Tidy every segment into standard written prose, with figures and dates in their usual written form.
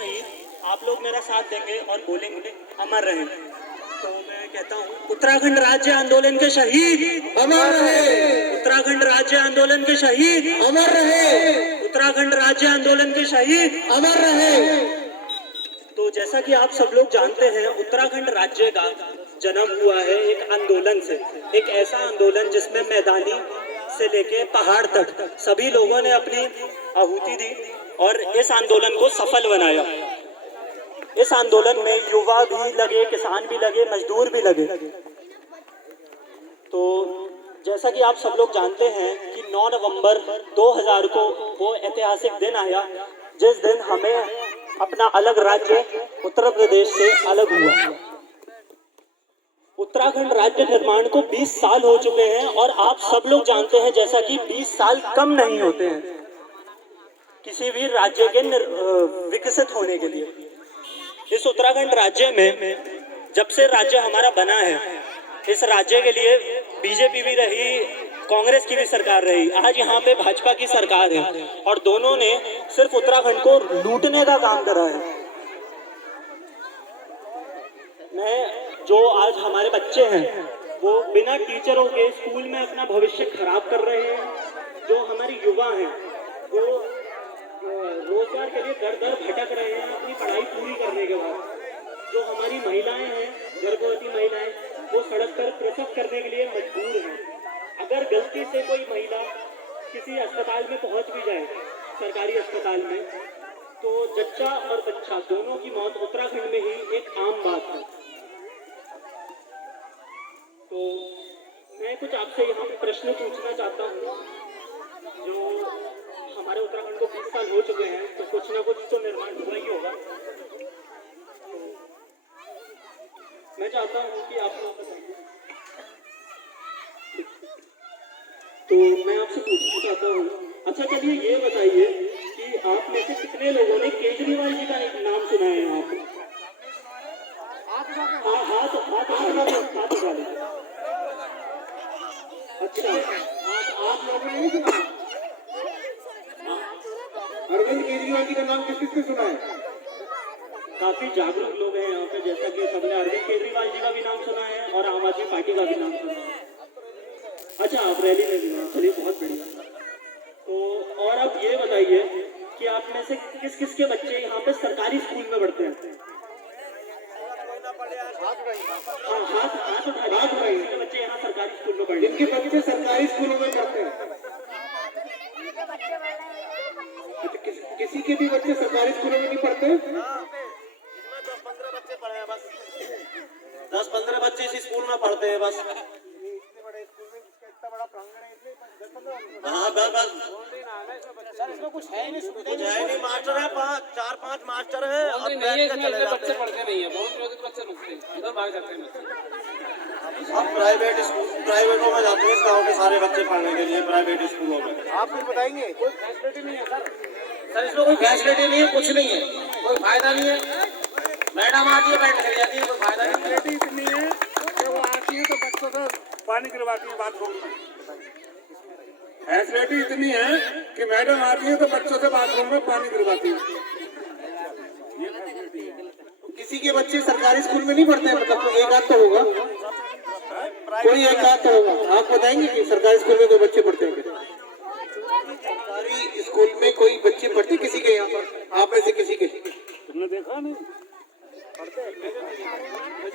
शहीद, आप लोग मेरा साथ देंगे और बोलेंगे अमर रहे। तो मैं कहता हूँ, उत्तराखंड राज्य आंदोलन के शहीद अमर रहे। उत्तराखंड राज्य आंदोलन के शहीद अमर रहे। उत्तराखंड राज्य आंदोलन के शहीद अमर रहे। तो जैसा कि आप सब लोग जानते हैं, उत्तराखंड राज्य का जन्म हुआ है एक आंदोलन से। एक ऐसा आंदोलन जिसमें मैदानी से लेके पहाड़ तक सभी लोगों ने अपनी आहुति दी और इस आंदोलन को सफल बनाया। इस आंदोलन में युवा भी लगे, किसान भी लगे, मजदूर भी लगे। तो जैसा कि आप सब लोग जानते हैं कि 9 नवंबर 2000 को वो ऐतिहासिक दिन आया जिस दिन हमें अपना अलग राज्य उत्तर प्रदेश से अलग हुआ। उत्तराखंड राज्य निर्माण को 20 साल हो चुके हैं और आप सब लोग जानते हैं जैसा कि 20 साल कम नहीं होते हैं किसी भी राज्य के विकसित होने के लिए। इस उत्तराखंड राज्य में जब से राज्य हमारा बना है, इस राज्य के लिए बीजेपी भी रही, कांग्रेस की भी सरकार रही, आज यहाँ पे भाजपा की सरकार है और दोनों ने सिर्फ उत्तराखंड को लूटने का काम करा है। जो आज हमारे बच्चे हैं वो बिना टीचरों के स्कूल में अपना भविष्य खराब कर रहे हैं। जो हमारी युवा हैं वो रोजगार के लिए दर दर भटक रहे हैं अपनी पढ़ाई पूरी करने के बाद। जो हमारी महिलाएं हैं, गर्भवती महिलाएं, वो सड़क पर प्रसव करने के लिए मजबूर हैं। अगर गलती से कोई महिला किसी अस्पताल में पहुंच भी जाए, सरकारी अस्पताल में, तो जच्चा और बच्चा दोनों की मौत उत्तराखंड में ही एक आम बात है। तो मैं कुछ आपसे यहाँ पे प्रश्न पूछना चाहता हूँ। जो हमारे उत्तराखंड को 20 साल हो चुके हैं, तो कुछ ना कुछ तो निर्माण हुआ ही होगा। मैं चाहता हूँ कि आप लोग बताइए। तो मैं आपसे पूछना चाहता हूँ, अच्छा चलिए ये बताइए कि आप में से कितने लोगों ने केजरीवाल जी का एक नाम सुना है यहाँ पे? हाथ उठा लें। अच्छा, आप लोगों ने नहीं सुना? अरविंद केजरीवाल जी का नाम किस किसने सुना है? काफी जागरूक लोग हैं यहाँ पे, जैसा कि सबने अरविंद केजरीवाल जी का भी नाम सुना है और आम आदमी पार्टी का भी नाम सुना है। अच्छा, आप रैली में भी, चलिए बहुत बढ़िया। तो और आप ये बताइए कि आप में से किस किस के बच्चे यहाँ पे सरकारी स्कूल में पढ़ते हैं? हाथ उठाइए। बच्चे यहाँ सरकारी स्कूल में पढ़ते हैं। जिनके बच्चे सरकारी स्कूलों में पढ़ते हैं। किसी के भी बच्चे सरकारी स्कूलों में नहीं पढ़ते? 10-15 बच्चे पढ़े हैं बस। 10-15 बच्चे इस स्कूल में पढ़ते हैं बस। इतने बड़े स्कूल में जिसका इतना बड़ा प्रांगण है, इसलिए 10-15। हाँ बस सर इसमें कुछ है ही नहीं, कुछ है नहीं। मास्टर है 4-5 मास्टर है और बच्चे पढ़ते नहीं है। बहुत बच्चे रुकते हैं, इधर भाग जाते हैं। अब प्राइवेटों में जाते हैं इस गाँव के सारे बच्चे पढ़ने के लिए, प्राइवेट स्कूलों में। आप कुछ बताएंगे? कोई फैसिलिटी नहीं है सर, इसमें कोई फैसिलिटी नहीं है, कुछ नहीं है, कोई फायदा नहीं है। मैडम आती है, बैठ चली जाती है, कोई फायदा नहीं। फैसिलिटी इतनी है कि वो आती है तो बच्चों से पानी गिरवाती है बाथरूम में। फैसिलिटी इतनी है कि मैडम आती है तो बच्चों से बाथरूम में पानी गिरवाती है। किसी के बच्चे सरकारी स्कूल में नहीं पढ़ते हैं, मतलब तो एक आध तो होगा, कोई एक आध तो होगा। आप बताएंगे कि सरकारी स्कूल में कोई बच्चे पढ़ते हैं? सरकारी स्कूल में कोई बच्चे पढ़ते किसी के यहाँ पर? आप में से किसी के? तुमने देखा नहीं?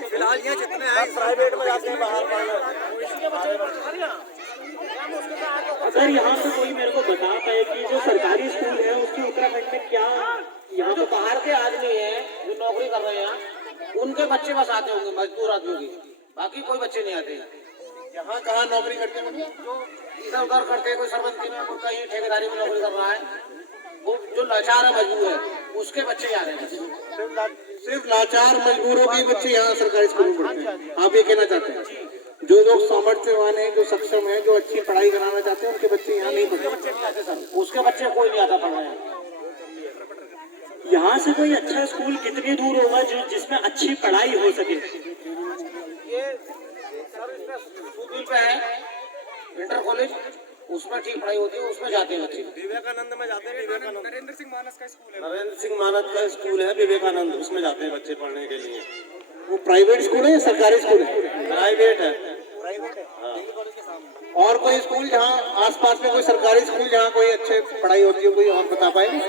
फिलहाल ये जितने हैं प्राइवेट में जाते हैं बाहर पढ़ने। सर यहाँ से कोई मेरे को बता पाए कि जो सरकारी स्कूल है उसकी उत्तराखंड में क्या, यहाँ जो बाहर के आदमी हैं जो नौकरी कर रहे हैं उनके बच्चे बस आते होंगे, मजदूर आदमियों की, बाकी कोई बच्चे नहीं आते। यहाँ कहाँ नौकरी करते हैं? इधर उधर करते हैं, कोई सरपंच में, कोई कहीं ठेकेदारी में नौकरी कर रहा है, वो जो लाचार है, मजबूर है, उसके बच्चे आ रहे हैं। सिर्फ लाचार मजबूरों के बच्चे यहाँ सरकारी स्कूल में पढ़ते हैं। आप ये कहना चाहते हैं जो लोग सामर्थ्यवान है, जो सक्षम है, जो अच्छी पढ़ाई कराना चाहते हैं, उनके बच्चे यहाँ नहीं पढ़ते? उसके बच्चे कोई नहीं आता पढ़ने। यहाँ से कोई अच्छा स्कूल कितनी दूर होगा जिसमें अच्छी पढ़ाई हो सके? ये सर इसमें दूर पे है इंटर कॉलेज, उसमें ठीक पढ़ाई होती है, उसमें जाते हैं बच्चे। विवेकानंद में जाते हैं, विवेकानंद नरेंद्र सिंह मानस का स्कूल है विवेकानंद, उसमें जाते हैं बच्चे पढ़ने के लिए। वो प्राइवेट स्कूल है या सरकारी स्कूल है? प्राइवेट है। और कोई स्कूल जहाँ आसपास में कोई सरकारी स्कूल जहाँ कोई अच्छे पढ़ाई होती है, कोई और बता पाएंगे?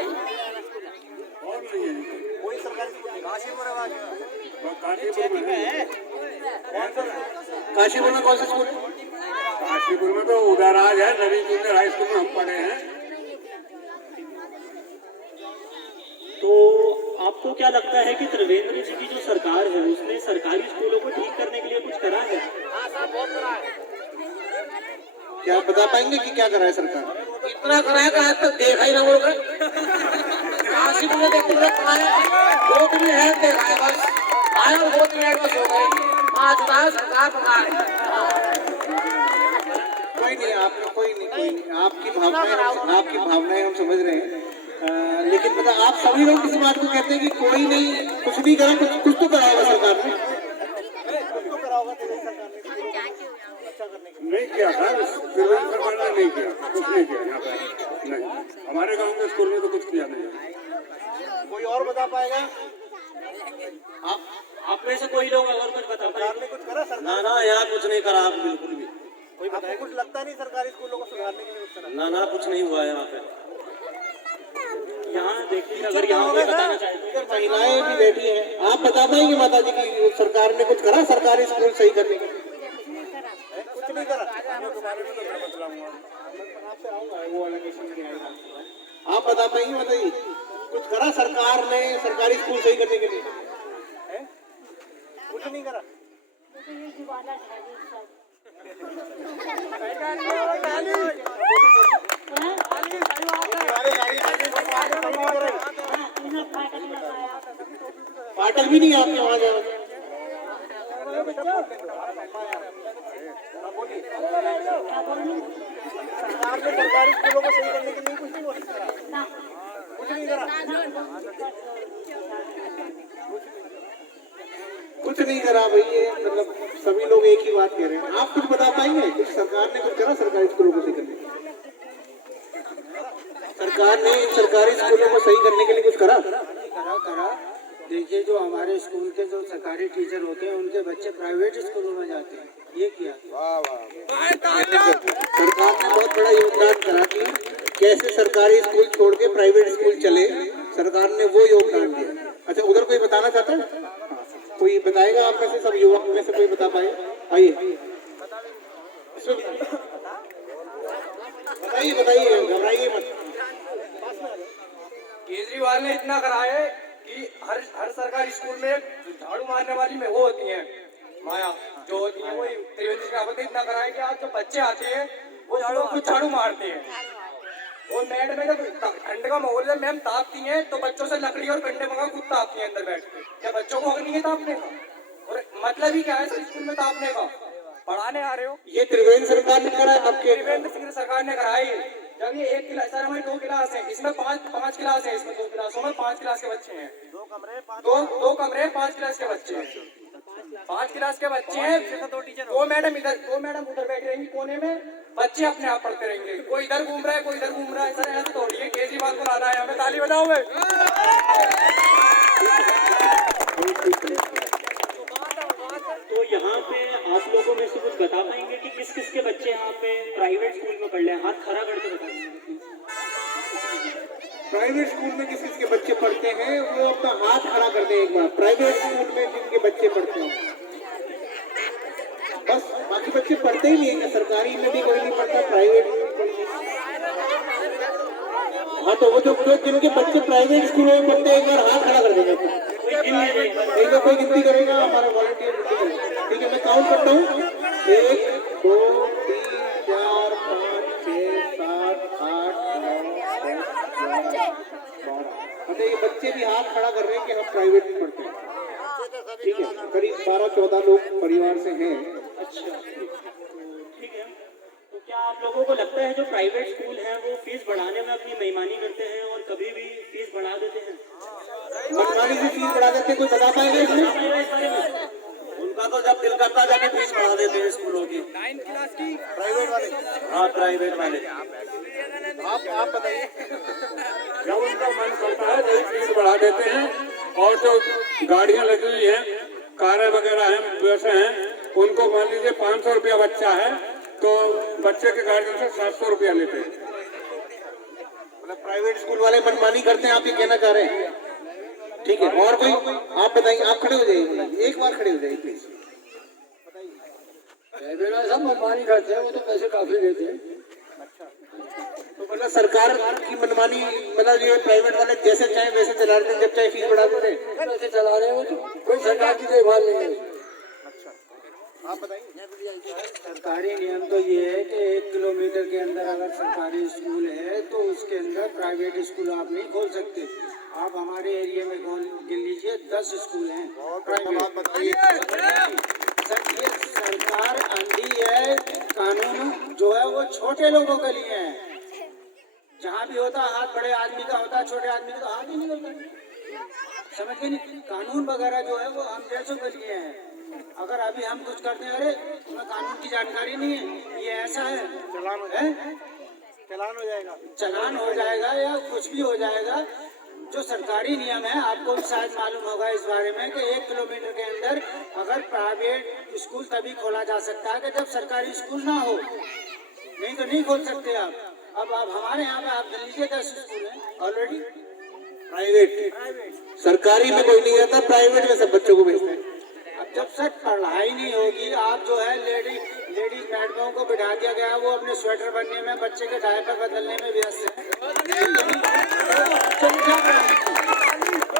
कोई सरकारी स्कूल काशीपुर काशीपुर में कौन सा स्कूल? काशीपुर में तो उदयराज है, नवीन जूनियर हाई स्कूल में हम पढ़े हैं। तो आपको क्या लगता है कि त्रिवेंद्र जी की जो सरकार है उसने सरकारी स्कूलों को ठीक करने के लिए कुछ करा है? क्या बता पाएंगे कि क्या करा है सरकार? इतना कराया कि आज तक देखा ही ना वो लोग। काशीपुर में देखते हुए कराया, वो भी है देखा है बस, आया और वो भी बस हो गए। आज बताया सरकार पकड़ा कोई नहीं, आपका कोई नहीं, आपकी भावनाएं हम समझ रहे हैं। लेकिन मतलब आप सभी लोग किसी बात को कहते हैं कि कोई नहीं, कुछ नहीं करा, कुछ तो करा होगा सरकार ने। नहीं किया था, त्रिवेंद्र सरकार ने नहीं किया, कुछ नहीं किया यहाँ पे, नहीं। हमारे गांव के स्कूल में तो कुछ किया नहीं। कोई और बता पाएगा? आप में से कोई लोग अगर कुछ बता पाए? कुछ करा सरकार? ना यहाँ कुछ नहीं करा बिल्कुल भी। कोई बताया? कुछ लगता नहीं सरकारी स्कूलों को सुधारने के लिए कुछ करा? ना कुछ नहीं हुआ है यहाँ पे। यहाँ देखिए, अगर यहाँ कोई बताना चाहे तो महिलाएं भी बैठी हैं, आप बता पाएंगे माता जी की सरकार ने कुछ करा सरकारी स्कूल सही करने के लिए? कुछ नहीं करा। तुम्हारे में तो मैं बतलाऊंगा, आपसे आऊंगा, वो वाला क्वेश्चन नहीं आएगा। आप बता पाएंगे माता जी, कुछ करा सरकार ने सरकारी स्कूल सही करने के लिए? कुछ नहीं करा। फाटक भी नहीं है आपके वहाँ जाओ? सरकार ने सरकारी स्कूलों को सही करने के लिए कुछ नहीं करा। कुछ नहीं करा। कुछ नहीं करा भाई, ये मतलब सभी लोग एक ही बात कह रहे हैं। आप कुछ बता पाएंगे कुछ सरकार ने कुछ करा सरकारी स्कूलों को सही करने के लिए? सरकार ने सरकारी स्कूलों को सही करने के लिए कुछ करा? करा। देखिए, जो हमारे स्कूल के जो सरकारी टीचर होते हैं उनके बच्चे प्राइवेट स्कूलों में जाते हैं, ये किया। सरकार ने बहुत बड़ा योगदान करा कि कैसे सरकारी स्कूल छोड़ के प्राइवेट स्कूल चले, सरकार ने वो योगदान दिया। अच्छा, उधर कोई बताना चाहता है? कोई बताएगा आप में से, सब युवक में से कोई बता पाए? आइए बताइए, घबराइए मत। केजरीवाल ने इतना करा है कि हर सरकारी स्कूल में झाड़ू मारने वाली में वो होती है माया, जो होती है वो त्रिवेंद्र सिंह ने इतना करा है कि आज जो बच्चे आते हैं वो झाड़ू मारते हैं। वो मैड में जब ठंड का माहौल है, मैम तापती हैं तो बच्चों से लकड़ी और कंडे मंगा खुद तापती हैं अंदर बैठ के। क्या बच्चों को हक नहीं है तापने का? और मतलब ही क्या है सर स्कूल में तापने का? पढ़ाने आ रहे हो? ये त्रिवेंद्र सरकार ने करा है आपके? त्रिवेंद्र सिंह सरकार ने कराई। जब ये एक क्लास, सर हमारी 2 क्लास है, इसमें पांच क्लास है, इसमें 2 क्लासों में 5 क्लास के बच्चे हैं। 2 कमरे 5 क्लास के बच्चे हैं। 5 क्लास के बच्चे हैं। 2 मैडम इधर, 2 मैडम उधर बैठ रहेंगी कोने में, बच्चे अपने आप पढ़ते रहेंगे। कोई इधर घूम रहा है, कोई इधर घूम रहा है। सर ऐसे थोड़ी है, केजरीवाल को लाना है हमें, ताली बजाओ भाई। तो यहाँ पे आप लोगों में से कुछ बता पाएंगे कि किस किस के बच्चे यहाँ पे प्राइवेट स्कूल में पढ़ रहे हैं? हाथ खड़ा करके बताइए। प्राइवेट स्कूल में किस किस के बच्चे पढ़ते हैं वो अपना हाथ खड़ा कर दें एक बार। प्राइवेट स्कूल में जिनके बच्चे पढ़ते हैं, बस बाकी बच्चे पढ़ते ही नहीं है। सरकारी में भी कोई नहीं पढ़ता, प्राइवेट में कोई नहीं। हाँ, तो वो जो जिनके बच्चे प्राइवेट स्कूलों में पढ़ते हैं एक बार हाथ खड़ा कर देंगे। एक बार कोई गिनती करेगा, हमारा वॉलंटियर गिनती करेगा। ठीक है, मैं काउंट करता हूँ। 1 2 3 4 5 6 7 8 9 10 ये बच्चे भी हाथ खड़ा कर रहे हैं कि हम प्राइवेट में पढ़ते हैं। ठीक है, करीब 12-14 लोग परिवार से हैं। अच्छा, ठीक है। तो क्या आप लोगों को लगता है जो प्राइवेट स्कूल हैं वो फीस बढ़ाने में अपनी बेईमानी करते हैं और कभी भी फीस बढ़ा देते हैं? मनमानी से फीस बढ़ा देते, कोई बता पाएंगे इसमें? उनका हमारा तो जब दिल करता जाके फीस बढ़ा देते हैं स्कूलों की। 9th क्लास की प्राइवेट वाले, हाँ प्राइवेट वाले। आप बताइए। जब उनका मन करता है तो फीस बढ़ा देते हैं, और जो गाड़ियां लगी हुई हैं, कारें वगैरह हैं, बसें हैं, उनको मान लीजिए 500 रुपया बच्चा है तो बच्चे के गार्जियन से 700 रुपया लेते हैं। मतलब प्राइवेट स्कूल वाले मनमानी करते हैं, आप ये कहना चाह रहे हैं? ठीक है, और कोई आप बताइए। आप खड़े हो जाइए, एक बार खड़े हो जाइए प्लीज। सब मनमानी करते हैं, वो तो पैसे काफी देते हैं। तो मतलब सरकार की मनमानी, मतलब ये प्राइवेट वाले जैसे चाहे वैसे चला रहे थे, जब चाहे फीस बढ़ा देते हैं। पैसे चला रहे हैं वो तो, कोई सरकार की देखभाल नहीं है। आप बताइए। सरकारी नियम तो ये है कि 1 किलोमीटर के अंदर अगर सरकारी स्कूल है तो उसके अंदर प्राइवेट स्कूल आप नहीं खोल सकते। आप हमारे एरिया में गिन लीजिए 10 स्कूल हैं प्राइवेट। सर ये सरकार अंधी है, कानून जो है वो छोटे लोगों के लिए है। जहाँ भी होता हाथ बड़े आदमी का होता, छोटे आदमी का तो हाथ ही नहीं होता। समझ गए नहीं? कानून वगैरह जो है वो हम जैसों के लिए है। अगर अभी हम कुछ करते हैं, अरे तुम्हें कानून की जानकारी नहीं है, ये ऐसा है, चलान हो जाएगा, चलान हो जाएगा या कुछ भी हो जाएगा। जो सरकारी नियम है, आपको भी शायद मालूम होगा इस बारे में कि 1 किलोमीटर के अंदर अगर प्राइवेट स्कूल तभी खोला जा सकता है कि जब सरकारी स्कूल ना हो, नहीं तो नहीं खोल सकते आप। अब हमारे यहाँ पे आप लीजिए 10 स्कूल हैं ऑलरेडी प्राइवेट। सरकारी में कोई नहीं रहता, प्राइवेट में सब बच्चों को भेजते हैं। अब जब तक पढ़ाई नहीं होगी, आप जो है लेडीज मैडमों को बिठा दिया गया है, वो अपने स्वेटर बनने में, बच्चे के डायपर बदलने में व्यस्त है।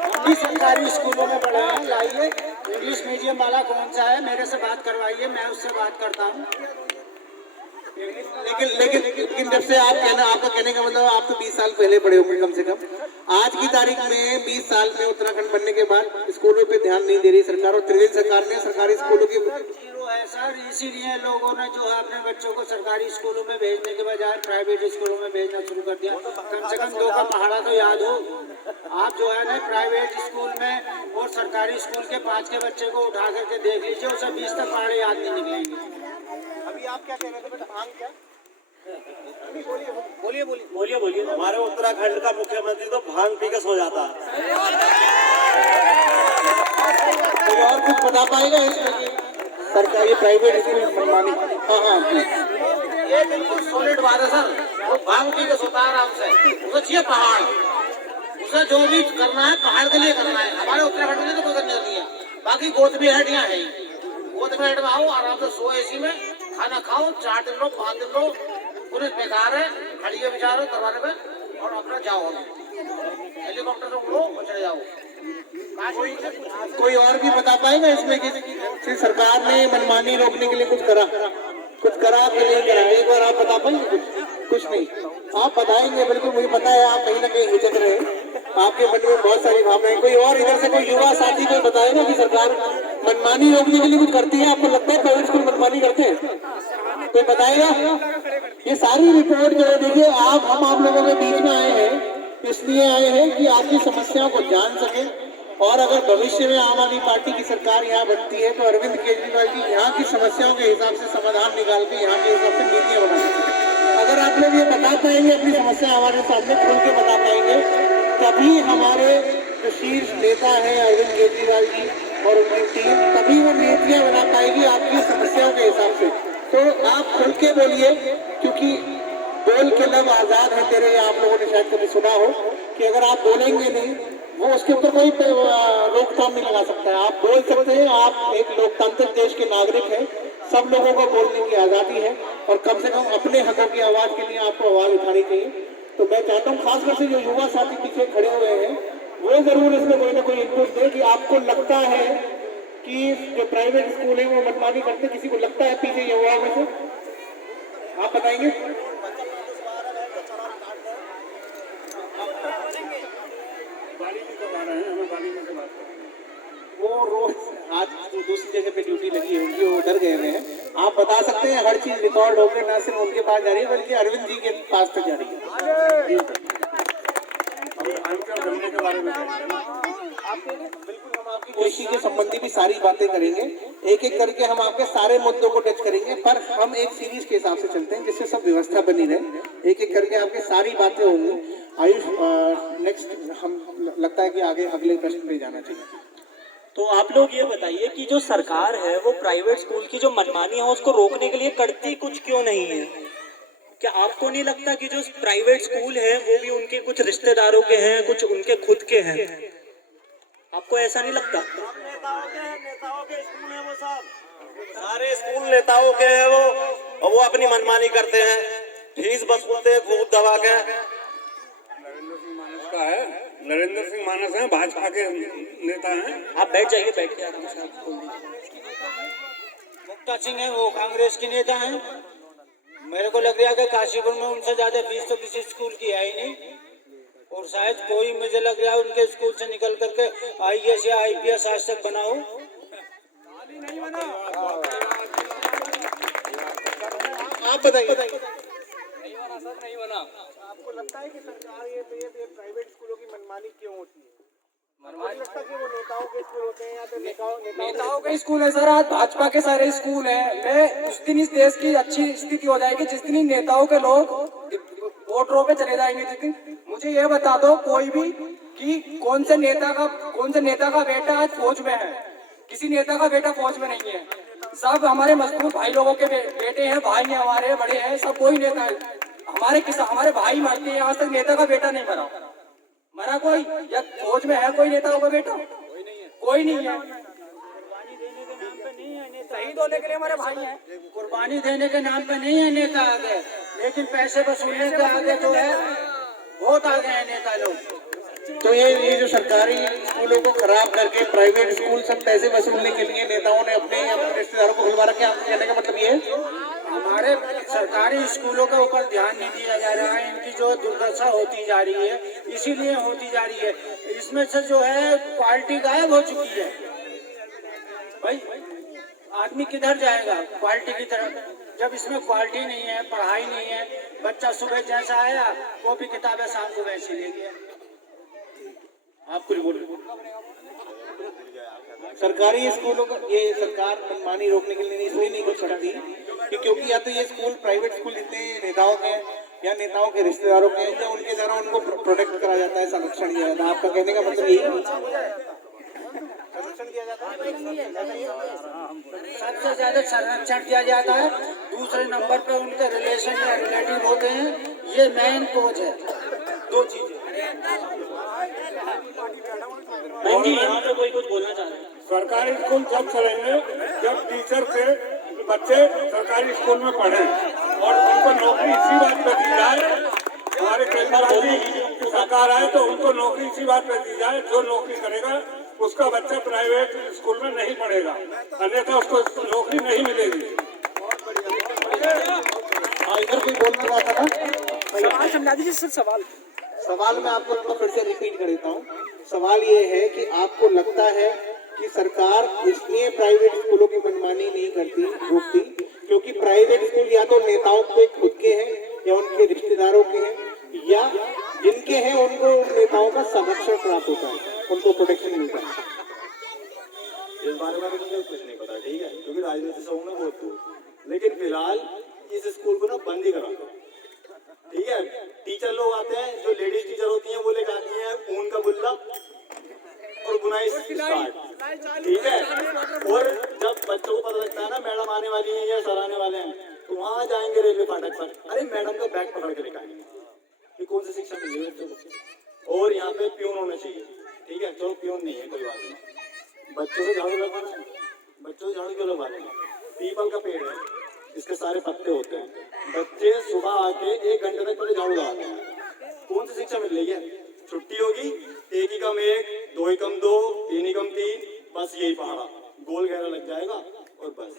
हम भी सरकारी स्कूलों में पढ़े हैं, लाइए इंग्लिश मीडियम वाला कौन सा है, मेरे से बात करवाइए, मैं उससे बात करता हूँ। लेकिन जब से आपका कहने का मतलब आप तो 20 साल पहले पढ़े होंगे कम से कम। आज की तारीख में 20 साल में उत्तराखंड बनने के बाद स्कूलों पे ध्यान नहीं दे रही सरकार, और त्रिवेंद्र सरकार ने सरकारी स्कूलों की जीरो है सर। इसीलिए लोगों ने जो है अपने बच्चों को सरकारी स्कूलों में भेजने के बजाय प्राइवेट स्कूलों में भेजना शुरू कर दिया। कम से कम 2 का पहाड़ा तो याद हो। आप जो है ना प्राइवेट स्कूल में और सरकारी स्कूल के 5 के बच्चे को उठा करके देख लीजिए, उसे 20 तक पहाड़े याद नहीं निकलेंगे। अभी आप क्या कह रहे थे बेटा? भांग क्या? बोलिए। हमारे उत्तराखंड का मुख्यमंत्री तो भांग पी के सो जाता है। कोई और कुछ बता पाएगा इसमें कि सरकारी प्राइवेट स्कूल मनमानी? हाँ ये बिल्कुल सॉलिड बात है सर। वो भांग पी के सोता है आराम से, उसे चाहिए पहाड़। उसे जो भी करना है पहाड़ के लिए करना है। हमारे उत्तराखंड में तो कोई करने नहीं है। बाकी गोद में हेड यहाँ है, गोद में हेड में आओ, आराम से सो एसी में, खाना खाओ, 4 दिन लो, 5 दिन लो, पुलिस बेकार है, खड़िए बिचारो दरवाजे पे, और अपना जाओ, हेलीकॉप्टर से उड़ो और चले जाओ। कोई और भी बता पाएगा इसमें कि सरकार ने मनमानी रोकने के लिए कुछ करा कि नहीं करा? एक बार आप बता पाएंगे? कुछ नहीं आप बताएंगे, बिल्कुल मुझे पता है आप कहीं ना कहीं हिचक रहे हैं, आपके मन में बहुत सारी भावनाएं। कोई और इधर से कोई युवा साथी कोई बताएगा कि सरकार मनमानी रोकने के लिए कुछ करती है? आपको लगता है प्राइवेट स्कूल मनमानी करते हैं? कोई बताएगा? ये सारी रिपोर्ट जो है, देखिए हम लोगों के बीच में आए हैं, इसलिए आए हैं कि आपकी समस्याओं को जान सके, और अगर भविष्य में आम आदमी पार्टी की सरकार यहाँ बनती है तो अरविंद केजरीवाल जी यहाँ की समस्याओं के हिसाब से समाधान निकाल के यहाँ के हिसाब से नीतियाँ बना सकें। अगर आप लोग ये बता पाएंगे, अपनी समस्या हमारे सामने खुल के बता पाएंगे, तभी हमारे जो शीर्ष नेता है अरविंद केजरीवाल जी और उनकी टीम, तभी वो नीतियाँ बना पाएगी आपकी समस्याओं के हिसाब से। तो आप खुल के बोलिए, क्योंकि बोल के लब आजाद है तेरे, आप लोगों ने शायद कभी सुना हो कि अगर आप बोलेंगे नहीं वो उसके ऊपर कोई रोकथाम नहीं लगा सकता है। आप बोल सकते हैं, आप एक लोकतांत्रिक देश के नागरिक हैं, सब लोगों को बोलने की आज़ादी है, और कम से कम अपने हकों की आवाज़ के लिए आपको आवाज़ उठानी चाहिए। तो मैं चाहता हूँ खासकर से जो युवा साथी पीछे खड़े हुए हैं वो जरूर इसमें कोई ना कोई इनपुट दे कि आपको लगता है कि जो प्राइवेट स्कूल है वो मनमानी करते, किसी को लगता है पीछे युवाओं में से? आप बताएंगे। वो रोज आज वो दूसरी जगह पे ड्यूटी लगी है उनकी, वो उधर गए हुए हैं। आप बता सकते हैं हर चीज रिकॉर्ड होकर ना सिर्फ उनके पास जा रही है बल्कि अरविंद जी के पास तक जा रही है। के बारे में बिल्कुल हम आपकी कृषि के संबंधी भी सारी बातें करेंगे। एक एक करके हम आपके सारे मुद्दों को टच करेंगे, पर हम एक सीरीज के हिसाब से चलते हैं जिससे सब व्यवस्था बनी रहे। एक एक करके आपके सारी बातें होंगी। आयुष, नेक्स्ट हम लगता है कि आगे अगले प्रश्न पे जाना चाहिए। तो आप लोग ये बताइए कि जो सरकार है वो प्राइवेट स्कूल की जो मनमानी है उसको रोकने के लिए करती कुछ क्यों नहीं है? क्या आपको नहीं लगता कि जो प्राइवेट स्कूल है वो भी उनके कुछ रिश्तेदारों के हैं, कुछ उनके खुद के हैं? आपको ऐसा नहीं लगता? नेताओं के स्कूल है वो सब, सारे स्कूल नेताओं के हैं वो, और वो अपनी मनमानी करते हैं, फीस वसूलते हैं खूब दबा के। नरेंद्र सिंह मानस का है, नरेंद्र सिंह मानस है, भाजपा के नेता हैं। आप बैठ जाइए, बैठ के आराम से आप बोल दीजिए। मुक्ता सिंह है, वो कांग्रेस के नेता हैं। मेरे को लग रहा है कि काशीपुर में उनसे ज्यादा फीस तो किसी स्कूल की है ही नहीं, और शायद कोई, मुझे लग रहा है उनके स्कूल से निकल करके IAS या IPS आज तक बना हो। नहीं बना, आप बताइए। नहीं बना सर, नहीं बना। आपको लगता है कि सरकार ये प्राइवेट स्कूलों की मनमानी क्यों होती है? मनमानी लगता है कि वो नेताओं के स्कूल होते हैं या फिर नेताओं के स्कूल है सर। आज भाजपा के सारे स्कूल हैं। मैं उस दिन इस देश की अच्छी स्थिति हो जाएगी जिस दिन इन नेताओं के लोग वोट रो पे चले जाएंगे। जिस दिन मुझे ये बता दो कोई भी कि कौन से नेता का बेटा आज फौज में है। किसी नेता का बेटा फौज में नहीं है, सब हमारे मजबूत भाई लोगों के बेटे हैं, भाई हैं हमारे, बड़े हैं, सब कोई नेता है। हमारे भाई मरते हैं, आज तक नेता का बेटा नहीं मरा कोई, या फौज में है कोई नेता का बेटा? कोई नहीं है। शहीद होने के लिए हमारे भाई हैं। कुर्बानी देने के नाम पे नहीं है नेता आगे, लेकिन पैसे वसूलने के आगे जो है बहुत आगे हैं नेता लोग। तो ये जो सरकारी स्कूलों को खराब करके प्राइवेट स्कूल सब पैसे वसूलने के लिए नेताओं ने अपने रिश्तेदारों को खुलवा रखा है, कहने का मतलब ये है? हमारे सरकारी स्कूलों के ऊपर ध्यान नहीं दिया जा रहा है। इनकी जो दुर्दशा होती जा रही है, इसीलिए होती जा रही है। इसमें से जो है क्वालिटी गायब हो चुकी है। भाई आदमी किधर जाएगा क्वालिटी की तरफ, जब इसमें क्वालिटी नहीं है, पढ़ाई नहीं है। बच्चा सुबह जैसा आया, कॉपी किताबें शाम को वैसे ले गया। आप कुछ बोलिए। सरकारी स्कूलों का ये सरकार मनमानी रोकने के लिए इसलिए नहीं कर सकती कि क्योंकि या तो ये स्कूल प्राइवेट स्कूल जितने नेताओं के या नेताओं के रिश्तेदारों के या उनके द्वारा उनको प्रोटेक्ट करा जाता है, संरक्षण दिया जाता है। आपका कहने का मतलब यही है? सबसे ज्यादा संरक्षण दिया जाता है, दूसरे नंबर पे उनके रिलेशन या रिलेटिव होते हैं। ये मेन कोच है। दो चीजें। जी यहाँ पे कोई कुछ बोलना चाह रहे हैं? सरकारी स्कूल जब चलेंगे जब टीचर के बच्चे सरकारी स्कूल में पढ़े और उनको नौकरी इसी बात पे दी जाए। हमारे केंद्र मोदी की सरकार आए तो उनको नौकरी इसी बात पे दी जाए, जो नौकरी करेगा उसका बच्चा प्राइवेट स्कूल में नहीं पढ़ेगा, अन्यथा उसको नौकरी नहीं मिलेगी। इधर कोई बोलना चाहता था? समझा दीजिए सर। सवाल मैं आपको फिर से रिपीट कर देता हूँ। सवाल ये है कि आपको लगता है कि सरकार इसलिए प्राइवेट स्कूलों की मनमानी नहीं करती, रोकती, क्योंकि प्राइवेट स्कूल या तो नेताओं के खुद के हैं या उनके रिश्तेदारों के हैं, या जिनके हैं उनको नेताओं का संरक्षण प्राप्त होता है, उनको प्रोटेक्शन मिलता है? इस बारे में मुझे कुछ नहीं पता, ठीक है, क्योंकि राजनीति से हूँ मैं बहुत दूर। लेकिन फिलहाल इस स्कूल को ना बंद ही करा दो, ठीक है। टीचर लोग आते हैं, जो लेडीज टीचर होती हैं वो लेकर आती हैं ऊन का गुल्ला और बुनाई स्टार्ट, ठीक है। और जब बच्चों को पता लगता है ना मैडम आने वाली है या सर आने वाले हैं, तो वहाँ जाएंगे रेलवे फाटक पर, अरे मैडम का बैग पकड़ के लेकर आएंगे। ये कौन सी शिक्षा मिल रही है बच्चों को? और यहाँ पे प्यून होना चाहिए, ठीक है। चलो प्यून नहीं है, कोई बात नहीं। बच्चों से झाड़ू लगवाना है, बच्चों से झाड़ू क्यों लगवाना है? पीपल का पेड़ है, इसके सारे पत्ते होते हैं। बच्चे सुबह आके 1 घंटे तक पहले झाड़ू लगाते हैं। कौन सी शिक्षा मिल रही है? छुट्टी होगी, 1 ही कम 1, 2 ही कम 2, 3 ही कम 3, बस यही पहाड़ा गोल घेरा लग जाएगा और बस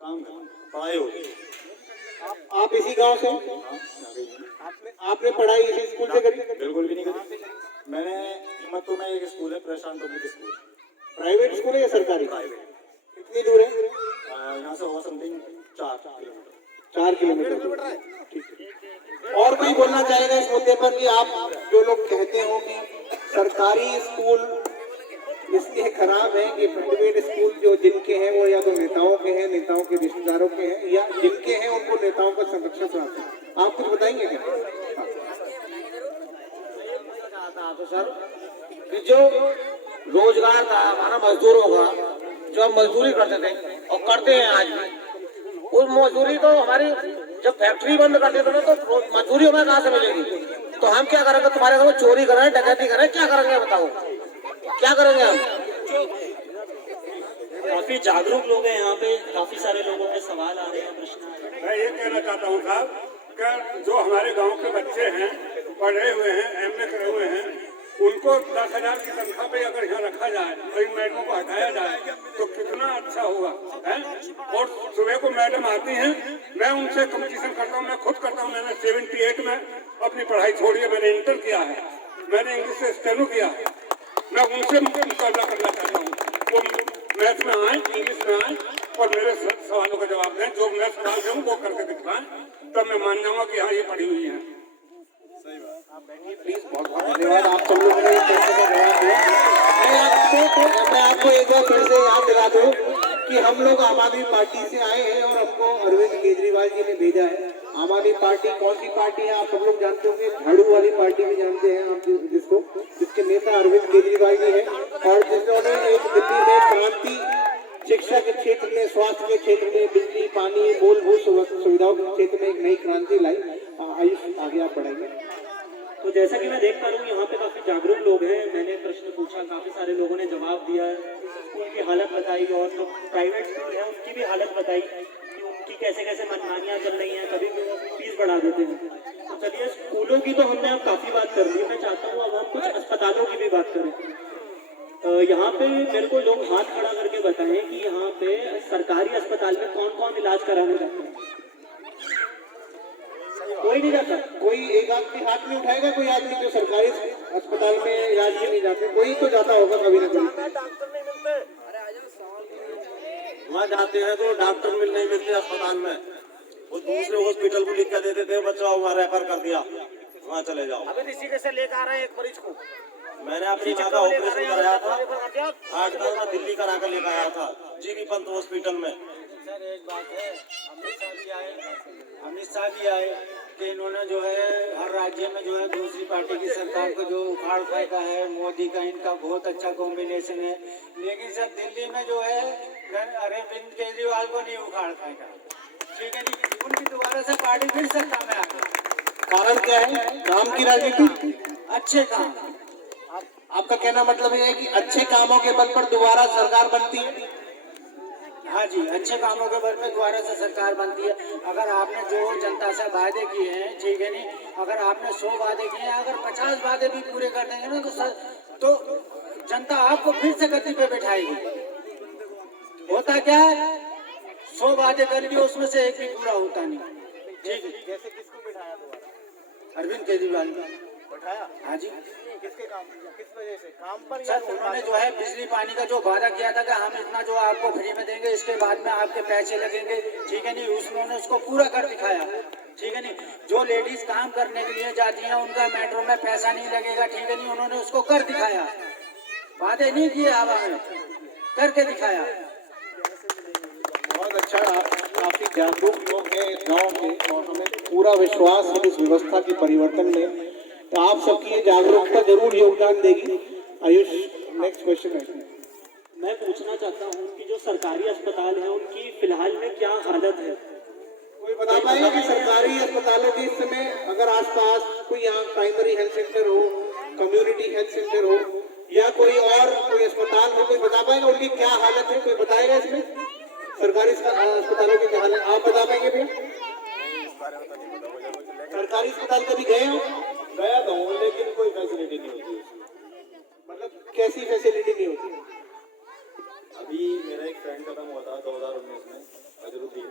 काम खत्म, पढ़ाई होगी। आप इसी गांव से? आपने पढ़ाई इसी स्कूल से करी? बिल्कुल भी नहीं करी। मैंने हिम्मतपुर में एक स्कूल है, प्रशांत पब्लिक स्कूल, प्राइवेट स्कूल है या सरकारी? प्राइवेट। कितनी दूर है? यहाँ से होगा समथिंग 4 किलोमीटर। 4 किलोमीटर, ठीक है। और कोई बोलना चाहेगा इस मुद्दे पर कि आप जो लोग कहते हो कि सरकारी स्कूल इसलिए खराब है कि प्राइवेट स्कूल जो जिनके हैं वो या तो नेताओं के हैं, नेताओं के रिश्तेदारों के हैं, या जिनके हैं उनको नेताओं का संरक्षण प्राप्त है। आप कुछ बताएंगे क्या? तो सर कि जो रोजगार था हमारा मजदूरों का, जो हम मजदूरी करते थे और करते हैं आज भी, उस मजदूरी तो हमारी जब फैक्ट्री बंद कर देते थे तो मजदूरी हमें कहाँ से मिलेगी? तो हम क्या करेंगे? तुम्हारे घर में चोरी करें, डकैती करें, क्या करेंगे बताओ? क्या करेंगे हम? काफी जागरूक लोग हैं यहाँ पे, काफी सारे लोगों के सवाल आ रहे हैं, प्रश्न आ रहे हैं। मैं ये कहना चाहता हूँ साहब कि जो हमारे गांव के बच्चे हैं, पढ़े हुए हैं, एमए करे हुए हैं, उनको 10,000 की तनख्वाह पे अगर यहाँ रखा जाए और इन मैडमों को हटाया जाए तो कितना अच्छा होगा है? और सुबह को मैडम आती हैं, मैं उनसे कंपटीशन करता हूँ, मैं खुद करता हूँ। मैंने 78 में अपनी पढ़ाई छोड़ी है, मैंने इंटर किया है, मैंने इंग्लिश से स्टेनो किया है। मैं उनसे मुकाबला करना चाहता हूँ, वो मैथ में आए, इंग्लिश में आए और मेरे सवालों का जवाब दें। जो मैं सवाल दूँ वो करके दिखलाएं, तब मैं मान जाऊंगा कि हाँ ये पढ़ी हुई है। प्लीज, बहुत बहुत धन्यवाद। आप सब लोगों ने इस प्रश्न का जवाब दिया। मैं आपको एक बार फिर से याद दिला दूं कि हम लोग आम आदमी पार्टी से आए हैं और हमको अरविंद केजरीवाल जी ने भेजा है। आम आदमी पार्टी कौन सी पार्टी है आप सब लोग जानते होंगे, झाड़ू वाली पार्टी भी जानते हैं आप जिसको, जिसके नेता अरविंद केजरीवाल जी हैं, और जिन्होंने एक दिल्ली में क्रांति शिक्षा के क्षेत्र में, स्वास्थ्य के क्षेत्र में, बिजली, पानी, मूलभूत सुविधाओं के क्षेत्र में एक नई क्रांति लाई। आयुष, आगे आप बढ़ाइए। तो जैसा कि मैं देख पा रहा हूँ यहाँ पे काफी जागरूक लोग हैं। मैंने प्रश्न पूछा, काफी सारे लोगों ने जवाब दिया, स्कूल की हालत बताई और जो प्राइवेट स्कूल है उनकी भी हालत बताई कि उनकी कैसे कैसे मनमानियाँ चल रही हैं, कभी भी वो फीस बढ़ा देते हैं। तो चलिए, स्कूलों की तो हमने अब काफी बात कर ली, मैं चाहता हूँ अब हम कुछ अस्पतालों की भी बात करें। यहाँ पे मेरे को लोग हाथ खड़ा करके बताएं कि यहाँ पे सरकारी अस्पताल में कौन कौन इलाज कराने जाते हैं। कोई नहीं जाता? कोई एक आदमी हाथ नहीं उठाएगा? कोई आदमी जो सरकारी अस्पताल में इलाज के नहीं जाते? कोई तो जाता होगा कभी ना कभी। वहाँ जाते हैं तो डॉक्टर नहीं मिलते अस्पताल में, वो दूसरे हॉस्पिटल को लिख कर देते थे, बच्चा वहाँ रेफर कर दिया, वहाँ चले जाओ। अभी इसी के से लेकर आ रहे हैं एक मरीज को, मैंने अपनी माँ का ऑपरेशन कराया था, 8 दिन में दिल्ली करा कर लेकर आया था जीबी पंत हॉस्पिटल में। सर एक बात है, अमित शाह भी आए कि इन्होंने जो है हर राज्य में जो है दूसरी पार्टी की सरकार को जो उखाड़ फेंका है, मोदी का इनका बहुत अच्छा कॉम्बिनेशन है। लेकिन सर दिल्ली में जो है अरविंद केजरीवाल को नहीं उखाड़ फेंका, ठीक है जी, उनकी दोबारा से पार्टी फिर सत्ता में आ गई। कारण क्या है? काम की राजनीति, अच्छे काम। आपका कहना मतलब ये है कि अच्छे कामों के बल पर दोबारा सरकार बनती है? हाँ जी, अच्छे कामों के बल पे दोबारा से सरकार बनती है। अगर आपने जो जनता से वादे किए हैं, ठीक है नहीं, अगर आपने 100 वादे किए हैं, अगर 50 वादे भी पूरे कर देंगे ना तो जनता आपको फिर से गद्दी पे बैठाएगी। होता क्या है, 100 वादे कर लिए उसमें से एक भी पूरा होता नहीं, ठीक है। जैसे किसको बिठाया दोबारा? अरविंद केजरीवाल बैठाया? हाँ जी। किसके काम, किस वजह से? काम पर? सर उन्होंने जो है बिजली पानी का जो वादा किया था कि हम इतना जो आपको फ्री में देंगे, इसके बाद में आपके पैसे लगेंगे, ठीक है नहीं, उन्होंने उसको पूरा कर दिखाया, ठीक है नहीं। जो लेडीज काम करने के लिए जाती हैं उनका मेट्रो में पैसा नहीं लगेगा, ठीक है नहीं, उन्होंने उसको कर दिखाया। वादे नहीं किए हवा में, करके दिखाया। बहुत अच्छा, आप काफी जागरूक लोग हैं इस गाँव के और हमें पूरा विश्वास है इस व्यवस्था के परिवर्तन में। तो आप सबकी ये जागरूकता जरूर योगदान देगी। आयुष, नेक्स्ट क्वेश्चन है। मैं पूछना चाहता हूँ कि जो सरकारी अस्पताल है उनकी फिलहाल में क्या हालत है? कोई बता पाएगा कि सरकारी अस्पतालों के इस समय अगर आसपास कोई यहाँ प्राइमरी हेल्थ सेंटर हो, कम्युनिटी हेल्थ सेंटर हो या कोई और कोई अस्पताल हो, कोई बता पाएगा उनकी क्या हालत है? कोई बताएगा इसमें सरकारी अस्पतालों की क्या हालत? आप बता पाएंगे भैया? सरकारी अस्पताल कभी गए हो? गया तो हूँ, लेकिन कोई फैसिलिटी नहीं होती। मतलब कैसी फैसिलिटी नहीं होती? अभी मेरा एक फ्रेंड खत्म हुआ था 2019 में, अजरुद्दीन,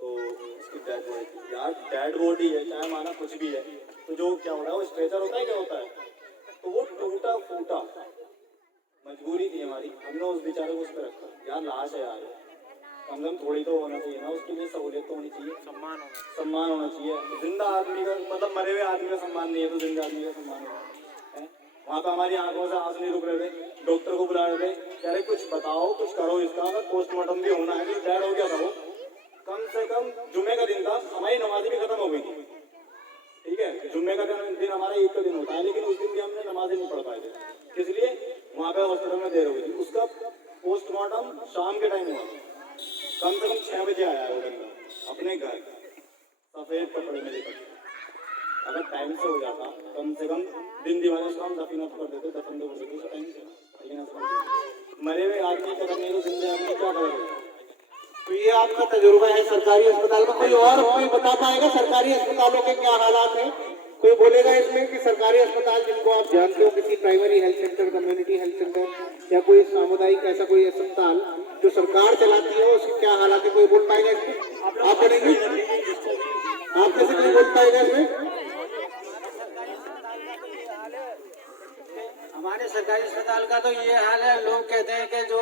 तो उसकी डेड बॉडी थी यार, डेड बॉडी है, चाहे माना कुछ भी है, तो जो क्या हो रहा है वो स्ट्रेचर होता है, क्या होता है, तो वो टूटा फूटा, मजबूरी थी हमारी, हमने उस बेचारे को उस पर रखा। यार लाश है यार, कम से कम थोड़ी तो होना चाहिए ना, उसके लिए सहूलियत तो होनी चाहिए, सम्मान होना चाहिए। जिंदा आदमी का मतलब मरे हुए आदमी का सम्मान नहीं है तो जिंदा आदमी का सम्मान है। वहाँ पे हमारी आंखों से आंसू नहीं रुक रहे थे, डॉक्टर को बुला रहे थे, कह रहे कुछ बताओ, कुछ करो इसका, अगर पोस्टमार्टम भी होना है तो डेड हो गया था वो, कम से कम जुम्मे का दिन था, हमारी नमाज भी खत्म हो गई थी, ठीक है। जुम्मे का दिन हमारा ईद का दिन होता है, लेकिन उस दिन भी हमने नमाज ही नहीं पढ़ पाए थे, इसलिए वहाँ पे हॉस्पिटल में देर हो गई थी। उसका पोस्टमार्टम शाम के टाइम हुआ, कम से कम 6 बजे आया है वो बंदा अपने घर, सफेद कपड़े में लेकर। अगर टाइम से हो जाता, कम से कम दिन दीवाने उसका हम दफन कर देते, दफन तो कर देते उसका टाइम से, लेकिन ऐसा मरे हुए आदमी को करने को जिंदगी आदमी क्या करेगा। तो ये आपका तजुर्बा है सरकारी अस्पताल में। कोई और कोई बता पाएगा सरकारी अस्पतालों के क्या हालात हैं? कोई बोलेगा इसमें कि सरकारी अस्पताल जिनको आप जानते हो, किसी primary health centre, community health centre या कोई सामुदायिक ऐसा कोई अस्पताल जो सरकार चलाती है, उसके क्या हालात है? कोई बोल पाएगा इसमें? आप बोलेंगे? आप में से कोई बोल पाएगा इसमें? हमारे सरकारी अस्पताल का तो ये हाल है, लोग कहते हैं कि जो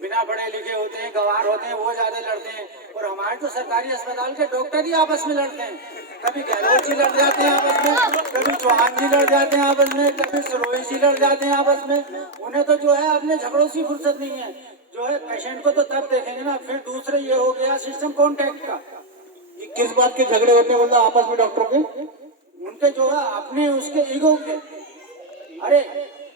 बिना पढ़े लिखे होते हैं, गंवार होते हैं, वो ज्यादा लड़ते हैं, और हमारे तो सरकारी अस्पताल के डॉक्टर ही आपस में लड़ते हैं। कभी गहलोत जी लड़ जाते हैं आपस में, कभी चौहान जी लड़ जाते हैं आपस में, कभी सरोई जी लड़ जाते हैं आपस में। उन्हें तो जो है अपने झगड़ों से फुर्सत नहीं है। जो है पेशेंट को तो तब देखेंगे ना। फिर दूसरे ये हो गया सिस्टम कॉन्टैक्ट का। ये किस बात के झगड़े होते हैं मतलब आपस में डॉक्टरों के? उनके जो है अपने उसके ईगो के, अरे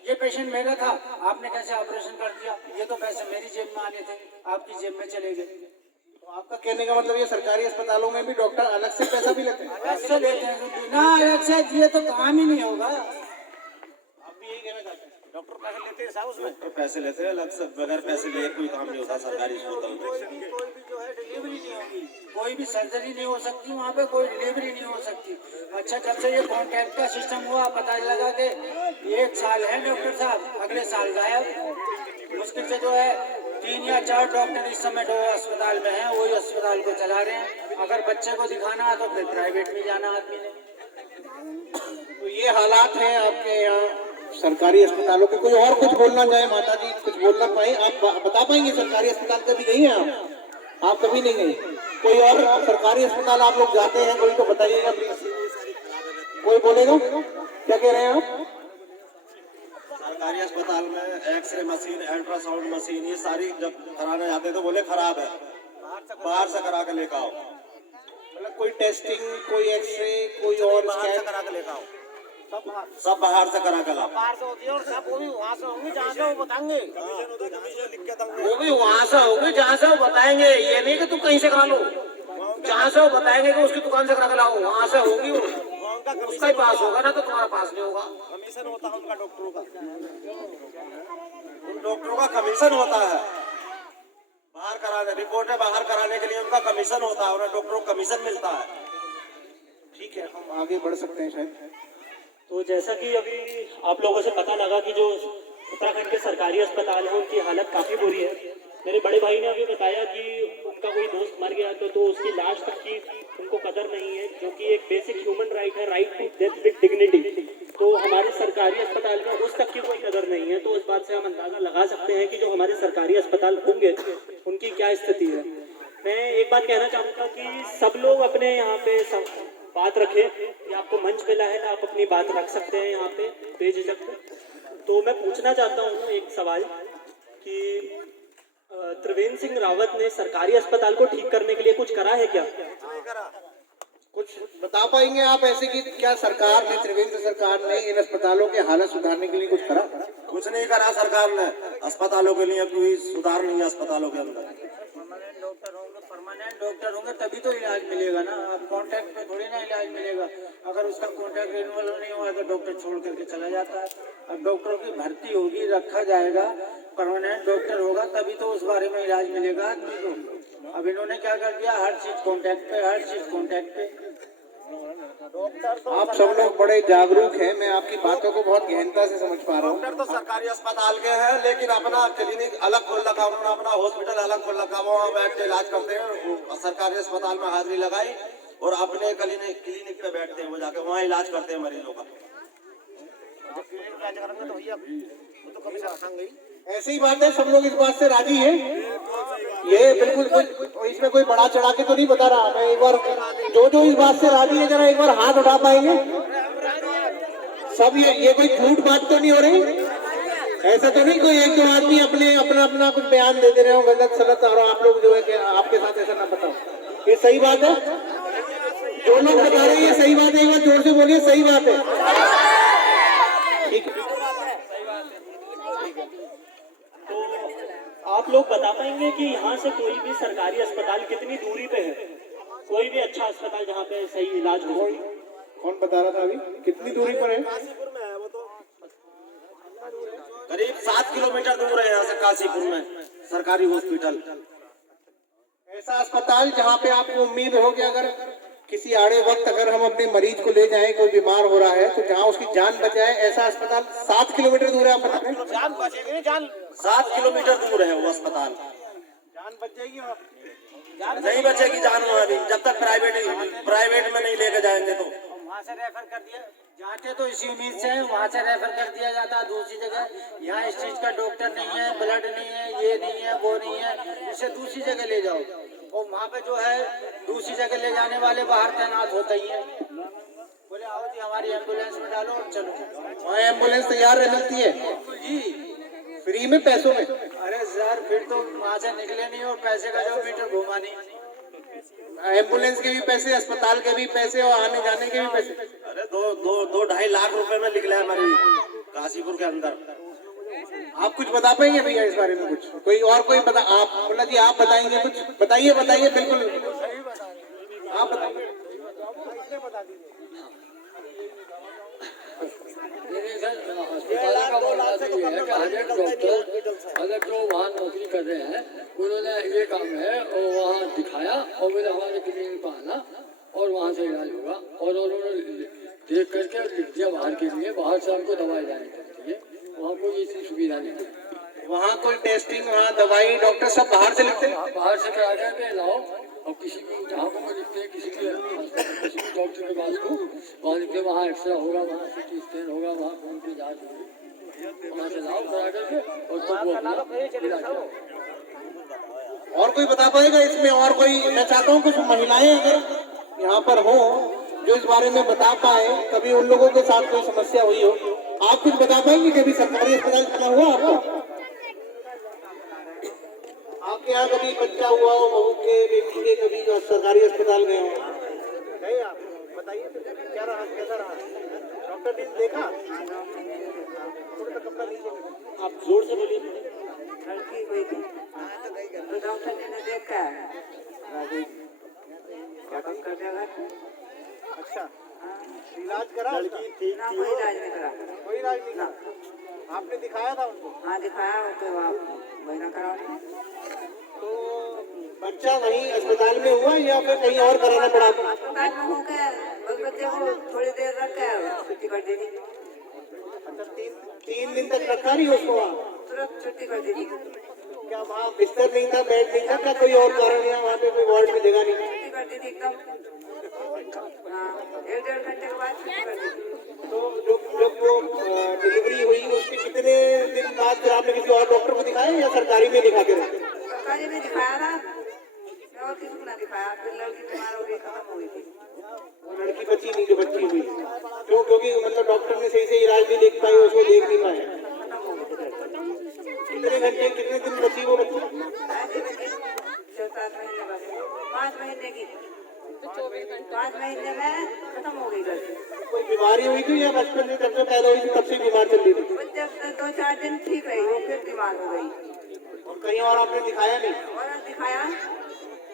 ये पेशेंट मेरा था, आपने कैसे ऑपरेशन कर दिया, ये तो पैसे मेरी जेब में आने थे, आपकी जेब में चले गए। तो आपका कहने का मतलब ये सरकारी अस्पतालों में भी डॉक्टर अलग से पैसा भी लेते हैं? अलग से लेते हैं, बिना अलग से दिए तो काम ही नहीं होगा। आप भी यही कहना चाहते हैं? डॉक्टर पैसे लेते हैं साहब, उसमें तो पैसे लेते हैं अलग से, बगैर पैसे लिए कोई काम नहीं होता सरकारी अस्पताल में। कोई भी जो है डिलीवरी नहीं होगी, कोई भी सर्जरी नहीं हो सकती वहाँ पे, कोई डिलीवरी नहीं हो सकती। अच्छा, जब से ये कॉन्ट्रैक्ट का सिस्टम हुआ, पता लगा कि 1 साल है डॉक्टर साहब, अगले साल गायब। मुश्किल से जो है 3 या 4 डॉक्टर इस समय जो अस्पताल में हैं, वही अस्पताल को चला रहे हैं। अगर बच्चे को दिखाना है तो फिर प्राइवेट में जाना आदमी ने। तो ये हालात हैं आपके यहाँ सरकारी अस्पतालों के। कोई और कुछ बोलना चाहे माता जी, कुछ बोलना पाए? आप बता पाएंगे सरकारी अस्पताल कभी गई हैं आप कभी नहीं गई? कोई और सरकारी अस्पताल आप लोग जाते हैं, कोई तो बताइएगा प्लीज। कोई बोलेगा? क्या कह रहे हैं आप? सरकारी अस्पताल में एक्सरे मशीन, अल्ट्रासाउंड मशीन, ये सारी जब कराने जाते तो बोले खराब है, बाहर से करा के लेकर आओ। मतलब कोई टेस्टिंग, कोई एक्सरे, कोई और बाहर से करा के लेकर आओ, सब बाहर से करा के लाओ। बाहर से होती है और सब वो भी वहाँ से होंगी जहाँ से वो बताएंगे, वो भी वहाँ से होगी जहाँ से वो बताएंगे। ये नहीं कि तुम कहीं से करा लो, जहाँ से वो बताएंगे कि उसकी दुकान से करा के लाओ, वहाँ से होगी वो, उसका ही पास होगा ना, तो तुम्हारा पास नहीं होगा। कमीशन होता है उनका, डॉक्टरों का, उन डॉक्टरों का कमीशन होता है बाहर कराने, रिपोर्टें बाहर कराने के लिए उनका कमीशन होता है, उन्हें डॉक्टरों को कमीशन मिलता है। ठीक है, हम आगे बढ़ सकते हैं शायद। तो जैसा कि अभी आप लोगों से पता लगा कि जो उत्तराखंड के सरकारी अस्पताल है उनकी हालत काफ़ी बुरी है। मेरे बड़े भाई ने अभी बताया कि उनका कोई दोस्त मर गया तो उसकी लाश तक की उनको कदर नहीं है, जो कि एक बेसिक ह्यूमन राइट है, right to death with dignity. तो हमारे सरकारी अस्पताल में उस तक की कोई कदर नहीं है। तो इस बात से हम अंदाज़ा लगा सकते हैं कि जो हमारे सरकारी अस्पताल होंगे उनकी क्या स्थिति है। मैं एक बात कहना चाहूँगा कि सब लोग अपने यहाँ पे बात रखें, कि आपको मंच मिला है, आप अपनी बात रख सकते हैं यहाँ पे बेझिझक। तो मैं पूछना चाहता हूँ एक सवाल कि त्रिवेंद्र सिंह रावत ने सरकारी अस्पताल को ठीक करने के लिए कुछ करा है क्या? कुछ बता पाएंगे आप ऐसे कि क्या सरकार ने, त्रिवेंद्र सरकार ने इन अस्पतालों के हालत सुधारने के लिए कुछ करा? कुछ नहीं करा सरकार ने अस्पतालों के लिए, कोई सुधार नहीं है अस्पतालों के अंदर। परमानेंट डॉक्टर होंगे तभी तो इलाज मिलेगा ना, अब कॉन्ट्रैक्ट में थोड़ी ना इलाज मिलेगा। अगर उसका कॉन्ट्रैक्ट रिन्यूअल नहीं हुआ तो डॉक्टर छोड़ करके चला जाता है। अब डॉक्टरों की भर्ती होगी, रखा जाएगा, परमानेंट डॉक्टर होगा तभी तो उस बारे में इलाज मिलेगा आदमी को। अब इन्होंने क्या कर दिया, हर चीज कॉन्ट्रैक्ट पे, हर चीज कॉन्ट्रैक्ट पे। आप सब लोग बड़े जागरूक हैं, मैं आपकी बातों को बहुत गहनता से समझ पा रहा हूँ। डॉक्टर तो सरकारी अस्पताल के हैं, लेकिन अपना क्लिनिक अलग खोल रखा, उन्होंने अपना हॉस्पिटल अलग खोल रखा, वहाँ बैठ के इलाज करते हैं। सरकारी अस्पताल में हाजिरी लगाई और अपने क्लिनिक पे बैठते हैं, वो जाके वहाँ इलाज करते हैं मरीजों का। ऐसी ही बात है, सब लोग इस बात से राजी हैं। ये बिल्कुल कोई इसमें कोई बड़ा चढ़ा के तो नहीं बता रहा मैं। एक बार जो इस बात से राजी है जरा एक बार हाथ उठा पाएंगे सब? ये कोई झूठ बात तो नहीं हो रही? ऐसा तो नहीं कोई एक दो आदमी अपने अपना अपना कुछ बयान दे दे रहे हो गलत सलत, और आप लोग जो है कि आपके साथ ऐसा ना बताओ। ये सही बात है? जो लोग बता रहे हैं ये सही बात है, एक बार जोर से बोलिए सही बात है। ठीक है। तो आप लोग बता पाएंगे कि यहाँ से कोई भी सरकारी अस्पताल कितनी दूरी पे है? कोई भी अच्छा अस्पताल जहाँ पे सही इलाज हो? कौन बता रहा था अभी कितनी दूरी पर है? करीब 7 किलोमीटर दूर है यहाँ से काशीपुर में सरकारी हॉस्पिटल। ऐसा अस्पताल जहाँ पे आपको उम्मीद हो कि अगर किसी आड़े वक्त अगर हम अपने मरीज को ले जाएं, कोई बीमार हो रहा है तो जहाँ उसकी जान बच जाए, ऐसा अस्पताल 7 किलोमीटर दूर है। आप बता रहे हैं जान बचेगी नहीं, जान 7 किलोमीटर दूर है वो अस्पताल। जान बच जाएगी नहीं बचेगी जान वहाँ भी, जब तक प्राइवेट में नहीं लेके जाएंगे तो। वहाँ से रेफर कर दिया जाते तो इसी उम्मीद से वहाँ से रेफर कर दिया जाता है दूसरी जगह। यहाँ इस चीज का डॉक्टर नहीं है, ब्लड नहीं है, ये नहीं है, वो नहीं है, इसे दूसरी जगह ले जाओ। और वहाँ पे जो है दूसरी जगह ले जाने वाले बाहर तैनात होते ही है, बोले आओ जी हमारी एम्बुलेंस में डालो और चलो। वहाँ एम्बुलेंस तैयार मिलती है जी फ्री में, पैसों में? अरे सर फिर तो वहाँ से निकले नहीं और पैसे का जो मीटर घुमा नहीं। एम्बुलेंस के भी पैसे, अस्पताल के भी पैसे और आने जाने के भी पैसे। अरे 2-2.5 लाख रुपए में निकले हमारी काशीपुर के अंदर। आप कुछ बता पाएंगे भैया इस बारे में? कुछ कोई और कोई बता, आप बोला जी आप बताएंगे कुछ? बताइए बताइए, बिल्कुल आप बताइए। अस्पताल का मामला तो ये है कि हर एक डॉक्टर अगर जो वहाँ नौकरी कर रहे हैं उन्होंने ये काम है और वहाँ दिखाया और बोले हमारे क्लिनिक पर आना और वहाँ से इलाज होगा, और उन्होंने देख करके लिख दिया बाहर के लिए, बाहर से हमको दवाई लानी पड़ती है, वहाँ कोई ऐसी सुविधा नहीं है। वहाँ कोई टेस्टिंग, वहाँ दवाई, डॉक्टर सब बाहर से लिखते हैं? बाहर से करा करके लाओ, और किसी भी जहाँ को लिखते हैं किसी भी डॉक्टर के पास को वहाँ लिखते हैं, वहाँ एक्सरे होगा, वहाँ CT स्कैन होगा, वहाँ खून की जाँच होगी, वहाँ से लाओ करा करके और तब वो अपना इलाज कराओ। और कोई बता पाएगा इसमें? और कोई, मैं चाहता हूँ कुछ महिलाएं अगर यहाँ पर हो जो इस बारे में बता पाए, कभी उन लोगों के साथ कोई समस्या हुई हो, आप कुछ बता पाएंगे? कभी सरकारी अस्पताल चला हुआ आपका? आपके यहाँ कभी बच्चा हुआ हो, बहू के, बेटी के, कभी जो सरकारी अस्पताल गए हो? गए आप? बताइए क्या रहा, कैसा रहा? डॉक्टर ने देखा? आप जोर से बोलिए। लड़की हुई थी तो डॉक्टर ने देखा क्या कर देगा। अच्छा, इलाज करा? लड़की ठीक ना थी? कोई इलाज नहीं करा। कोई इलाज नहीं करा? आपने दिखाया था उनको? हाँ दिखाया, ओके वहाँ महीना कराओ। तो बच्चा वहीं अस्पताल में हुआ या फिर कहीं और कराना पड़ा? अस्पताल में होकर बस बच्चे को थोड़ी देर रख कर छुट्टी कर दी थी। अच्छा, 3 दिन तक रखा नहीं उसको वहाँ? तुरंत छुट्टी कर दी थी। क्या वहाँ बिस्तर नहीं था, बेड नहीं था, क्या कोई और कारण है? वहाँ पे कोई वार्ड में जगह नहीं? छुट्टी कर दी थी एकदम। हाँ 1-1.5 घंटे के बाद छुट्टी कर दी थी। तो जब वो डिलीवरी हुई उसके कितने दिन बाद फिर आपने किसी और डॉक्टर को दिखाया या सरकारी में दिखा के रखे? सरकारी में दिखाया था और किसी को ना दिखाया। फिर लड़की बीमार हो गई, खत्म हो गई थी। वो लड़की बची नहीं जो बच्ची हुई, क्यों? क्योंकि मतलब डॉक्टर ने सही से इलाज नहीं देख पाए, उसको देख नहीं पाए। कितने घंटे, कितने दिन बची वो बच्ची? 6-7 महीने बस, 5 महीने की, 5 महीने में खत्म हो गई लड़की। कोई बीमारी हुई थी या बचपन से जब से पैदा हुई थी तब से बीमार चल रही थी? जब 2-4 दिन ठीक रही वो फिर बीमार हो गई। और कहीं और आपने दिखाया नहीं?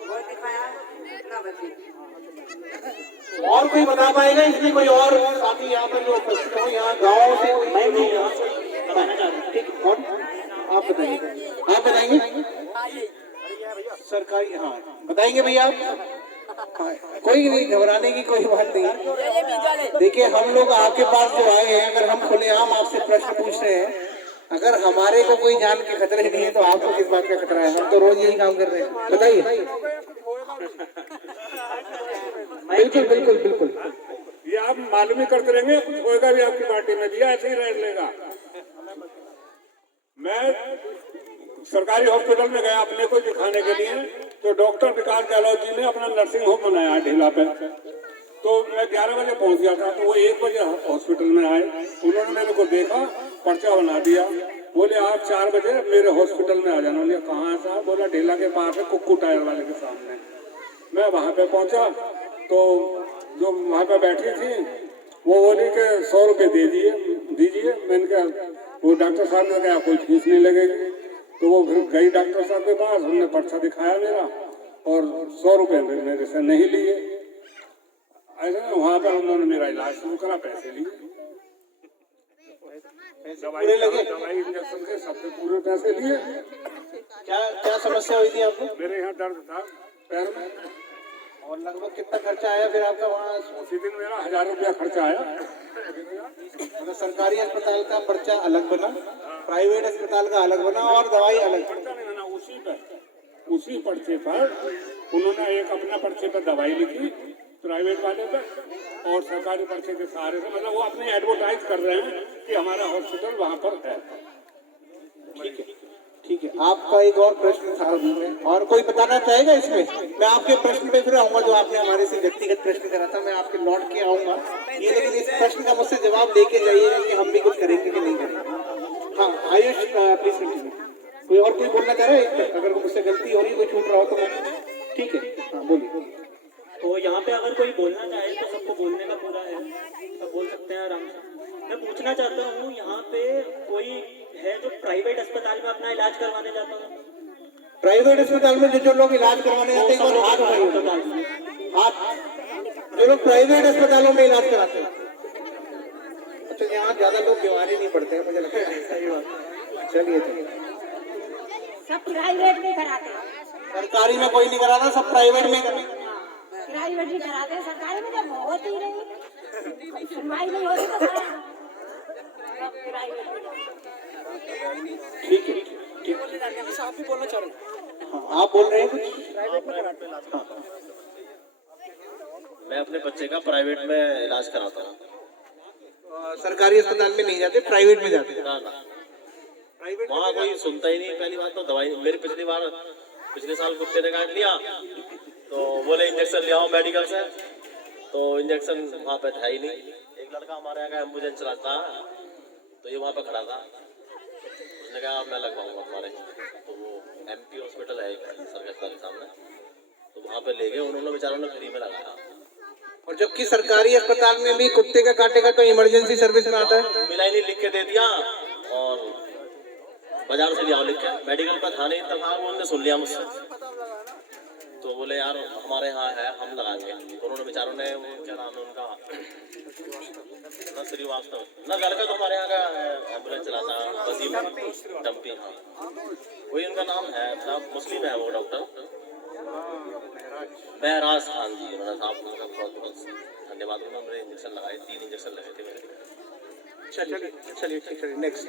और दिखाया ना बची। और कोई बता पाएगा इसमें? कोई और साथी यहाँ पर जो उपस्थित हो, यहाँ गाँव से कोई? मैं यहाँ से बताना चाह रहा हूँ। ठीक, कौन? आप बताइए, आप बताएंगे? सरकारी, हाँ बताएंगे भैया आप? हाँ, कोई नहीं, घबराने की कोई बात नहीं। देखिए हम लोग आपके पास जो आए हैं, अगर हम खुलेआम आपसे प्रश्न पूछ रहे हैं, अगर हमारे को कोई जान के खतरे नहीं है तो आपको किस बात का खतरा है? हम तो रोज यही काम कर रहे हैं। बताइए। बिल्कुल बिल्कुल बिल्कुल। ये आप मालूम ही करते रहेंगे, कुछ होएगा भी आपकी पार्टी में भी ऐसे ही रह लेगा। मैं सरकारी हॉस्पिटल में गया अपने को दिखाने के लिए, तो डॉक्टर विकास गहलोत जी ने अपना नर्सिंग होम बनाया है ढीला पे। तो मैं 11 बजे पहुंच गया था, तो वो 1 बजे हॉस्पिटल में आए। उन्होंने मेरे को देखा, पर्चा बना दिया, बोले आप 4 बजे मेरे हॉस्पिटल में आ जाना। बोले कहाँ है साहब? बोला ढीला के पास है, कुक्कू टायर वाले के सामने। मैं वहाँ पे पहुँचा तो जो वहाँ पे बैठी थी वो बोली कि 100 रुपये दीजिए। मैंने कहा, वो डॉक्टर साहब ने कहा कोई फीस नहीं लगेगी। तो वो फिर गई डॉक्टर साहब के पास, हमने पर्चा दिखाया मेरा और 100 रुपये मेरे से नहीं लिए। ऐसे वहाँ पर उन्होंने मेरा इलाज शुरू करा, पैसे लिए, दवाई इंजेक्शन के सबसे पूरे पैसे लिए। क्या क्या समस्या हुई थी आपको? मेरे यहाँ दर्द था पैर में। और लगभग कितना खर्चा आया फिर आपका वहाँ? उसी दिन मेरा 1000 रुपया खर्चा आया। मतलब सरकारी अस्पताल का पर्चा अलग बना, प्राइवेट अस्पताल का अलग बना और दवाई अलग। पर्चा नहीं बना, उसी पर्चे पर उन्होंने एक अपना पर्चे पर दवाई लिखी प्राइवेट वाले पर और सरकारी पर्चे के सहारे से, मतलब वो अपने एडवर्टाइज कर रहे हैं कि हमारा हॉस्पिटल वहाँ पर है। ठीक है। आपका एक और प्रश्न था अभी में, और कोई बताना चाहेगा इसमें? मैं आपके प्रश्न पे फिर आऊंगा जो आपने हमारे से व्यक्तिगत प्रश्न करा था, मैं आपके लौट के आऊंगा ये, लेकिन इस प्रश्न का मुझसे जवाब लेके जाइएगा कि हम भी कुछ करेंगे कि नहीं करेंगे। हाँ आयुष प्लीज कंटिन्यू। कोई और कोई बोलना चाह रहा है? अगर मुझसे गलती हो रही, कोई छूट रहा हो तो ठीक है, हाँ बोलिए। तो यहाँ पे अगर कोई बोलना चाहे तो सबको बोलने का पूरा है, सब बोल सकते हैं आराम से। मैं पूछना चाहता हूँ यहाँ पे कोई है जो प्राइवेट अस्पताल में अपना इलाज करवाने जाता है? प्राइवेट अस्पताल में जो लोग इलाज करवाने जाते हैं वो हाथ उठाइए, हाथ। जो लोग प्राइवेट अस्पतालों में इलाज कराते हैं, अच्छा यहाँ ज्यादा लोग बीमारी नहीं पड़ते हैं मुझे लगता है, सही बात। चलिए सब प्राइवेट में कराते हैं, सरकारी में कोई नहीं कराता, सब प्राइवेट में कराते। प्राइवेट ही कराते हैं, सरकारी में जब होती ही नहीं, सुनवाई नहीं होती तो सब प्राइवेट में। ठीक है, ठीक है। आप भी बोलना चाह रहे हैं? हाँ आप बोल रहे हैं कुछ? हाँ। मैं अपने बच्चे का प्राइवेट में इलाज कराता हूँ। सरकारी अस्पताल में नहीं जाते, प्राइवेट में जाते हैं। ना वहाँ कोई सुनता ही नहीं। पहली बात तो दवाई मेरी पिछले साल कुत्ते ने काट लिया तो बोले इंजेक्शन ले आओ मेडिकल से, तो इंजेक्शन वहाँ पे था ही नहीं। एक लड़का हमारे यहाँ का एम्बुलेंस चलाता है तो ये वहाँ पे खड़ा था, उसने कहा मैं लगवाऊंगा तुम्हारे। तो वो MP हॉस्पिटल है सरकारी अस्पताल के सामने, तो वहाँ पे ले गए उन्होंने, बेचारों ने फ्री में लगाया। और जबकि सरकारी अस्पताल में भी कुत्ते का काटेगा तो इमरजेंसी सर्विस में आता है। मिला ही नहीं, लिख के दे दिया और बाजार से लिया लिख के। मेडिकल पर था नहीं तब, उन्होंने सुन लिया मुझसे तो बोले यार हमारे यहाँ है हम लगाएंगे। तो उन्होंने बेचारों ने वो क्या नाम है उनका ना श्रीवास्तव ना लड़का तो हमारे यहाँ का एम्बुलेंस चलाता है वसीम डम्पी, हाँ वही उनका नाम है, मुस्लिम है वो डॉक्टर महराज खान जी। उन्होंने साहब उनका बहुत बहुत धन्यवाद। उन्होंने मेरे इंजेक्शन लगाए, 3 इंजेक्शन लगे थे मेरे। चलिए नेक्स्ट।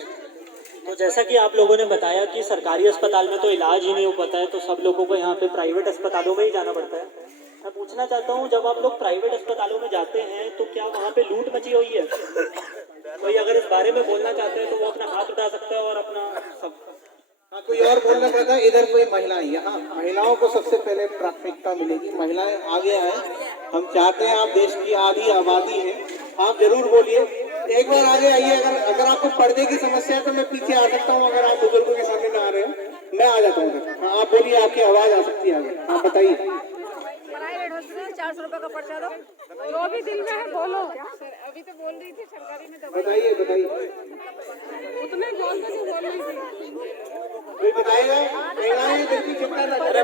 तो जैसा कि आप लोगों ने बताया कि सरकारी अस्पताल में तो इलाज ही नहीं हो पाता है, तो सब लोगों को यहाँ पे प्राइवेट अस्पतालों में ही जाना पड़ता है। मैं पूछना चाहता हूँ जब आप लोग प्राइवेट अस्पतालों में जाते हैं तो क्या वहाँ पे लूट मची हुई है? कोई अगर इस बारे में बोलना चाहते हैं तो वो अपना हाथ उठा सकता है और अपना सब। हाँ कोई और बोलना चाहता है? इधर कोई महिला है, यहाँ महिलाओं को सबसे पहले प्राथमिकता मिलेगी, महिलाएं आगे आए। हम चाहते हैं, आप देश की आधी आबादी है, आप जरूर बोलिए, एक बार आगे आइए। अगर आपको पर्दे की समस्या है तो मैं पीछे आ सकता हूँ, अगर आप बुजुर्गों के सामने ना आ रहे हो मैं आ जाता हूँ। हाँ आप बोलिए, आपकी आवाज आ सकती है आगे, आप बताइए। प्राइवेट हॉस्पिटल 400 रुपए का पर्चा दो, जो भी दिल में है बोलो। अभी तो बोल रही थी सरकारी में दवाई, बताइए उतने जोर से बोल रही थी। कोई बताएगा? महिलाएं दिल की चिंता न करें।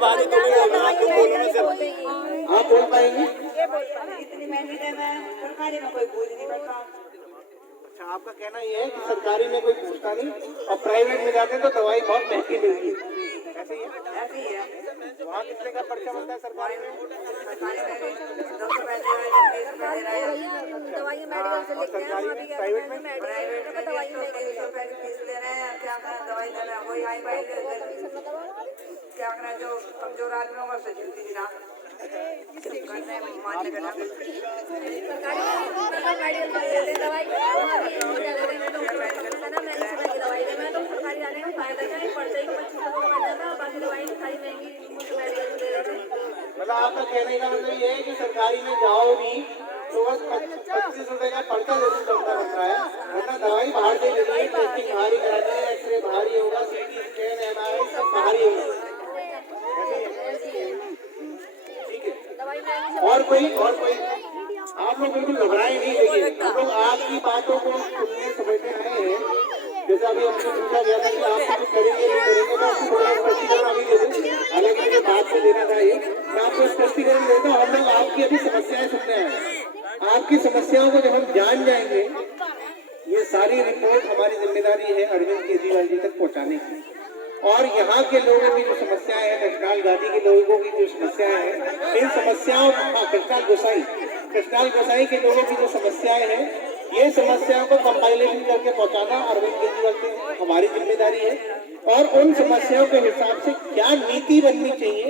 आप बोल पाएंगे? इतनी महंगी है, मैं सरकारी में कोई पूछ नहीं करता। अच्छा आपका कहना ये है कि सरकारी में कोई पूछता नहीं और प्राइवेट में जाते हैं तो दवाई बहुत महंगी मिलती है, ऐसे ही है? ऐसे ही है। वहाँ कितने का पर्चा मिलता है सरकारी में? सरकारी में 2 रुपए दे रहे हैं, दवाइयाँ मेडिकल से लेके आए, वहाँ भी प्राइवेट में प्राइवेट में दवाई 300 रुपए की फीस ले रहे हैं। क्या करना, दवाई देना वही हाई फाई क्या करना, जो कमजोर आदमी होगा उससे जल्दी ना मारने का मतलब आपका कहने का मतलब ये है कि सरकारी में जाओ भी तो बस 25 रुपए का पर्चा जरूर करना बन रहा है, वरना दवाई बाहर से लेनी है, टेस्टिंग बाहर ही करानी है, एक्सरे बाहर ही होगा, सीटी स्कैन MRI सब बाहर ही होगा। ठीक है, और कोई आप लोग बिल्कुल घबराए नहीं। देखिए हम लोग आपकी बातों को सुनने समझने आए हैं। जैसे अभी हमसे पूछा गया था कि आप कुछ करेंगे नहीं करेंगे, मैं आपको थोड़ा स्पष्टीकरण अभी दे दूँ, हालांकि मुझे बात से देना था ये, मैं आपको स्पष्टीकरण देता हूँ। हम लोग आपकी अभी समस्याएं सुनने आए हैं। आपकी समस्याओं को जब हम जान जाएंगे, ये सारी रिपोर्ट हमारी जिम्मेदारी है अरविंद केजरीवाल जी तक पहुँचाने की। और यहाँ के लोगों की जो समस्याएं हैं, कृष्णाल गांधी के लोगों की जो समस्याएं हैं, इन समस्याओं कृष्णाल गोसाई के लोगों की जो समस्याएं हैं, ये समस्याओं को कंपाइलेशन करके पहुंचाना अरविंद केजरीवाल की हमारी जिम्मेदारी है। और उन समस्याओं के हिसाब से क्या नीति बननी चाहिए,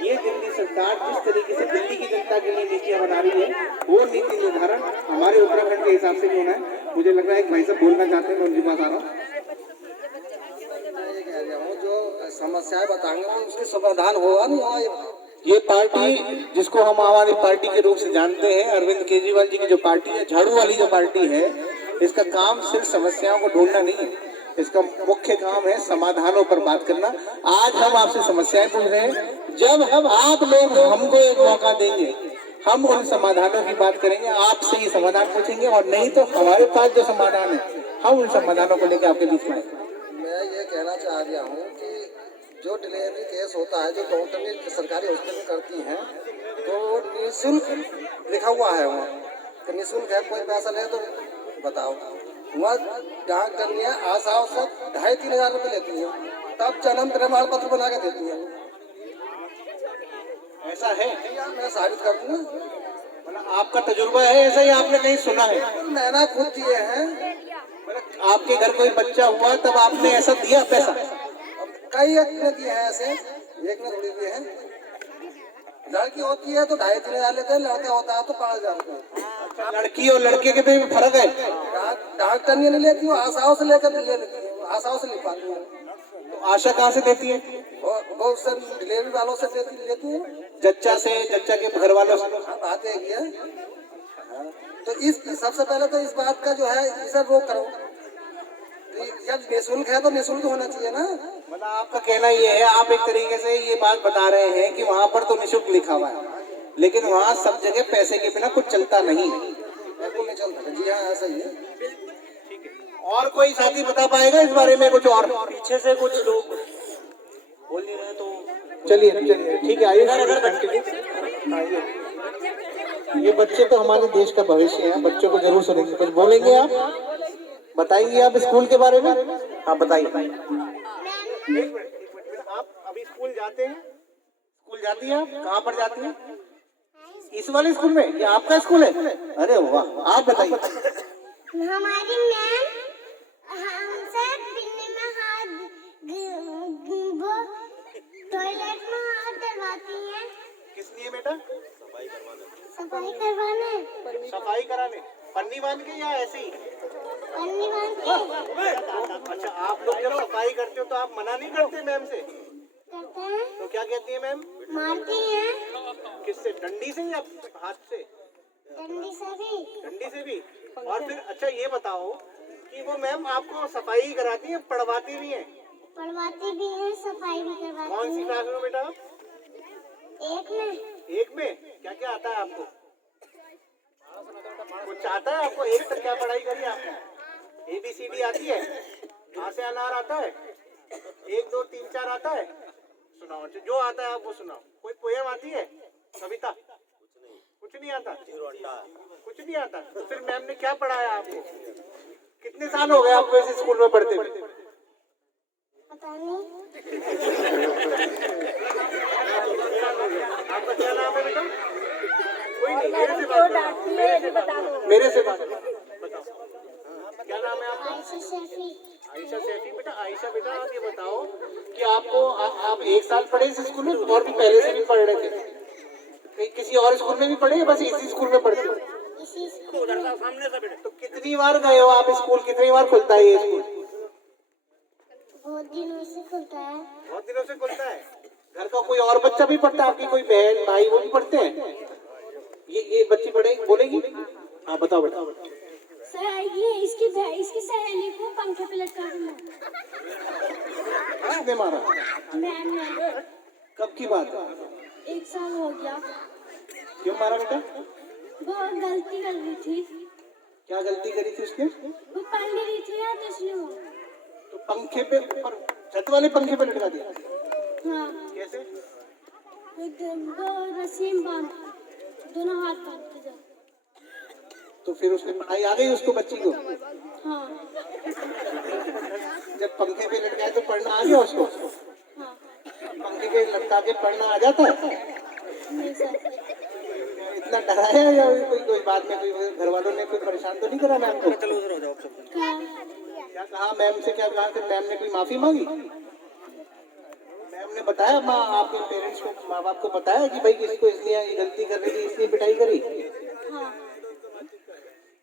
ये दिल्ली सरकार जिस तरीके से दिल्ली की जनता के लिए नीतियां बना रही है, वो नीति निर्धारण हमारे उत्तराखंड के हिसाब से भी होना है। मुझे लग रहा है एक भाई साहब बोलना चाहते हैं, मैं उनके पास आ रहा हूँ। ये कह रहा हूँ जो समस्याएं बताएंगे उसके समाधान होगा नहीं होगा। ये पार्टी जिसको हम आम आदमी पार्टी के रूप से जानते हैं, अरविंद केजरीवाल जी की जो पार्टी है, झाड़ू वाली जो पार्टी है, इसका काम सिर्फ समस्याओं को ढूंढना नहीं है, इसका मुख्य काम है समाधानों पर बात करना। आज हम आपसे समस्याएं पूछ रहे हैं, जब हम आप लोग हमको एक मौका देंगे, हम उन समाधानों की बात करेंगे, आपसे ही समाधान पूछेंगे, और नहीं तो हमारे पास जो समाधान है हम उन समाधानों को लेकर आपके बीच में आएंगे। मैं ये कहना चाह रहा हूँ कि जो डिलीवरी केस होता है, जो डॉक्टर सरकारी हॉस्पिटल में करती हैं, तो निःशुल्क लिखा हुआ है वहाँ कि निःशुल्क है, कोई पैसा ले तो बताओ। वहाँ डाक करनिया आशाओं से 2,500-3 हज़ार रुपये लेती हैं, तब जन्म प्रमाण पत्र बना के देती हैं। ऐसा है, मैं साबित कर दूंगा। मतलब आपका तजुर्बा है ऐसा, ही आपने कहीं सुना है? मैंने खुद दिए हैं। मतलब आपके घर कोई बच्चा हुआ तब आपने ऐसा दिया पैसा? कई ने दिए हैं ऐसे, एक ने थोड़ी दिए हैं। लड़की होती है तो 2,500-3 हज़ार लेते हैं, लड़का होता है तो 5,000 रुपये। लड़की और लड़के के भी फर्क है? डॉक्टर नहीं लेती हूँ, आशाओं से लेकर ले लेती हूँ, आशाओं से लिखवाती हूँ। तो आशा कहाँ से देती है? बहुत से डिलीवरी वालों से लेती हूँ, जच्चा से, जच्चा के घर वालों से। बात है ये। तो इस सबसे पहले तो इस बात का जो है इसे रोक करो। जब निःशुल्क है तो निःशुल्क होना चाहिए ना। मतलब आपका कहना ये है, आप एक तरीके से ये बात बता रहे हैं कि वहाँ पर तो निःशुल्क लिखा हुआ है, लेकिन वहाँ सब जगह पैसे के बिना कुछ चलता नहीं। बिल्कुल नहीं चलता। जी हाँ, ऐसा ही है। ठीक है, और कोई साथी बता पाएगा इस बारे में कुछ? और पीछे से कुछ लोग बोल नहीं रहे तो चलिए ठीक है, आइए। ये बच्चे तो हमारे देश का भविष्य है, बच्चों को जरूर सुनेंगे। कुछ बोलेंगे आप, बताएंगे आप स्कूल के बारे में? हाँ बताइए। आप अभी स्कूल जाते हैं? स्कूल जाती हैं आप? कहाँ पर जाती हैं? इस वाले स्कूल में? ये आपका स्कूल है? अरे वाह, आप बताइए। हमारी मैम हमसे पीने में हाथ वो टॉयलेट में हाथ डलवाती हैं। किस लिए बेटा? सफाई करवाने। सफाई कराने? पन्नी बांध के या ऐसे ही? पन्नी बांध के। अच्छा, आप लोग जब सफाई करते हो तो आप मना नहीं करते मैम से? करते हैं। तो क्या कहती है मैम? मारती हैं। किससे, डंडी से या हाथ से? डंडी से भी। डंडी से भी। और फिर अच्छा ये बताओ कि वो मैम आपको सफाई कराती है, पढ़वाती भी है? पढ़वाती भी हैं, सफाई भी करवाती हैं। कौन सी क्लास में बेटा? एक में। एक में? क्या क्या आता है आपको? कुछ आता है आपको? एक तक क्या पढ़ाई करी आपने? ABCD आती है? आ से अनार आता है? 1 2 3 4 आता है? सुनाओ, जो आता है आप वो सुनाओ। कोई पोएम आती है? कविता? कुछ नहीं आता? कुछ नहीं आता? तो फिर मैम ने क्या पढ़ाया आपको? कितने साल हो गए आपको इस स्कूल में पढ़ते हुए? पता नहीं। आपका क्या नाम है बेटा? कोई नहीं, मेरे से बात बताओ। क्या नाम है आपका? आयशा सैफी। आयशा सैफी। बेटा आयशा, बेटा आप ये बताओ कि आपको आप 1 साल पढ़े इस स्कूल में, और भी पहले से भी पढ़ रहे थे? कहीं किसी और स्कूल में भी पढ़े या बस इसी स्कूल में पढ़ते हो? इसी स्कूल। सामने से बेटा। तो कितनी बार गए हो आप स्कूल? कितनी बार खुलता है ये स्कूल? बहुत दिनों से खुलता है। बहुत दिनों से खुलता है। घर का कोई और बच्चा भी पढ़ता है? आपकी कोई बहन भाई वो भी पढ़ते हैं? ये बच्ची पढ़ेगी, बोलेगी? हाँ बताओ बेटा। सर ये इसकी सहेली को पंखे पे लटका के मारा। किसने मारा? मैम ने। कब की बात है? 1 साल हो गया। क्यों मारा बेटा? वो गलती कर रही थी, क्या गलती करी थी उसने? वो पढ़ नहीं रही थी ना, तो इसलिए मारा। तो पंखे पे ऊपर छत वाले पंखे पे लटका दिया? हाँ, कैसे? वो रस्सी में बांध, दोनों हाथ बांध के जाओ। तो फिर उसने पढ़ाई आ गई उसको, बच्ची को? हाँ जब पंखे पे लटकाए तो पढ़ना आ गया उसको? हाँ। पंखे पे लटका के पढ़ना आ जाता है? नहीं सर। इतना डराया या कोई बाद में कोई घर वालों ने कोई परेशान तो नहीं करा मैम को? क्या कहा मैम से? क्या कहा कि मैम ने कोई माफी मांगी? मैम ने बताया, माँ आपके पेरेंट्स को, माँ बाप को बताया कि भाई इसको इसलिए ये गलती कर रही थी इसलिए पिटाई करी? हाँ।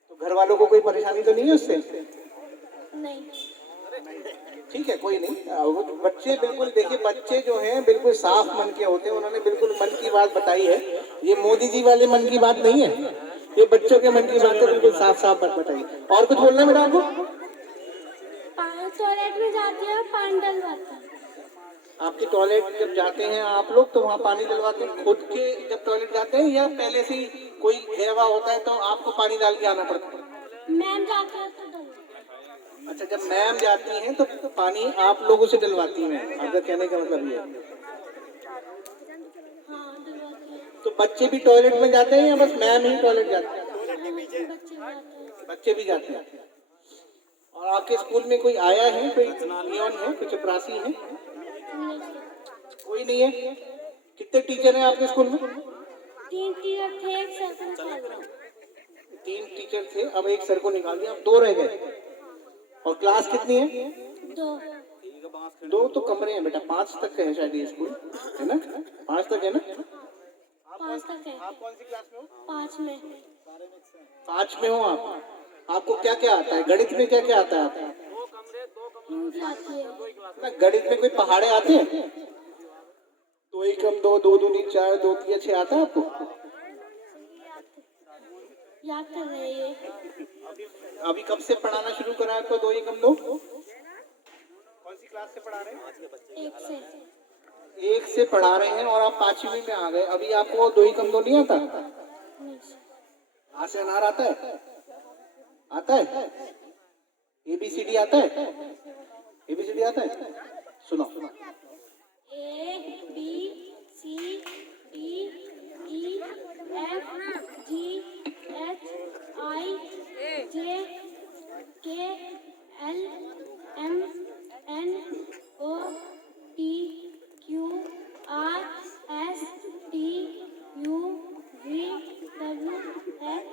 तो घर वालों को कोई परेशानी तो नहीं है उससे? नहीं। ठीक है, कोई नहीं। वो बच्चे बिल्कुल, देखिए बच्चे जो हैं बिल्कुल साफ मन के होते हैं, उन्होंने बिल्कुल मन की बात बताई है। ये मोदी जी वाले मन की बात नहीं है, ये बच्चों के मन की बात है, बिल्कुल साफ साफ बात बताई। और कुछ बोलना है बेटा आपको? टॉयलेट में जाते हैं, पानी डलवाते हैं। आपके टॉयलेट जब जाते हैं आप लोग तो वहाँ पानी डलवाते हैं खुद के जब टॉयलेट जाते हैं, या पहले से ही कोई गया हुआ होता है तो आपको पानी डाल के आना पड़ता है? मैम जाते हैं तो डलवाते। अच्छा, जब मैम जाती हैं तो पानी आप लोगों से डलवाती हैं, आपका कहने का मतलब ये है? हाँ डलवाते हैं। तो बच्चे भी टॉयलेट में जाते हैं या बस मैम ही टॉयलेट जाते हैं? बच्चे भी जाते हैं। और आपके स्कूल में कोई आया है, कोई नियॉन है, कोई चपरासी है? कोई नहीं है। कितने टीचर हैं आपके स्कूल में? 3 टीचर थे, एक सर को निकाल दिया। 3 टीचर थे, अब एक सर को निकाल दिया, अब 2 रह गए। और क्लास कितनी है? 2। 2 तो कमरे हैं बेटा, 5 तक है शायद ये स्कूल, है ना? 5 तक है ना? 5 तक है। आप कौन सी क्लास में हो? 5 में। 5 में हो आप? आपको क्या क्या आता है? गणित में क्या क्या आता है आपको? हिंदी आती है। ना गणित में कोई पहाड़े आते हैं? 2 एकम 2, 2 दूनी 4, 2 तिया 6 आता है आपको? याद कर रहे हैं। अभी कब से पढ़ाना शुरू करा है आपको 2 एकम 2? कौन सी क्लास से पढ़ा रहे हैं? 1 से। 1 से पढ़ा रहे हैं और आप 5वीं में आ गए। अभी आपको 2 एकम 2 नहीं आता? नहीं सर। आ से अनार आता है? आता है? ABCD आता है? ABCD आता है? सुनो। A B C D E F G H I J K L M N O P Q R S T U V W X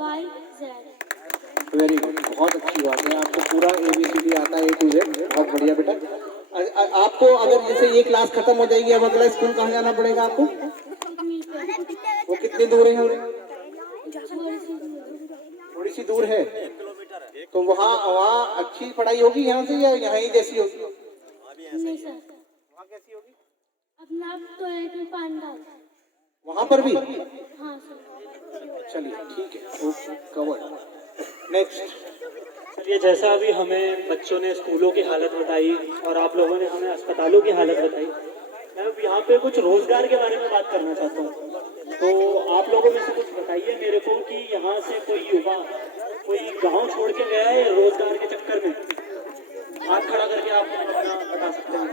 Y Z। Very good, बहुत अच्छी बात है, आपको पूरा ABCD आता है A to Z, बहुत बढ़िया बेटा। आपको अगर जैसे ये क्लास खत्म हो जाएगी, अब अगला स्कूल कहाँ जाना पड़ेगा आपको? वो कितनी दूर है? थोड़ी सी दूर है। तो वहाँ अच्छी पढ़ाई होगी यहाँ से, या यहाँ ही जैसी होगी? नहीं सर। वहाँ कैसी होगी? अपना टॉयलेट में पानी डालता है। वहाँ पर भी? हाँ सर। चलिए ठीक है, ओके, कवर। नेक्स्ट। चलिए, जैसा अभी हमें बच्चों ने स्कूलों की हालत बताई और आप लोगों ने हमें अस्पतालों की हालत बताई, मैं अब यहाँ पे कुछ रोजगार के बारे में बात करना चाहता हूँ। तो आप लोगों में से कुछ बताइए मेरे को कि यहाँ से कोई युवा कोई गांव छोड़ के गया है रोजगार के चक्कर में? हाथ खड़ा करके आप अपना बता सकते हैं।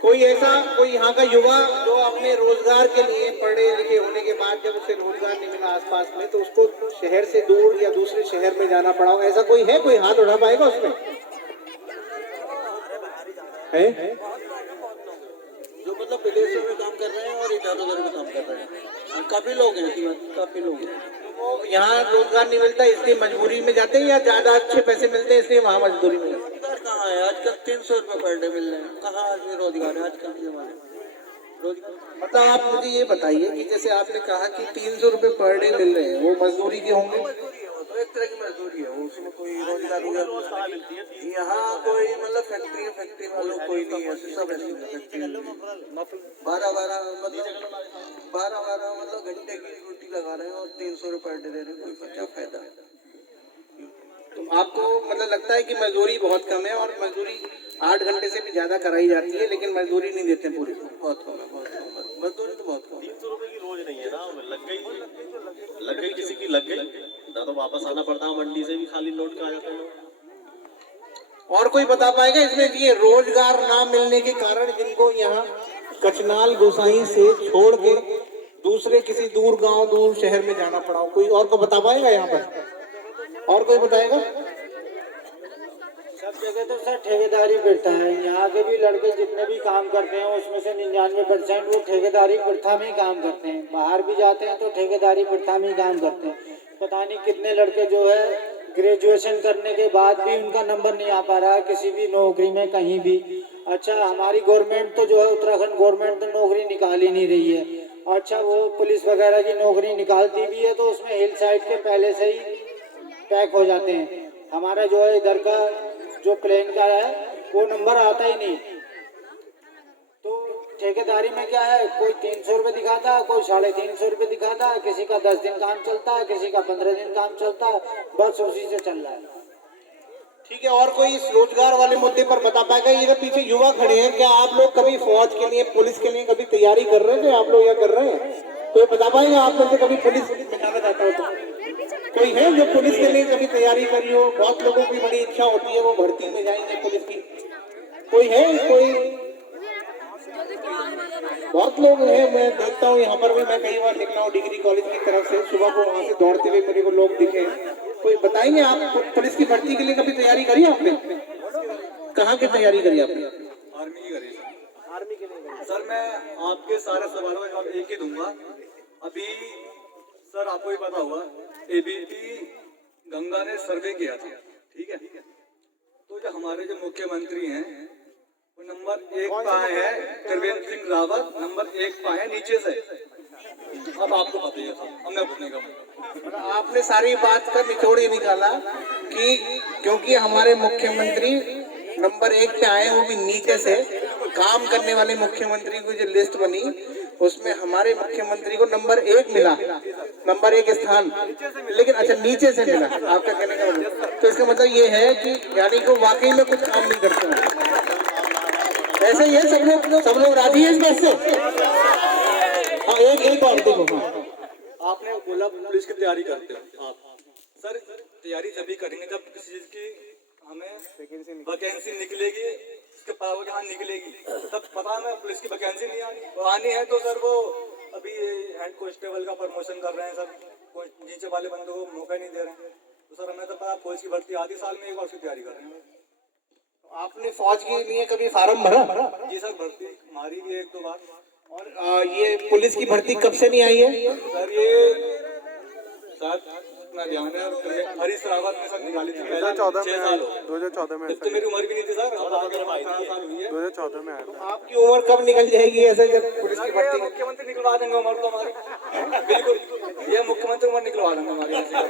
कोई ऐसा, कोई यहाँ का युवा जो अपने रोजगार के लिए पढ़े लिखे होने के बाद जब उसे रोजगार नहीं मिला आसपास में, तो उसको शहर से दूर या दूसरे शहर में जाना पड़ा हो, ऐसा कोई है? कोई हाथ उठा पाएगा उसमें? है? जो मतलब विदेशों में काम कर रहे हैं और इधर उधर में काम कर रहे हैं, काफी लोग हैं, काफी लोग हैं। वो यहाँ रोजगार नहीं मिलता इसलिए मजबूरी में जाते हैं, या ज्यादा अच्छे पैसे मिलते हैं इसलिए वहाँ मजदूरी में? कहाँ है आजकल 300 रुपये पर डे मिल रहे हैं, कहाँ आदमी रोजगार है आजकल के जमाने में? मतलब आप मुझे ये बताइए कि जैसे आपने कहा कि 300 रुपये पर डे मिल रहे हैं, वो मजदूरी के होंगे? एक तरह की मजदूरी है, उसमें कोई रोजगार यहाँ कोई मतलब फैक्ट्री वालों कोई नहीं है, सब ऐसी फैक्ट्री 12 मतलब घंटे की ड्यूटी लगा रहे हैं और 300 रुपये दे रहे हैं, कोई क्या फायदा है। तो आपको मतलब लगता है कि मजदूरी बहुत कम है और मजदूरी 8 घंटे से भी ज्यादा कराई जाती है लेकिन मजदूरी नहीं देते पूरी, बहुत कम है, बहुत कम है मजदूरी तो बहुत कम। 300 रुपए की रोज नहीं है ना, लग गई किसी की लग गई ना, तो वापस आना पड़ता है, मंडी से भी खाली लौट के आ जाते हैं लोग। और कोई बता पाएगा इसमें ये रोजगार ना मिलने के कारण जिनको यहाँ कचनाल गोसाई से छोड़ के दूसरे किसी दूर गांव दूर शहर में जाना पड़ा हो, कोई और को बता पाएगा यहाँ पर? और कोई बताएगा? सब जगह तो सर ठेकेदारी प्रथा है, यहाँ के भी लड़के जितने भी काम करते हैं उसमें से 99% वो ठेकेदारी प्रथा में ही काम करते हैं, बाहर भी जाते हैं तो ठेकेदारी प्रथा में ही काम करते हैं। पता नहीं कितने लड़के जो है ग्रेजुएशन करने के बाद भी उनका नंबर नहीं आ पा रहा है किसी भी नौकरी में कहीं भी। अच्छा, हमारी गवर्नमेंट तो जो है उत्तराखंड गवर्नमेंट तो नौकरी निकाल ही नहीं रही है। अच्छा, वो पुलिस वगैरह की नौकरी निकालती भी है तो उसमें हिल साइड के पहले से ही पैक हो जाते हैं। हमारा जो है इधर का जो प्लेन का है वो नंबर आता ही नहीं। तो ठेकेदारी में क्या है, कोई 300 रुपये दिखाता है, कोई 350 रुपये दिखाता है, किसी का 10 दिन काम चलता है, किसी का 15 दिन काम चलता है, बस उसी से चल रहा है। ठीक है, और कोई इस रोजगार वाले मुद्दे पर बता पाएगा? ये पीछे युवा खड़े हैं, क्या आप लोग कभी फौज के लिए पुलिस के लिए कभी तैयारी कर रहे थे? आप लोग यह कर रहे हैं? कोई बता पाएगा आप लोग से कभी पुलिस में जाना चाहता हो तो? कोई है जो पुलिस के लिए कभी तैयारी करी हो? बहुत लोगों की बड़ी इच्छा होती है वो भर्ती में जाएंगे पुलिस की, कोई है? कोई बहुत लोग हैं, मैं देखता हूँ यहाँ पर भी, मैं कई बार निकला हूँ डिग्री कॉलेज की तरफ से, सुबह को वहाँ से दौड़ते हुए मेरे को लोग दिखे। कोई बताएंगे आप पुलिस की भर्ती के लिए कभी तैयारी करी आपने? कहाँ की तैयारी करी आपने? आर्मी की करी आर्मी के लिए। सर मैं आपके सारे सवालों का जवाब एक ही दूंगा। अभी सर आपको ही पता होगा एबीपी गंगा ने सर्वे किया था, ठीक है? तो जो हमारे जो मुख्यमंत्री हैं वो नंबर 1 पे आए हैं, त्रिवेंद्र सिंह रावत नंबर 1 पे आए नीचे से। अब आपको पता ही है, अब मैं पूछने का आपने सारी बात का निचोड़ ही निकाला कि क्योंकि हमारे मुख्यमंत्री नंबर 1 पे आए, वो भी नीचे से। काम करने वाले मुख्यमंत्री की जो लिस्ट बनी उसमें हमारे मुख्यमंत्री को नंबर 1 मिला, नंबर 1 स्थान, लेकिन अच्छा नीचे से मिला। आपका कहने का मतलब तो इसका मतलब ये है कि यानी कि वाकई में कुछ काम नहीं करते हैं। ऐसे ही है, सब लोग राजी है इस बात से? हाँ, एक और देखो, आपने बोला पुलिस की तैयारी करते हो आप। सर तैयारी जब करेंगे जब किसी चीज की हमें वैकेंसी निकलेगी, इसके पावर कहाँ निकलेगी, तब पता है पुलिस की वैकेंसी नहीं आनी, वो आनी है तो सर वो अभी हेड कांस्टेबल का प्रमोशन कर रहे हैं सर, नीचे वाले बंदों को मौका नहीं दे रहे हैं। तो सर हमें तो पता पुलिस की भर्ती आधी साल में एक बार उसकी तैयारी कर रहे हैं। आपने फौज के लिए कभी फार्म भरा? जी सर, भर्ती हमारी भी 1-2 बार। और ये पुलिस की भर्ती कब से नहीं आई है? सर ये सर इतना ध्यान है, हरीश रावत ने सर निकाली थी 2014 में, 2014 में। तो मेरी उम्र भी नहीं थी सर, अब आगे 18 साल हुई है, 2014 में आया था। आपकी उम्र कब निकल जाएगी ऐसे जब पुलिस की भर्ती? मुख्यमंत्री निकलवा देंगे उम्र तो हमारी, बिल्कुल ये मुख्यमंत्री उम्र निकलवा देंगे हमारी सर।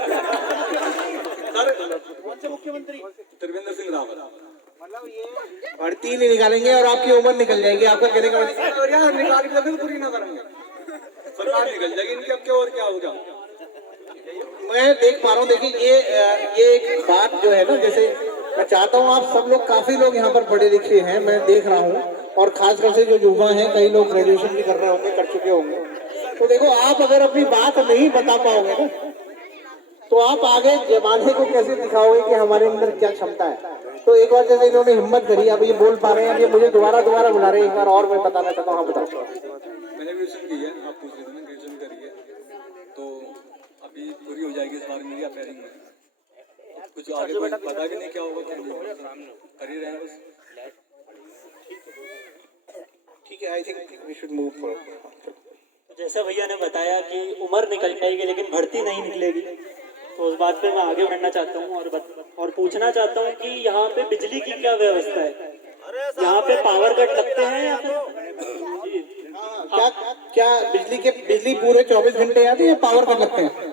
कौन से मुख्यमंत्री? त्रिवेंद्र सिंह रावत। मतलब ये भर्ती नहीं निकालेंगे और आपकी उम्र निकल जाएगी, आपका कहने का मतलब? यार निकाल के भी पूरी ना करेंगे, सरकार निकल जाएगी इनकी, अब क्या और क्या होगा? मैं देख पा रहा हूँ, देखिए ये एक बात जो है ना, जैसे मैं चाहता हूँ आप सब लोग, काफी लोग यहाँ पर पढ़े लिखे हैं, मैं देख रहा हूँ, और खासकर से जो युवा हैं, कई लोग ग्रेजुएशन भी कर रहे होंगे, कर चुके होंगे। तो देखो, आप अगर अपनी बात नहीं बता पाओगे ना, तो आप आगे जमाने को कैसे दिखाओगे कि हमारे अंदर क्या क्षमता है? तो एक बार जैसे इन्होंने हिम्मत करी, अब ये बोल पा रहे हैं, ये मुझे दोबारा बुला रहे हैं, एक बार और मैं बताना चाहता हूँ। हाँ बताओ। मैंने ग्रेजुएशन की है, आप पूछ रहे थे ना, ग्रेजुएशन करी है, तो अभी पूरी हो जाएगी इस बार मेरी अपेयरिंग में। कुछ आगे पता भी नहीं क्या होगा, क्या कर ही रहे हैं बस। ठीक है, I think we should move forward. जैसा भैया ने बताया कि उम्र निकल जाएगी लेकिन भर्ती नहीं निकलेगी, तो उस बात पे मैं आगे बढ़ना चाहता हूँ और पूछना चाहता हूँ कि यहाँ पे बिजली की क्या व्यवस्था है? यहाँ पे पावर कट लगते हैं या फिर क्या बिजली पूरे 24 घंटे आती है या पावर कट लगते हैं?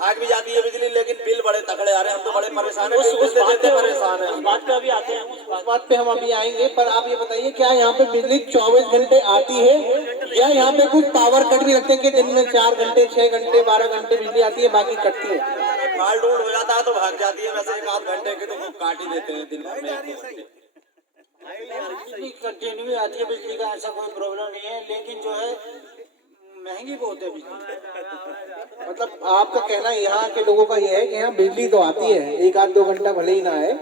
भाग भी जाती है बिजली, लेकिन बिल बड़े तगड़े आ रहे हैं। हम तो बड़े परेशान हैं, उस बिल देते बात देते पे परेशान उस हैं। बात पे अभी आते हैं। उस बात पे हम अभी आएंगे, पर आप ये बताइए क्या यहाँ पे बिजली 24 घंटे आती है या यहाँ पे कुछ पावर कट भी लगते हैं कि दिन में 4 घंटे 6 घंटे 12 घंटे बिजली आती है, बाकी कटती है? फाल्ट उल्ट हो जाता है तो भाग जाती है, वैसे 1 आध घंटे के तो काट ही देते हैं दिन भर में। कंटिन्यू आती है बिजली का, ऐसा कोई प्रॉब्लम नहीं है, लेकिन जो है महंगी बहुत है बिजली। मतलब आपका कहना यहाँ के लोगों का ये है कि यहाँ बिजली तो आती है 1 आध 2 घंटा भले ही ना आए,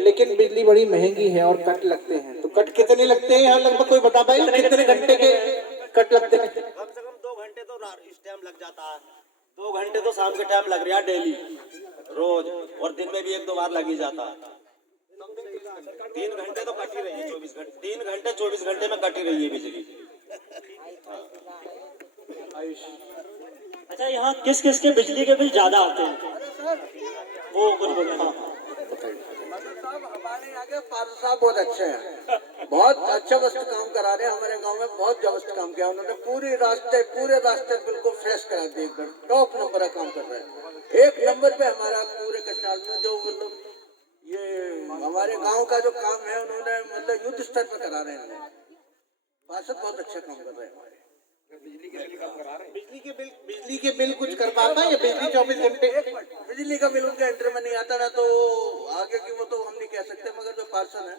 लेकिन बिजली बड़ी महंगी है और कट लगते हैं। तो कट कितने लगते हैं यहाँ लगभग, कोई बता पाए कितने घंटे के कट लगते हैं? कम से कम 2 घंटे तो इस टाइम लग जाता है। 2 घंटे तो शाम के टाइम लग रहा है डेली रोज, और दिन में भी 1-2 बार लग ही जाता है। 3 घंटे तो कट ही रही है 24 घंटे, 3 घंटे 24 घंटे में कट ही रही है बिजली। अच्छा, यहाँ किस किस के बिजली के बिल ज्यादा आते हैं वो कुछ बोले। हाँ, हमारे यहाँ के पार्षद साहब बहुत अच्छे हैं, बहुत अच्छा वस्त काम करा रहे हैं। हमारे गांव में बहुत जबरदस्त काम किया उन्होंने, पूरे रास्ते बिल्कुल फ्रेश करा दिए, एकदम टॉप नंबर का काम कर रहे हैं। 1 नंबर पे हमारा पूरे कस्टाल में जो मतलब ये हमारे गांव का जो काम है उन्होंने मतलब युद्ध स्तर पर करा रहे हैं। पार्षद बहुत अच्छा काम कर रहे हैं। बिजली के बिल कुछ कर पाता है या बिजली 24 घंटे? बिजली का बिल उनके एंटर में नहीं आता ना, तो आगे की वो तो हम नहीं कह सकते, मगर जो पार्षद है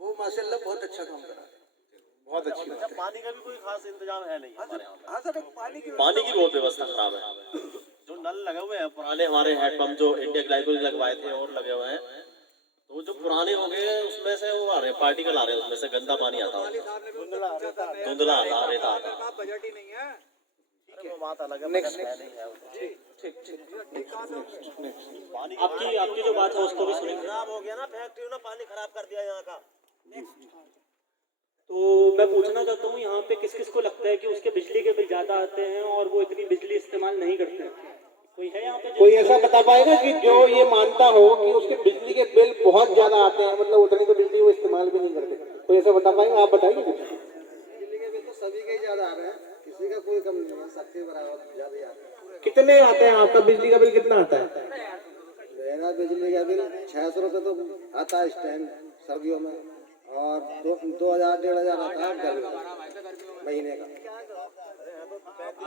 वो माशाल्लाह बहुत अच्छा काम कर रहा है। बहुत अच्छी बात है। पानी का भी कोई खास इंतजाम है नहीं हमारे यहाँ। हाँ सर, पानी की बहुत व्यवस्था खराब है। जो नल लगे हुए हैं पुराने, हमारे हैंडपंप जो इंडिया ग्लाइकोल लगवाए थे और लगे हुए हैं, तो जो पुराने हो गए उसमें से वो आ रहे हैं, पार्टिकल आ रहे हैं, उसमें से गंदा पानी आता है, धुंधला आता, रेता आता। बजट ही नहीं है। वो बात अलग है, Next. बजट है नहीं है। आपकी जो बात है उसको भी सुनेंगे। खराब हो गया ना, फैक्ट्री ने पानी खराब कर दिया यहाँ का। तो मैं पूछना चाहता हूँ यहाँ पे किस किस को लगता है कि उसके बिजली के बिल ज्यादा आते हैं और वो इतनी बिजली इस्तेमाल नहीं करते हैं? कोई है यहाँ पे कोई ऐसा बता पाएगा कि जो ये मानता हो कि उसके बिजली के बिल बहुत ज्यादा आते हैं, मतलब उतनी तो बिजली वो इस्तेमाल भी नहीं करते? कोई ऐसा बता पाएगा? आप बताइए। बिजली के बिल तो सभी के ज्यादा आ रहे हैं, किसी का कोई कम नहीं है, सबके बराबर ज्यादा आ रहे हैं। कितने आते हैं? आपका बिजली का बिल कितना आता है? मेरा बिजली का बिल 600 रुपये तो आता है इस टाइम सर्दियों में, और 2000-1500 आता है गर्मी महीने का।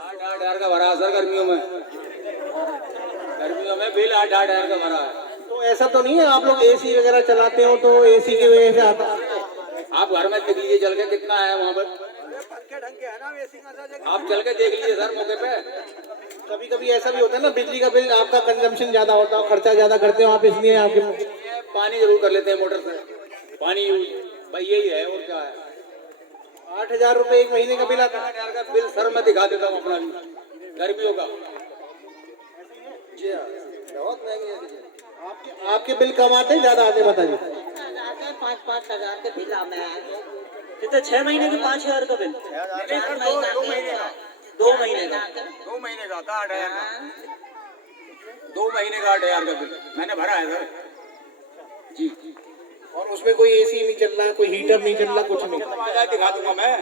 8,000 का भरा सर गर्मियों में बिल 8,000 का भरा है। तो ऐसा तो नहीं है आप लोग एसी वगैरह चलाते हो तो एसी की वजह से आता है? आप घर में देख लीजिए चल के कितना है वहाँ पर, पंखे ढंग के है ना एसी का, आप चल के देख लीजिए सर मौके पे। कभी कभी ऐसा भी होता है ना, बिजली का बिल आपका कंजम्पशन ज्यादा होता है, खर्चा ज्यादा करते हो आप, इसलिए आपके पानी जरूर कर लेते हैं मोटर से, पानी भाई यही है और क्या है। 8,000 रुपए एक महीने का बिल आता है। 8,000 का बिल सर मैं दिखा देता हूँ अपना गर्मियों का। जी हाँ, बहुत महंगी है बिजली। आपके बिल कम आते हैं ज्यादा आते हैं? बताइए। 5,000 के बिल आते हैं। कितने? 6 महीने के 5,000 का बिल? 2 महीने का 2 महीने का 2 महीने का आता 8,000 का, 2 महीने का 8,000 का बिल मैंने भरा है सर जी। और उसमें कोई एसी नहीं चल रहा, कोई हीटर नहीं चल रहा, कुछ नहीं? दिखा दूंगा मैं।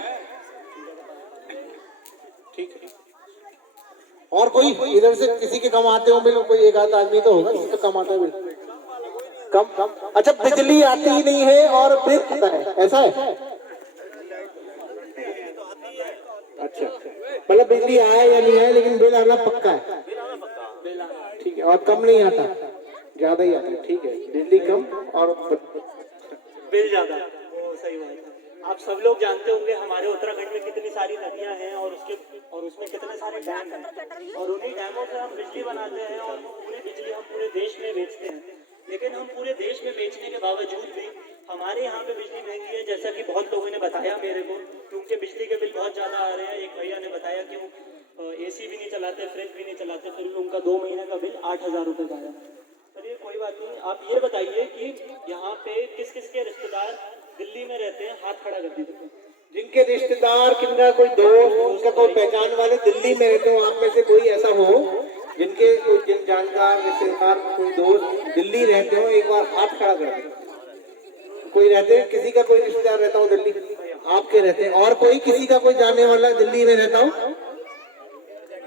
ठीक है। और कोई इधर से किसी के कम आते हो बिल? कोई एक आध आदमी तो होगा जिसका कम आता है बिल? कम। अच्छा, बिजली आती ही नहीं है और बिल आता है, ऐसा है? अच्छा, मतलब बिजली आए या नहीं आए लेकिन बिल आना पक्का है। ठीक है, और कम नहीं आता, ज्यादा ही आता है। ठीक है, बिजली कम और बिल ज्यादा। सही बात है। आप सब लोग जानते होंगे हमारे उत्तराखंड में कितनी सारी नदियां हैं और उसमें कितने सारे डैम हैं, और उन्हीं डैमों से हम बिजली बनाते हैं और वो पूरी बिजली हम पूरे देश में बेचते हैं। लेकिन हम पूरे देश में बेचने के बावजूद भी हमारे यहाँ पे बिजली महंगी है, जैसा कि बहुत लोगों ने बताया मेरे को कि उनके बिजली के बिल बहुत ज़्यादा आ रहे हैं। एक भैया ने बताया कि वो एसी भी नहीं चलाते, फ्रिज भी नहीं चलाते, फिर भी उनका 2 महीने का बिल 8,000 रुपये का आया। चलिए कोई बात नहीं, आप ये बताइए कि यहाँ पे किस किस के रिश्तेदार दिल्ली में रहते हैं? हाथ खड़ा कर दीजिए। जिनके रिश्तेदार, किनका कोई दोस्त, उनका कोई पहचान वाले दिल्ली में रहते हो, आप में से कोई ऐसा हो जिनके कोई जानकार, रिश्तेदार, कोई दोस्त दिल्ली रहते हो, एक बार हाथ खड़ा कर दो। कोई रहते हैं? किसी का कोई रिश्तेदार रहता हो दिल्ली? आपके रहते हैं? और कोई किसी का कोई जानने वाला दिल्ली में रहता हो?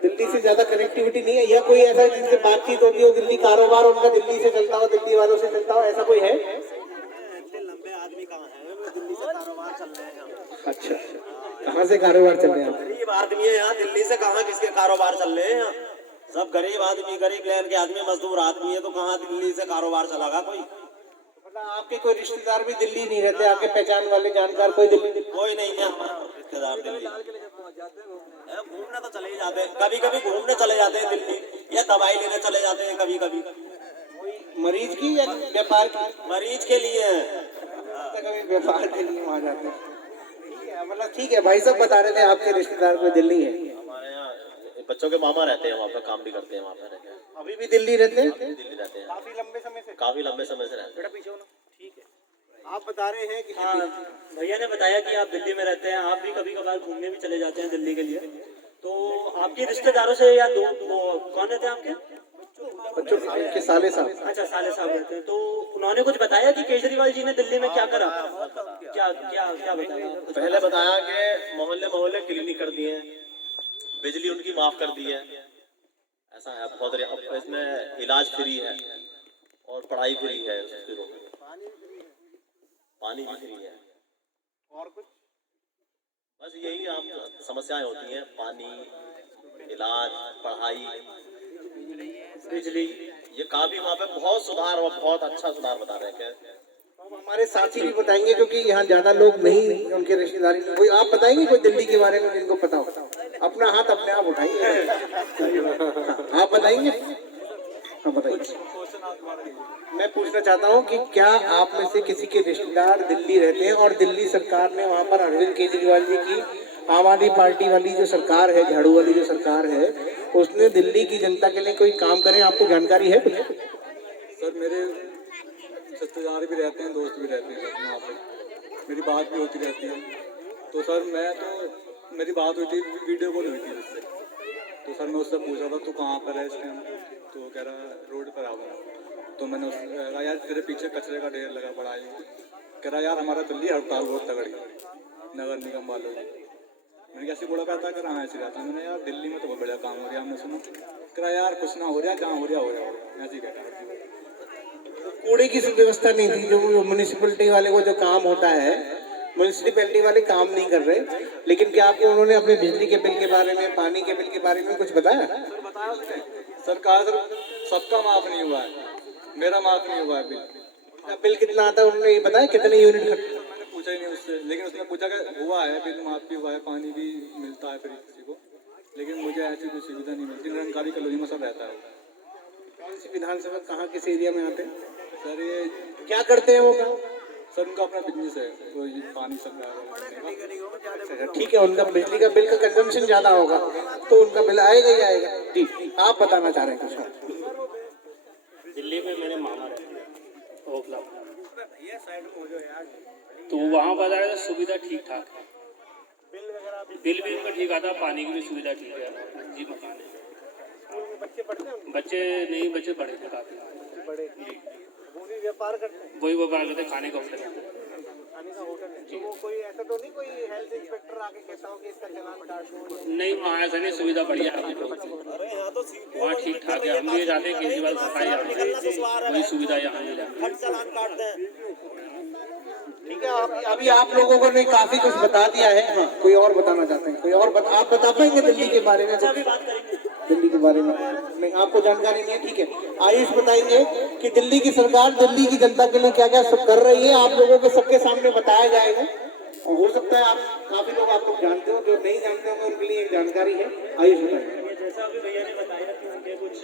दिल्ली से ज्यादा कनेक्टिविटी नहीं है, या कोई ऐसा जिनसे बातचीत होती हो, दिल्ली कारोबार उनका दिल्ली से चलता हो, दिल्ली वालों से चलता हो, ऐसा कोई है? लंबे आदमी कहाँ है, वो दिल्ली से कारोबार चल रहे हैं। अच्छा, कहाँ से कारोबार चल रहे हैं? गरीब आदमी है यहाँ, दिल्ली से कहाँ किसके कारोबार चल रहे हैं यहाँ? सब गरीब आदमी, गरीब लेन के आदमी, मजदूर आदमी है, तो कहाँ दिल्ली से कारोबार चलागा कोई? मतलब आपके कोई रिश्तेदार भी दिल्ली नहीं रहते, आपके पहचान वाले जानकार कोई दिल्ली? कोई नहीं है हमारा रिश्तेदार दिल्ली। घूमने तो चले ही जाते हैं, कभी कभी घूमने चले जाते हैं दिल्ली, या दवाई लेने चले जाते हैं कभी कभी। मरीज की या व्यापार की? मरीज के लिए कभी व्यापार के लिए वहाँ जाते हैं। मतलब ठीक है, भाई साहब बता रहे थे आपके रिश्तेदार कोई दिल्ली है? हमारे यहाँ बच्चों के मामा रहते हैं वहाँ पे, काम भी करते हैं वहाँ पे रहते हैं। अभी भी दिल्ली रहते हैं? दिल्ली रहते हैं, काफी लंबे समय से? काफी लंबे समय से रहते हैं। ठीक है, आप बता रहे हैं कि भैया ने बताया कि आप दिल्ली में रहते हैं, आप भी कभी कभार घूमने भी चले जाते हैं दिल्ली के लिए, तो आपके रिश्तेदारों से या दो कौन रहते हैं आपके? बच्चों के साले साहब। अच्छा, साले साहब रहते हैं, तो उन्होंने कुछ बताया कि केजरीवाल जी ने दिल्ली में क्या करा? क्या क्या क्या बताया? पहले बताया कि मोहल्ले मोहल्ले क्लिनिक कर दिए, बिजली उनकी माफ कर दी है, ऐसा है बहुत। इसमें इलाज फ्री है और पढ़ाई फ्री है, पानी भी फ्री है, और कुछ? बस यही आप समस्याएं होती हैं, पानी, इलाज, पढ़ाई, बिजली, ये काफी वहाँ पे बहुत सुधार और बहुत अच्छा सुधार बता रहे हैं। हमारे साथी भी बताएंगे, क्योंकि यहाँ ज्यादा लोग नहीं, उनके रिश्तेदारी में कोई आप बताएंगे कोई दिल्ली के बारे में जिनको पता हो? अपना हाथ अपने आप उठाइए। आप बताएंगे? हाँ बताइए। मैं पूछना चाहता हूँ कि क्या आप में से किसी के रिश्तेदार दिल्ली रहते हैं और दिल्ली सरकार ने वहाँ पर अरविंद केजरीवाल जी की आम आदमी पार्टी वाली जो सरकार है, झाड़ू वाली जो सरकार है, उसने दिल्ली की जनता के लिए कोई काम करे, आपको जानकारी है? सर मेरे रिश्तेदार भी रहते हैं, दोस्त भी रहते हैं सर वहाँ पे, मेरी बात भी होती रहती है। तो सर मेरी बात हुई थी, वीडियो कॉल हुई थी उससे, तो सर मैं उससे पूछा था तू कहाँ पर है इस टाइम, तो कह रहा रोड पर आ गया। तो मैंने उससे कहा यार तेरे पीछे कचरे का ढेर लगा पड़ा है, कह रहा यार हमारा दिल्ली हड़ताल बहुत तगड़ी नगर निगम वालों की। मैंने कैसे कूड़ा पैदा कर रहा है ऐसी रहता, मैंने यार दिल्ली में तो बहुत बड़ा काम हो रहा है, हमने सुना, कह रहा यार कुछ ना हो रहा, जहाँ हो रहा ऐसी कह रहा। कूड़े की व्यवस्था नहीं थी, जो म्यूनिसिपैलिटी वाले को जो काम होता है, म्यूनिसिपैलिटी वाले काम नहीं कर रहे, लेकिन क्या आपको उन्होंने अपने बिजली के बिल के बारे में, पानी के बिल के बारे में कुछ बताया? सर बताया उसने, सर कहा सर सबका माफ नहीं हुआ है, मेरा माफ नहीं हुआ है बिल। बिल कितना आता है उन्होंने ये बताया, कितने यूनिट? मैंने पूछा ही नहीं उससे, लेकिन उसने पूछा कि हुआ है बिल माफ भी हुआ है, पानी भी मिलता है फिर किसी को, लेकिन मुझे ऐसी कोई सुविधा नहीं मिलती। निरंकारी कॉलोनी में सब रहता है। कौन सी विधानसभा, कहाँ किस एरिया में आते हैं? सर ये क्या करते हैं वो काम? सर उनका अपना बिजनेस है, वो पानी सप्लाई। ठीक है, उनका बिजली का बिल का कंजम्पशन ज्यादा होगा तो उनका बिल आएगा ही आएगा। जी, आप बताना चाह रहे हैं कुछ? दिल्ली में मेरे मामा रहते हैं ओखला, तो वहाँ पर सुविधा ठीक ठाक है, बिल भी उनका ठीक आता है, पानी की भी सुविधा ठीक है, जी मकान है। बच्चे नहीं, बच्चे बड़े थे काफी, वही व्यापार करते हैं? वही व्यापार करते, खाने का होटल है। तो वो कोई ऐसा तो नहीं कोई हेल्थ इंस्पेक्टर आके कहता हो कि इसका चलान काट दो? नहीं, वहाँ ऐसा नहीं, सुविधा बढ़िया है वहाँ, ठीक ठाक है। हम भी जाते हैं केजरीवाल सरकार, वही सुविधा यहाँ मिल जाती है। ठीक है, अभी आप लोगों को ने काफी कुछ बता दिया है। हाँ, कोई और बताना चाहते हैं? कोई और आप बता पाएंगे दिल्ली के बारे में? दिल्ली के बारे में नहीं, आपको जानकारी नहीं है, ठीक है। आयुष बताएंगे कि दिल्ली की सरकार दिल्ली की जनता के लिए क्या क्या सब कर रही है, आप लोगों के सबके सामने बताया जाएगा। और हो सकता है आप काफी लोग आप लोग जानते हो, जो नहीं जानते होंगे उनके लिए एक जानकारी है। आयुष बताएंगे। जैसा अभी भैया ने बताया कि उनके कुछ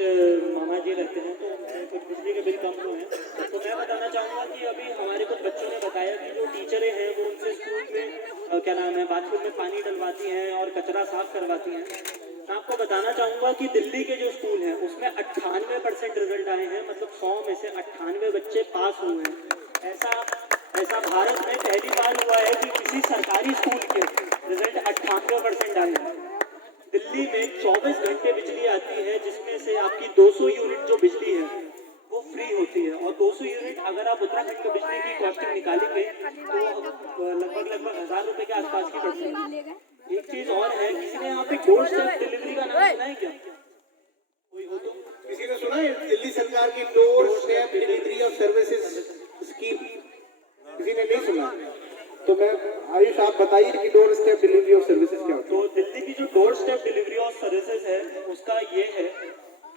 मामा जी रहते हैं, तो उनके कुछ बिजली के बिल कम हुए हैं, तो मैं बताना चाहूँगा कि अभी हमारे कुछ बच्चों ने बताया कि जो टीचरें हैं वो उनसे स्कूल में क्या नाम है, बाथरूम में पानी डलवाती हैं और कचरा साफ करवाती हैं। मैं आपको बताना चाहूँगा कि दिल्ली के जो स्कूल हैं उसमें 98% रिजल्ट आए हैं, मतलब 100 में से 98 बच्चे पास हुए हैं। ऐसा भारत में पहली बार हुआ है कि किसी सरकारी स्कूल के रिजल्ट 98% आए हैं। दिल्ली में 24 घंटे बिजली आती है, जिसमें से आपकी 200 यूनिट जो बिजली है वो फ्री होती है, और 200 यूनिट अगर आप उत्तराखंड के बिजली की कॉस्टिंग निकालेंगे तो लगभग 1000 रुपये के आसपास की पड़ती है। एक चीज और है, किसी ने यहाँ पे डोर स्टेप डिलीवरी का नाम सुना है क्या? कोई हो तो? किसी ने सुना है दिल्ली सरकार की door step delivery of services scheme? किसी ने नहीं सुना? तो मैं आयुष आप बताइए कि door step delivery of services क्या होता है? तो दिल्ली की जो door step delivery of services है उसका ये है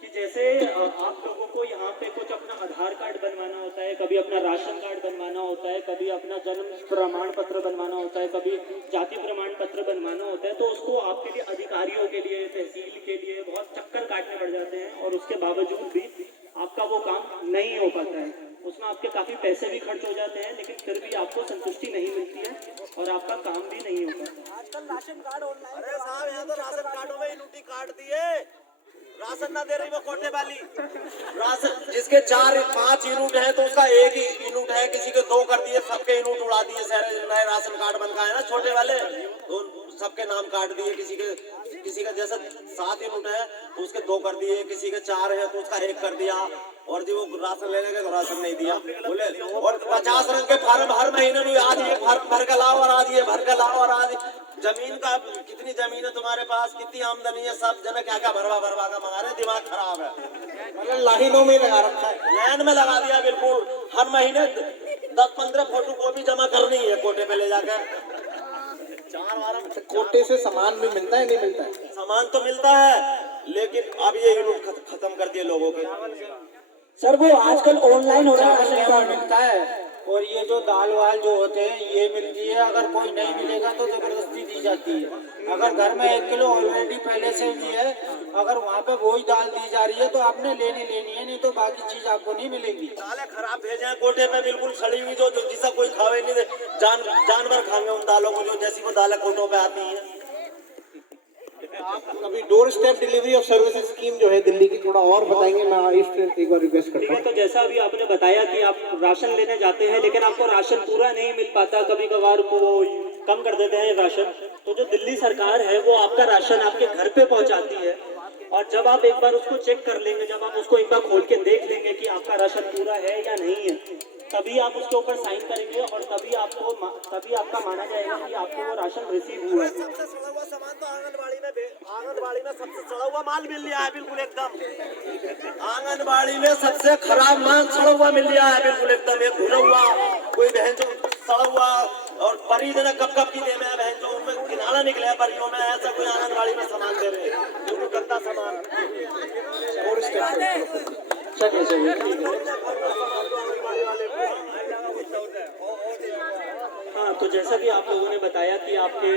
कि जैसे आप लोगों को यहाँ पे कुछ अपना आधार कार्ड बनवाना होता है, कभी अपना राशन कार्ड बनवाना होता है, कभी अपना जन्म प्रमाण पत्र बनवाना होता है, कभी जाति प्रमाण पत्र बनवाना होता है, तो उसको आपके लिए अधिकारियों के लिए, तहसील के लिए बहुत चक्कर काटने पड़ जाते हैं और उसके बावजूद भी आपका वो काम नहीं हो पाता है। उसमें आपके काफ़ी पैसे भी खर्च हो जाते हैं, लेकिन फिर भी आपको संतुष्टि नहीं मिलती है और आपका काम भी नहीं हो पाता। आजकल राशन कार्ड ऑनलाइन। अरे साहब यहाँ तो राशन कार्डों में यूनिटी कार्ड दिए, राशन ना दे रही वो कोटे वाली। राशन जिसके 4-5 यूनिट है तो उसका एक ही यूनिट है, किसी के 2 कर दिए, सबके यूनिट उड़ा दिए। सारे नए राशन कार्ड बन गए ना छोटे वाले, तो सबके नाम काट दिए। किसी का जैसे 7 यूनिट है तो उसके 2 कर दिए, किसी के 4 है तो उसका 1 कर दिया, और जो वो राशन लेने गए तो राशन नहीं दिया बोले। और 50 रंग के फार्म हर महीने में, आज ये फार्म भर के लाओ और आज ये भर के लाओ और आज जमीन का कितनी जमीन है तुम्हारे पास, कितनी आमदनी है, सब जन क्या क्या भरवा का मंगा रहे, दिमाग खराब है। मतलब लाइनों में लगा रखा है, लाइन में लगा दिया बिल्कुल। हर महीने 10-15 फोटो कॉपी जमा करनी है कोटे पे ले जाकर। 4 बार कोटे से सामान भी मिलता है, नहीं मिलता है? सामान तो मिलता है, लेकिन अब ये यूनिट खत्म कर दिए लोगों के। सर वो आजकल ऑनलाइन हो रहा है, मिलता है, और ये जो दाल वाल जो होते हैं ये मिलती है। अगर कोई नहीं मिलेगा तो जबरदस्ती दी जाती है। अगर घर में 1 किलो ऑलरेडी पहले से भी है, अगर वहाँ पे वही दाल दी जा रही है तो आपने लेनी है, नहीं तो बाकी चीज आपको नहीं मिलेगी। दालें खराब भेजे हैं कोटे पे, बिल्कुल सड़ी हुई, जो जिसका कोई खावे नहीं दे। जानवर खाएंगे उन दालों को, जो जैसी वो दालें कोटों पे आती हैं। अभी door step delivery of services scheme जो है दिल्ली की, थोड़ा और बताएंगे? मैं आयुष से एक बार रिक्वेस्ट करता हूँ। तो जैसा अभी आपने बताया कि आप राशन लेने जाते हैं लेकिन आपको राशन पूरा नहीं मिल पाता, कभी कभार को कम कर देते हैं राशन, तो जो दिल्ली सरकार है वो आपका राशन आपके घर पे पहुंचाती है। और जब आप एक बार उसको चेक कर लेंगे, जब आप उसको एक बार खोल के देख लेंगे कि आपका राशन पूरा है या नहीं है, तभी आप उसके ऊपर साइन करेंगे और तभी आपका माना जाएगा कि आपको वो राशन रिसीव हुआ है। सबसे सड़ा हुआ सामान तो आंगनबाड़ी में सबसे सड़ा हुआ माल मिल रहा है, बिल्कुल एकदम। आंगनबाड़ी में सबसे खराब माल सड़ा हुआ मिल रहा है, बिल्कुल एकदम। एक भुना हुआ, कोई बहन जो सड़ा हुआ, और परी जो कब की दे में है बहन, जो उनमें किनारा निकले हैं परियों में, ऐसा कोई आंगनबाड़ी में सामान दे रहे हैं, बिल्कुल गंदा सामान। हाँ, तो जैसा कि आप लोगों ने बताया कि आपके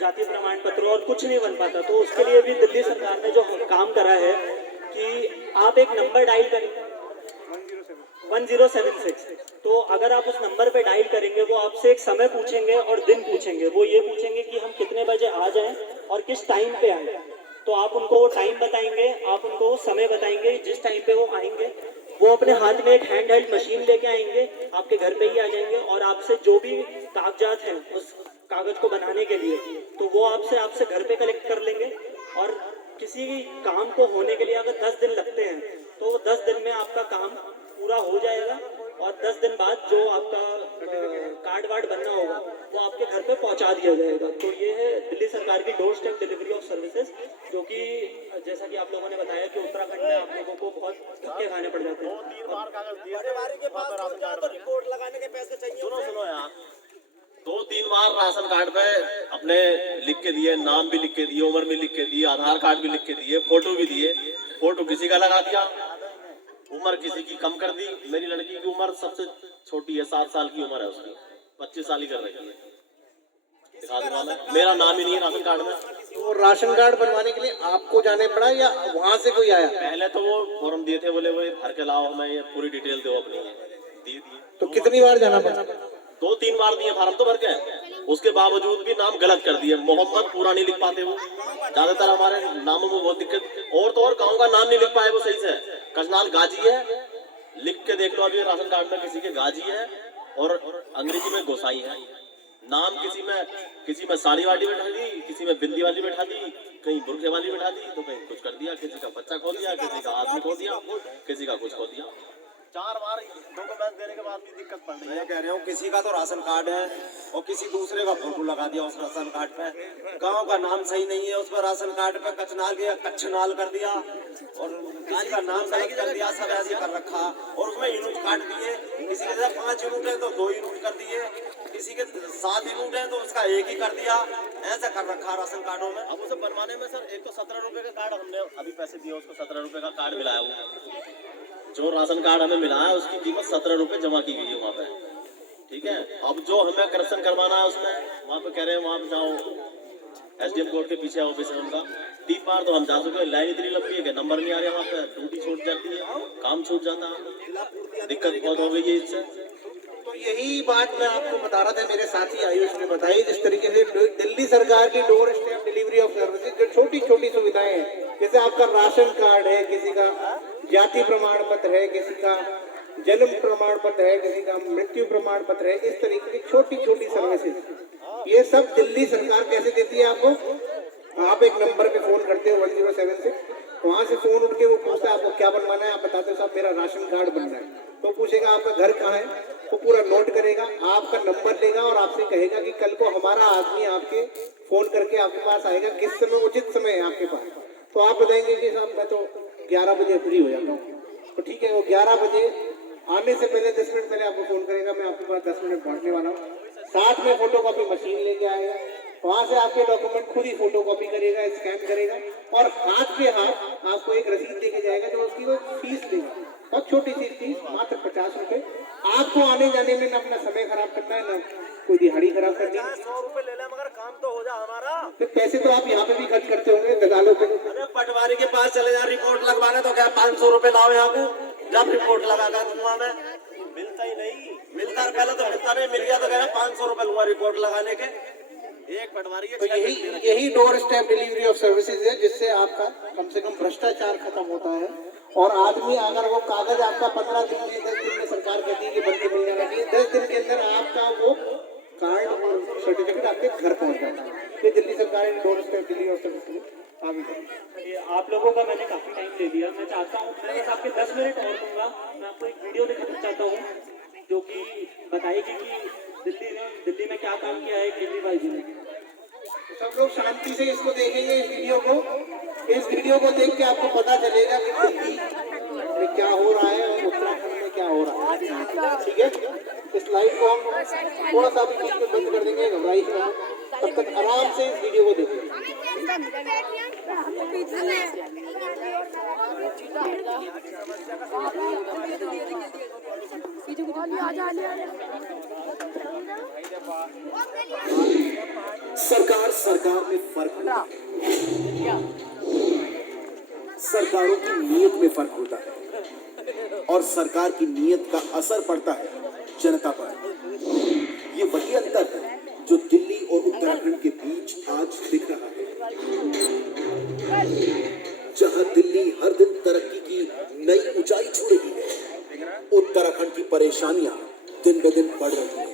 जाति प्रमाण पत्र और कुछ नहीं बन पाता, तो उसके लिए भी दिल्ली सरकार ने जो काम करा है कि आप एक नंबर डायल करें 1076। तो अगर आप उस नंबर पे डायल करेंगे, वो आपसे एक समय पूछेंगे और दिन पूछेंगे। वो ये पूछेंगे कि हम कितने बजे आ जाएं और किस टाइम पे आएं। तो आप उनको वो टाइम बताएंगे, आप उनको वो समय बताएंगे, जिस टाइम पे वो आएंगे वो अपने हाथ में एक हैंड हेल्ड मशीन लेके आएंगे, आपके घर पे ही आ जाएंगे और आपसे जो भी कागजात हैं उस कागज को बनाने के लिए, तो वो आपसे घर पे कलेक्ट कर लेंगे। और किसी काम को होने के लिए अगर 10 दिन लगते हैं तो वो 10 दिन में आपका काम पूरा हो जाएगा और 10 दिन बाद जो आपका कार्ड वार्ड बनना होगा वो आपके घर पे पहुंचा दिया जाएगा। तो ये है दिल्ली सरकार की door step delivery of services, जो कि जैसा कि आप लोगों ने बताया कि उत्तराखंड में आप लोगों को बहुत धक्के खाने पड़ जाते हैं। 2-3 बार कागज दिए थे, के पास तो रिपोर्ट लगाने के पैसे चाहिए। सुनो यार, 2-3 बार राशन कार्ड पे अपने लिख के दिए, नाम भी लिख के दिए, उम्र भी लिख के दिए, आधार कार्ड भी लिख के दिए, फोटो भी दिए। फोटो किसी का लगा दिया, उम्र किसी की कम कर दी। मेरी लड़की की उम्र सबसे छोटी है, 7 साल की उम्र है उसकी, 25 साल ही कर रही है। दिखा दूंगा मैं, मेरा नाम ही नहीं है राशन कार्ड में। तो राशन कार्ड बनवाने के लिए आपको जाने पड़ा या वहाँ से कोई आया? पहले तो वो फॉर्म दिए थे, बोले वो भर के लाओ, मैं ये पूरी डिटेल दो अपनी, दी दिए। तो कितनी बार जाना पड़ा? 2-3 बार दिए फार्म तो भर के, उसके बावजूद भी नाम गलत कर दिए। मोहम्मद पूरा नहीं लिख पाते वो, ज्यादातर हमारे नामों में बहुत दिक्कत। और तो और गांव का नाम नहीं लिख पाए वो सही से। कजनाल गाजी है, लिख के देख लो अभी राशन कार्ड में किसी के गाजी है और अंग्रेजी में गोसाई है। नाम किसी में साड़ी वाली बैठा दी, किसी में बिंदी वाली बैठा दी, कहीं बुरखे वाली बैठा दी, तो कहीं कुछ कर दिया, किसी का बच्चा खो दिया, किसी का आदमी खो दिया, किसी का कुछ खो दिया। 4 बार डॉक्यूमेंट देने के बाद भी दिक्कत पड़ रही है। मैं कह रहा हूँ किसी का तो राशन कार्ड है और किसी दूसरे का फोटो लगा दिया उस राशन कार्ड पे, गांव का नाम सही नहीं है उस पर राशन कार्ड पे, कचनाल के कच्छनाल कर दिया और किसी का नाम गलत कर दिया, सब ऐसे कर रखा और उसमें यूनिट काट दिए, किसी के 5 यूनिट है तो 2 यूनिट कर दिए, किसी के 7 यूनिट है तो उसका 1 ही कर दिया, ऐसा कर रखा राशन कार्डों में। अब उसे बनवाने में सर एक तो 17 रुपए का कार्ड हमने अभी पैसे दिए, उसको 17 रुपए का कार्ड मिला है। वो जो राशन कार्ड हमें मिला है उसकी कीमत 17 रुपए जमा की गई है वहाँ पे, ठीक है। अब जो हमें करेक्शन करवाना है उसमें वहाँ पे कह रहे हैं वहाँ पे जाओ SDM कोर्ट के पीछे ऑफिस है उनका, 3 बार तो हम जा चुके हैं, लाइन इतनी लंबी है कि नंबर नहीं आ रहा वहाँ पे, ड्यूटी छूट जाती है, काम छूट जाता है, दिक्कत बहुत हो गई है इससे। तो यही बात मैं आपको बता रहा था, मेरे साथी आयुष ने बताई, जिस तरीके से दिल्ली सरकार की door step delivery of services जो छोटी छोटी सुविधाएं हैं, जैसे आपका राशन कार्ड है, किसी का जाति प्रमाण पत्र है, किसी का जन्म प्रमाण पत्र है, किसी का मृत्यु प्रमाण पत्र है, इस तरीके की छोटी छोटी सर्विसेज, ये सब दिल्ली सरकार कैसे देती है आपको? आप एक नंबर पे फोन करते हो 107 से, वहां से फोन उठ के वो पूछता है आपको क्या बनवाना है, आप बताते हो साहब मेरा राशन कार्ड बनना है, तो पूछेगा आपका घर कहाँ है, वो पूरा नोट करेगा, आपका नंबर लेगा और आपसे कहेगा कि कल को हमारा आदमी आपके फोन करके आपके पास आएगा, किस समय उचित समय है आपके पास, तो आप बताएंगे कि साहब मैं तो 11 बजे फ्री हो जाता हूँ, तो ठीक है वो 11 बजे आने से पहले 10 मिनट पहले आपको फोन करेगा, मैं आपके पास 10 मिनट पहुँचने वाला हूँ, साथ में फोटोकॉपी मशीन लेके आएगा, वहां से आपके डॉक्यूमेंट खुद ही फोटोकॉपी करेगा, स्कैन करेगा और हाथ पे हाथ आपको एक रसीद देके जाएगा, तो उसकी वो फीस लेगा, बहुत छोटी सी फीस, मात्र 50 रुपए। आपको आने जाने में ना अपना समय खराब करना है, ना कोई दिहाड़ी खराब करनी है। 100 रुपए ले ले मगर काम तो हो जा हमारा। तो पैसे तो आप यहाँ पे भी खर्च करते होंगे दलालों पे। अरे पटवारी के पास चले जा रिपोर्ट लगवाने, तो क्या 500 रुपए लाओ यहाँ को, जब रिपोर्ट लगा कर दूंगा मैं, मिलता ही नहीं, मिलता पहले तो मिलता नहीं, मिल गया तो क्या 500 रुपए लूंगा रिपोर्ट लगाने के। एक पटवारी है, तो यही door step delivery of services है, जिससे आपका कम से कम भ्रष्टाचार खत्म होता है और आदमी अगर वो कागज आपका 15 दिन में 10 दिन में सरकार कहती है कि बन के मिल जाना चाहिए, 10 दिन के अंदर आपका वो कार्ड और सर्टिफिकेट आपके घर पहुंच जाता है। ये दिल्ली सरकार ने door step delivery of services आगे ये आप लोगों का मैंने काफी टाइम ले लिया, मैं चाहता हूँ मैं बस आपके 10 मिनट और दूंगा, मैं आपको एक वीडियो दिखाना चाहता हूँ जो कि बताएगी कि दिल्ली में क्या काम किया है केजरीवाल जी ने। सब लोग शांति से इसको देखेंगे, इस वीडियो को देख के आपको पता चलेगा कि दिल्ली में क्या हो रहा है और उत्तराखंड में क्या हो रहा है, ठीक है। इस लाइव को हम थोड़ा सा भी बीच में बंद कर देंगे, घबराइए मत, तब तक आराम से इस वीडियो को देखिए। सरकार में फर्क होता है, सरकारों की नीयत में फर्क होता है और सरकार की नीयत का असर पड़ता है जनता पर। ये वही अंतर है जो दिल्ली और उत्तराखंड के बीच आज दिख रहा है। जहां दिल्ली हर दिन तरक्की की नई ऊंचाई छू रही है, उत्तराखंड की परेशानियां दिन ब दिन बढ़ रही है।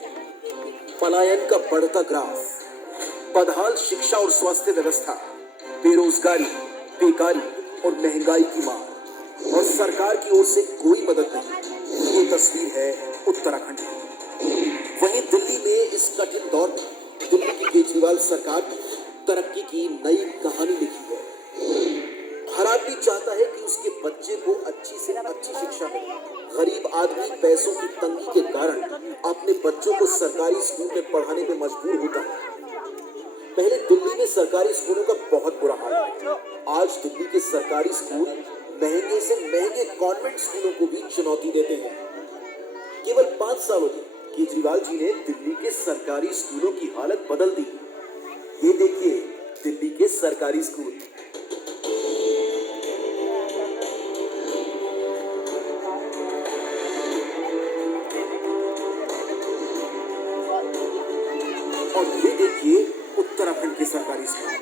पलायन का बढ़ता ग्राफ, बदहाल शिक्षा और स्वास्थ्य व्यवस्था, बेरोजगारी, बेकारी और महंगाई की मार और सरकार की ओर से कोई मदद नहीं, ये तस्वीर है उत्तराखंड की। वहीं दिल्ली में इस कठिन दौर में दिल्ली की केजरीवाल सरकार तरक्की की नई कहानी लिखी है। हर आदमी चाहता है कि उसके बच्चे को अच्छी से अच्छी शिक्षा मिले। गरीब आदमी पैसों की तंगी के कारण अपने बच्चों को सरकारी स्कूल में पढ़ाने में मजबूर होता है। पहले दिल्ली में सरकारी स्कूलों का बहुत बुरा हाल है। आज दिल्ली के सरकारी स्कूल महंगे से महंगे कॉन्वेंट स्कूलों को भी चुनौती देते हैं। केवल 5 सालों में केजरीवाल जी ने दिल्ली के सरकारी स्कूलों की हालत बदल दी। ये देखिए दिल्ली के सरकारी स्कूल। और ये देखिए उत्तराखंड के सरकारी स्कूल।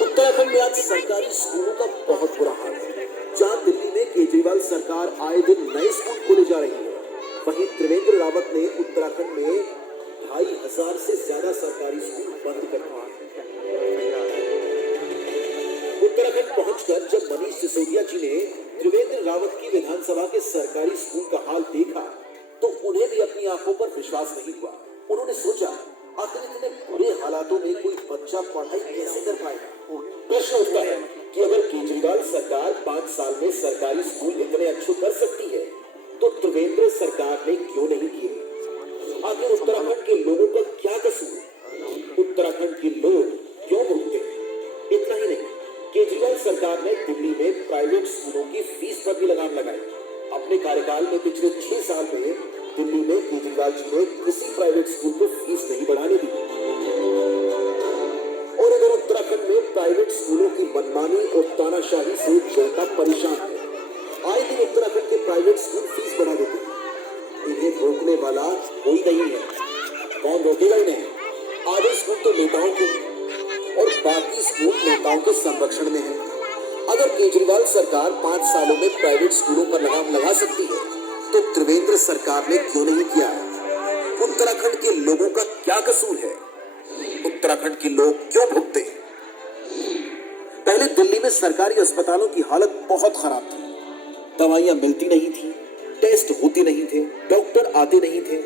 उत्तराखंड में आज सरकारी स्कूलों का बहुत बुरा हाल है। जहां दिल्ली में केजरीवाल सरकार आए दिन नए स्कूल खोले जा रही है, वहीं त्रिवेंद्र रावत ने उत्तराखंड में 2500 से ज्यादा सरकारी स्कूल बंद कर दिए। उत्तराखंड पहुंचकर जब मनीष सिसोदिया जी ने त्रिवेंद्र रावत की विधानसभा के सरकारी स्कूल का हाल देखा तो उन्हें भी अपनी आंखों पर विश्वास नहीं हुआ। उन्होंने सोचा, आखिर इतने बुरे हालातों में कोई बच्चा पढ़ाई कैसे कर पाएगा। प्रश्न उठता है कि अगर केजरीवाल सरकार 5 साल में सरकारी स्कूल इतने अच्छे कर सकती है तो त्रिवेंद्र सरकार ने क्यों नहीं किए। आखिर उत्तराखंड के लोगों का क्या कसूर, उत्तराखंड के लोग क्यों भुगते। इतना ही नहीं, केजरीवाल सरकार ने दिल्ली में प्राइवेट स्कूलों की फीस पर भी लगाम लगाई। अपने कार्यकाल में पिछले 6 साल में दिल्ली में केजरीवाल जी ने किसी प्राइवेट स्कूल को फीस नहीं बढ़ाने दी। और इधर उत्तराखंड में प्राइवेट स्कूलों की मनमानी और तानाशाही से जनता परेशान है। आए दिन उत्तराखंड के प्राइवेट स्कूल फीस बढ़ा देते हैं। इन्हें रोकने वाला कोई नहीं है। कौन रोकेगा इन्हें। आधे स्कूल तो नेताओं के और बाकी स्कूल नेताओं के संरक्षण में है। अगर केजरीवाल सरकार 5 सालों में प्राइवेट स्कूलों पर लगाम लगा सकती है तो त्रिवेंद्र सरकार ने क्यों नहीं किया। उत्तराखंड के लोगों का क्या कसूर है, उत्तराखंड के लोग क्यों भुगते। पहले दिल्ली में सरकारी अस्पतालों की हालत बहुत खराब थी। दवाइयां मिलती नहीं थी, टेस्ट होते नहीं थे, डॉक्टर आते नहीं थे।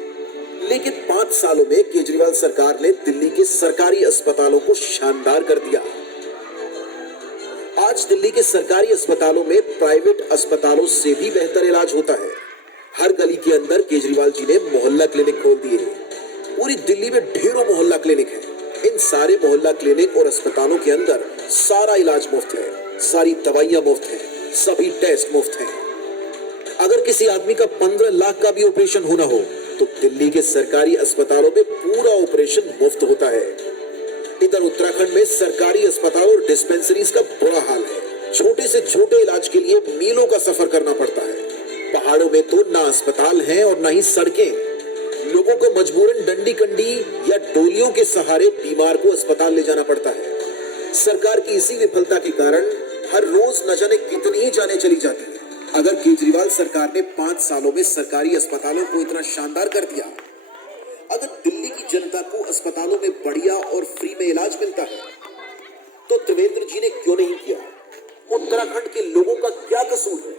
लेकिन 5 सालों में केजरीवाल सरकार ने दिल्ली के सरकारी अस्पतालों को शानदार कर दिया। आज दिल्ली के सरकारी अस्पतालों में प्राइवेट अस्पतालों से भी बेहतर इलाज होता है। हर गली के अंदर केजरीवाल जी ने मोहल्ला क्लिनिक खोल दिए हैं। पूरी दिल्ली में ढेरों मोहल्ला क्लिनिक हैं। इन सारे मोहल्ला क्लिनिक और अस्पतालों के अंदर सारा इलाज मुफ्त है, सारी दवाइयां मुफ्त हैं, सभी टेस्ट मुफ्त हैं। अगर किसी आदमी का 15 लाख का भी ऑपरेशन होना हो तो दिल्ली के सरकारी अस्पतालों में पूरा ऑपरेशन मुफ्त होता है। इधर उत्तराखंड में सरकारी अस्पताल और डिस्पेंसरीज का बुरा हाल है। छोटे से छोटे इलाज के लिए मीलों का सफर करना पड़ता है। पहाड़ों में तो ना अस्पताल हैं और ना ही सड़कें। लोगों को मजबूरन डंडी कंडी या डोलियों के सहारे बीमार को अस्पताल ले जाना पड़ता है। सरकार की इसी विफलता के कारण हर रोज न जाने कितनी जानें चली जाती है। अगर केजरीवाल सरकार ने 5 सालों में सरकारी अस्पतालों को इतना शानदार कर दिया, अगर दिल्ली की जनता को अस्पतालों में बढ़िया और फ्री में इलाज मिलता है तो त्रिवेंद्र जी ने क्यों नहीं किया। उत्तराखंड के लोगों का क्या कसूर है,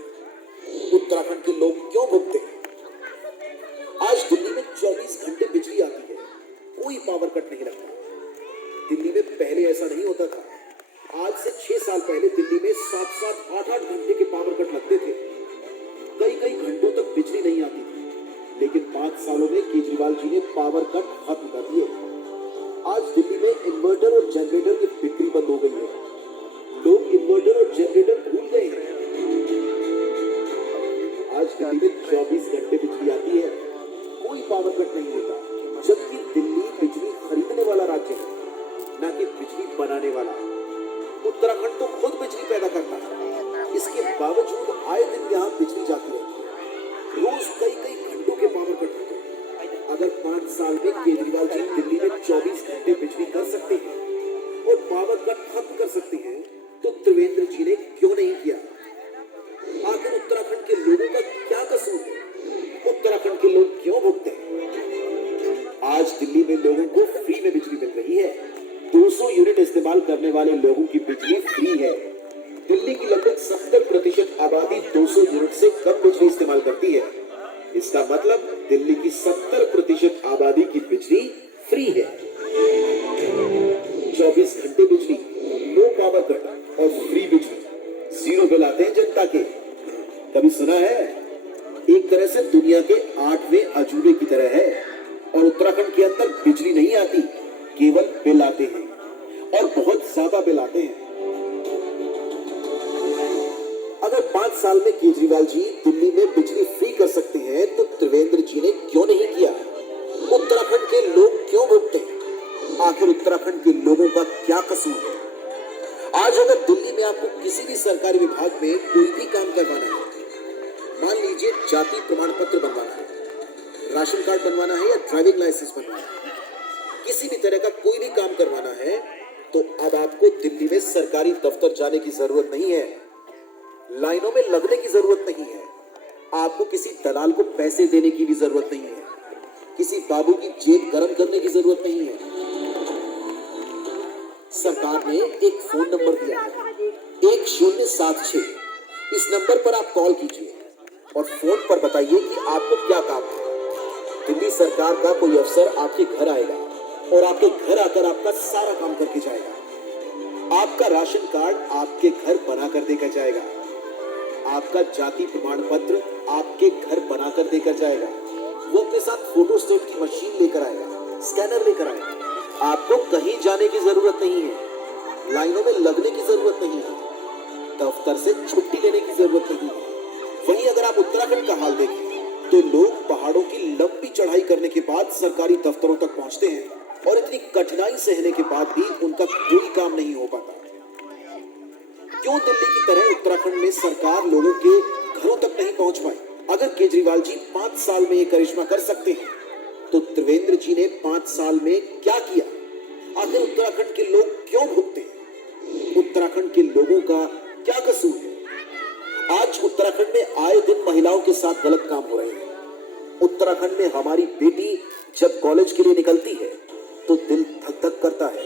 उत्तराखंड के लोग क्यों भुगते। आज दिल्ली में 24 घंटे बिजली आती है, कोई पावर कट नहीं लगता। दिल्ली में पहले ऐसा नहीं होता था। आज से 6 साल पहले दिल्ली में 7-7, 8-8 घंटे के पावर कट लगते थे। कई घंटों तक बिजली नहीं आती थी। लेकिन 5 सालों में केजरीवाल जी ने पावर कट खत्म कर दिए। आज दिल्ली में इन्वर्टर और जनरेटर की बिक्री बंद हो गई है। लोग इन्वर्टर और जनरेटर भूल गए हैं। आज दिल्ली में 24 घंटे बिजली आती है, कोई पावर कट नहीं होता। जबकि दिल्ली बिजली खरीदने वाला राज्य है, ना कि बिजली बनाने वाला। उत्तराखंड तो खुद बिजली पैदा करता है, इसके बावजूद आए दिन यहाँ बिजली जाती रहती है। रोज कई घंटों के पावर कट होते हैं। अगर 5 साल में केजरीवाल जी दिल्ली में 24 घंटे बिजली कर सकते हैं और पावर कट खत्म कर सकते हैं तो त्रिवेंद्र जी ने क्यों नहीं किया। आखिर उत्तराखंड के लोगों का क्या कसूर है, उत्तराखंड के लोग क्यों भुगते हैं। आज दिल्ली में लोगों को फ्री में बिजली मिल रही है। 200 यूनिट इस्तेमाल करने वाले लोगों की बिजली फ्री है। दिल्ली की लगभग 70% आबादी 200 यूनिट से कम बिजली इस्तेमाल करती है। इसका मतलब दिल्ली की 70% आबादी की बिजली फ्री है। 24 घंटे बिजली, नो पावर कट और फ्री बिजली, 0 बिल आते हैं जनता के। कभी सुना है? एक तरह से दुनिया के 8वें अजूबे की तरह है। और उत्तराखंड के अंदर बिजली नहीं आती, केवल बिल आते हैं और बहुत ज्यादा बिल आते हैं। अगर 5 साल में केजरीवाल जी दिल्ली में बिजली फ्री कर सकते हैं तो त्रिवेंद्र जी ने क्यों नहीं किया। उत्तराखंड के लोग क्यों भुगते हैं। आखिर उत्तराखंड के लोगों का क्या कसूर है। आज अगर दिल्ली में आपको किसी भी सरकारी विभाग में कोई भी काम करवाना है, मान लीजिए जाति प्रमाण पत्र बनवाना है, राशन कार्ड बनवाना है या ड्राइविंग लाइसेंस बनवाना है, किसी भी तरह का कोई भी काम करवाना है तो अब आपको दिल्ली में सरकारी दफ्तर जाने की जरूरत नहीं है, लाइनों में लगने की जरूरत नहीं है। आपको किसी दलाल को पैसे देने की भी जरूरत नहीं है, किसी बाबू की जेब गर्म करने की जरूरत नहीं है। सरकार ने एक फोन नंबर दिया है 1076। इस नंबर पर आप कॉल कीजिए और फोन पर बताइए कि आपको क्या काम है। दिल्ली सरकार का कोई अफसर आपके घर आएगा और आपके घर आकर आपका सारा काम करके जाएगा। आपका राशन कार्ड आपके घर बना कर देकर जाएगा, आपका जाति प्रमाण पत्र आपके घर बनाकर देकर जाएगा। वो अपने साथ फोटोस्टेट की मशीन लेकर आएगा, स्कैनर लेकर आएगा। आपको कहीं जाने की जरूरत नहीं है, लाइनों में लगने की जरूरत नहीं है, दफ्तर से छुट्टी लेने की जरूरत नहीं है। वहीं अगर आप उत्तराखंड का हाल देखें तो लोग पहाड़ों की लंबी चढ़ाई करने के बाद सरकारी दफ्तरों तक पहुंचते हैं और इतनी कठिनाई सहने के बाद भी उनका कोई काम नहीं हो पाता। क्यों दिल्ली की तरह उत्तराखंड में सरकार लोगों के घरों तक नहीं पहुंच पाई? अगर केजरीवाल जी 5 साल में ये करिश्मा कर सकते हैं तो त्रिवेंद्र जी ने 5 साल में क्या किया? आखिर उत्तराखंड के लोग क्यों भुगते हैं? उत्तराखंड के लोगों का क्या कसूर है? आज उत्तराखंड में आए दिन महिलाओं के साथ गलत काम हो रहे हैं। उत्तराखंड में हमारी बेटी जब कॉलेज के लिए निकलती है तो दिल धक धक करता है,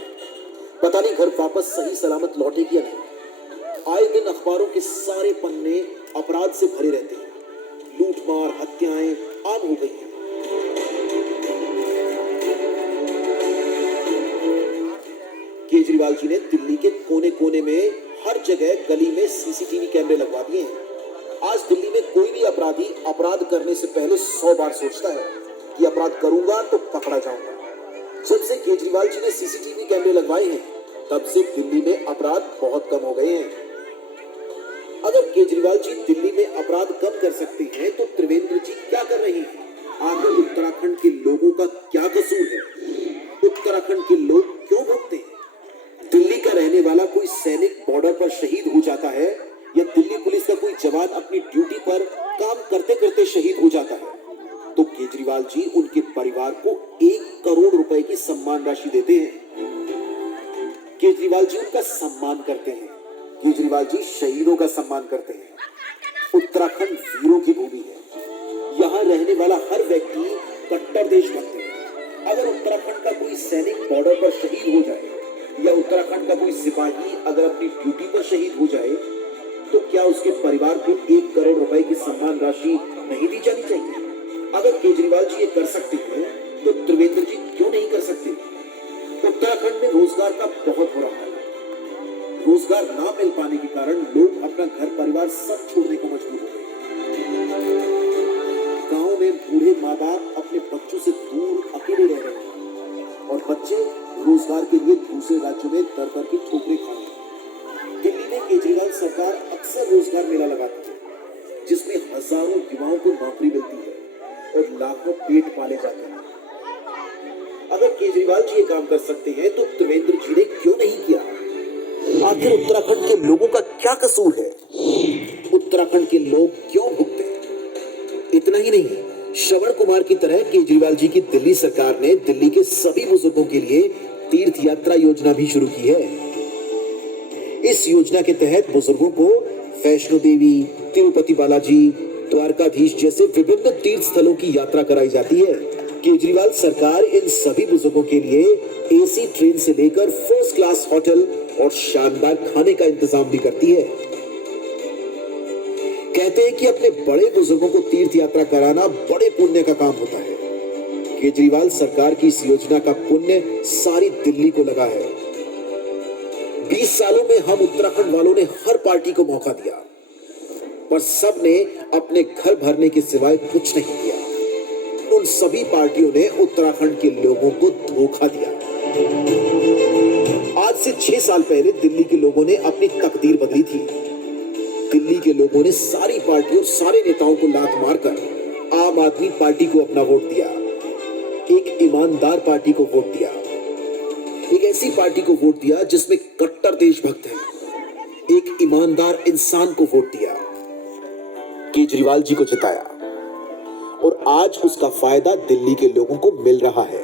पता नहीं घर वापस सही सलामत लौटेगी या नहीं। आए दिन अखबारों के सारे पन्ने अपराध से भरे रहते हैं, लूटमार हत्याएं आम हो गई हैं। केजरीवाल जी ने दिल्ली के कोने कोने में हर जगह गली में सीसीटीवी कैमरे लगवा दिए हैं। आज दिल्ली में कोई भी अपराधी अपराध करने से पहले 100 बार सोचता है कि अपराध करूंगा तो पकड़ा जाऊंगा। जब से केजरीवाल जी ने सीसीटीवी कैमरे लगवाए हैं तब से दिल्ली में अपराध बहुत कम हो गए हैं। अगर केजरीवाल जी दिल्ली में अपराध कम कर सकते हैं तो त्रिवेंद्र जी क्या कर रहे हैं? आखिर उत्तराखंड के लोगों का क्या कसूर है? उत्तराखंड के लोग क्यों भुगते हैं? दिल्ली का रहने वाला कोई सैनिक बॉर्डर पर शहीद हो जाता है या दिल्ली पुलिस का कोई जवान अपनी ड्यूटी पर काम करते करते शहीद हो जाता है तो केजरीवाल जी उनके परिवार को 1 करोड़ रुपए की सम्मान राशि देते हैं। केजरीवाल जी उनका सम्मान करते हैं, केजरीवाल जी शहीदों का सम्मान करते हैं। उत्तराखंड वीरों की भूमि है, यहाँ रहने वाला हर व्यक्ति कट्टर देशभक्त है। अगर उत्तराखंड का कोई सैनिक बॉर्डर पर शहीद हो जाए या उत्तराखंड का कोई सिपाही अगर अपनी ड्यूटी पर शहीद हो जाए तो क्या उसके परिवार को 1 करोड़ रुपए की सम्मान राशि नहीं दी जानी चाहिए? अगर केजरीवाल जी ये कर सकते हैं तो त्रिवेंद्र जी क्यों नहीं कर सकते? उत्तराखंड में रोजगार का बहुत बुरा हाल है। रोजगार ना मिल पाने के कारण लोग अपना घर परिवार सब छोड़ने को मजबूर हो गए। गांव में बूढ़े माँ बाप अपने बच्चों से दूर अकेले रह रहे हैं और बच्चे रोजगार के लिए दूसरे राज्यों में दर दर की ठोकरें खा रहे हैं। दिल्ली में केजरीवाल सरकार अक्सर रोजगार मेला लगाती है जिसमें हजारों युवाओं को नौकरी मिलती है और लाखों पेट पाले जाते हैं। अगर केजरीवाल जी ये काम कर सकते हैं तो त्रिवेंद्र जी ने क्यों नहीं किया? आखिर उत्तराखंड के लोगों का क्या कसूर है? उत्तराखंड के लोग क्यों भुगते हैं? इतना ही नहीं, श्रवण कुमार की तरह केजरीवाल जी की दिल्ली सरकार ने दिल्ली के सभी बुजुर्गों के लिए तीर्थ यात्रा योजना भी शुरू की है। इस योजना के तहत बुजुर्गों को वैष्णो देवी, तिरुपति बालाजी, द्वारकाधीश जैसे विभिन्न तीर्थ स्थलों की यात्रा कराई जाती है। केजरीवाल सरकार इन सभी बुजुर्गों के लिए एसी ट्रेन से लेकर फर्स्ट क्लास होटल और शानदार खाने का इंतजाम भी करती है। कहते हैं कि अपने बड़े बुजुर्गों को तीर्थ यात्रा कराना बड़े पुण्य का काम होता है। केजरीवाल सरकार की इस योजना का पुण्य सारी दिल्ली को लगा है। 20 सालों में हम उत्तराखंड वालों ने हर पार्टी को मौका दिया पर सब ने अपने घर भरने के सिवाय कुछ नहीं किया। उन सभी पार्टियों ने उत्तराखंड के लोगों को धोखा दिया। आज से 6 साल पहले दिल्ली के लोगों ने अपनी तकदीर बदली थी। दिल्ली के लोगों ने सारी पार्टियों, सारे नेताओं को लात मारकर आम आदमी पार्टी को अपना वोट दिया। एक ईमानदार पार्टी को वोट दिया, एक ऐसी पार्टी को वोट दिया जिसमें कट्टर देशभक्त हैं। एक ईमानदार इंसान को वोट दिया, केजरीवाल जी को जिताया और आज उसका फायदा दिल्ली के लोगों को मिल रहा है।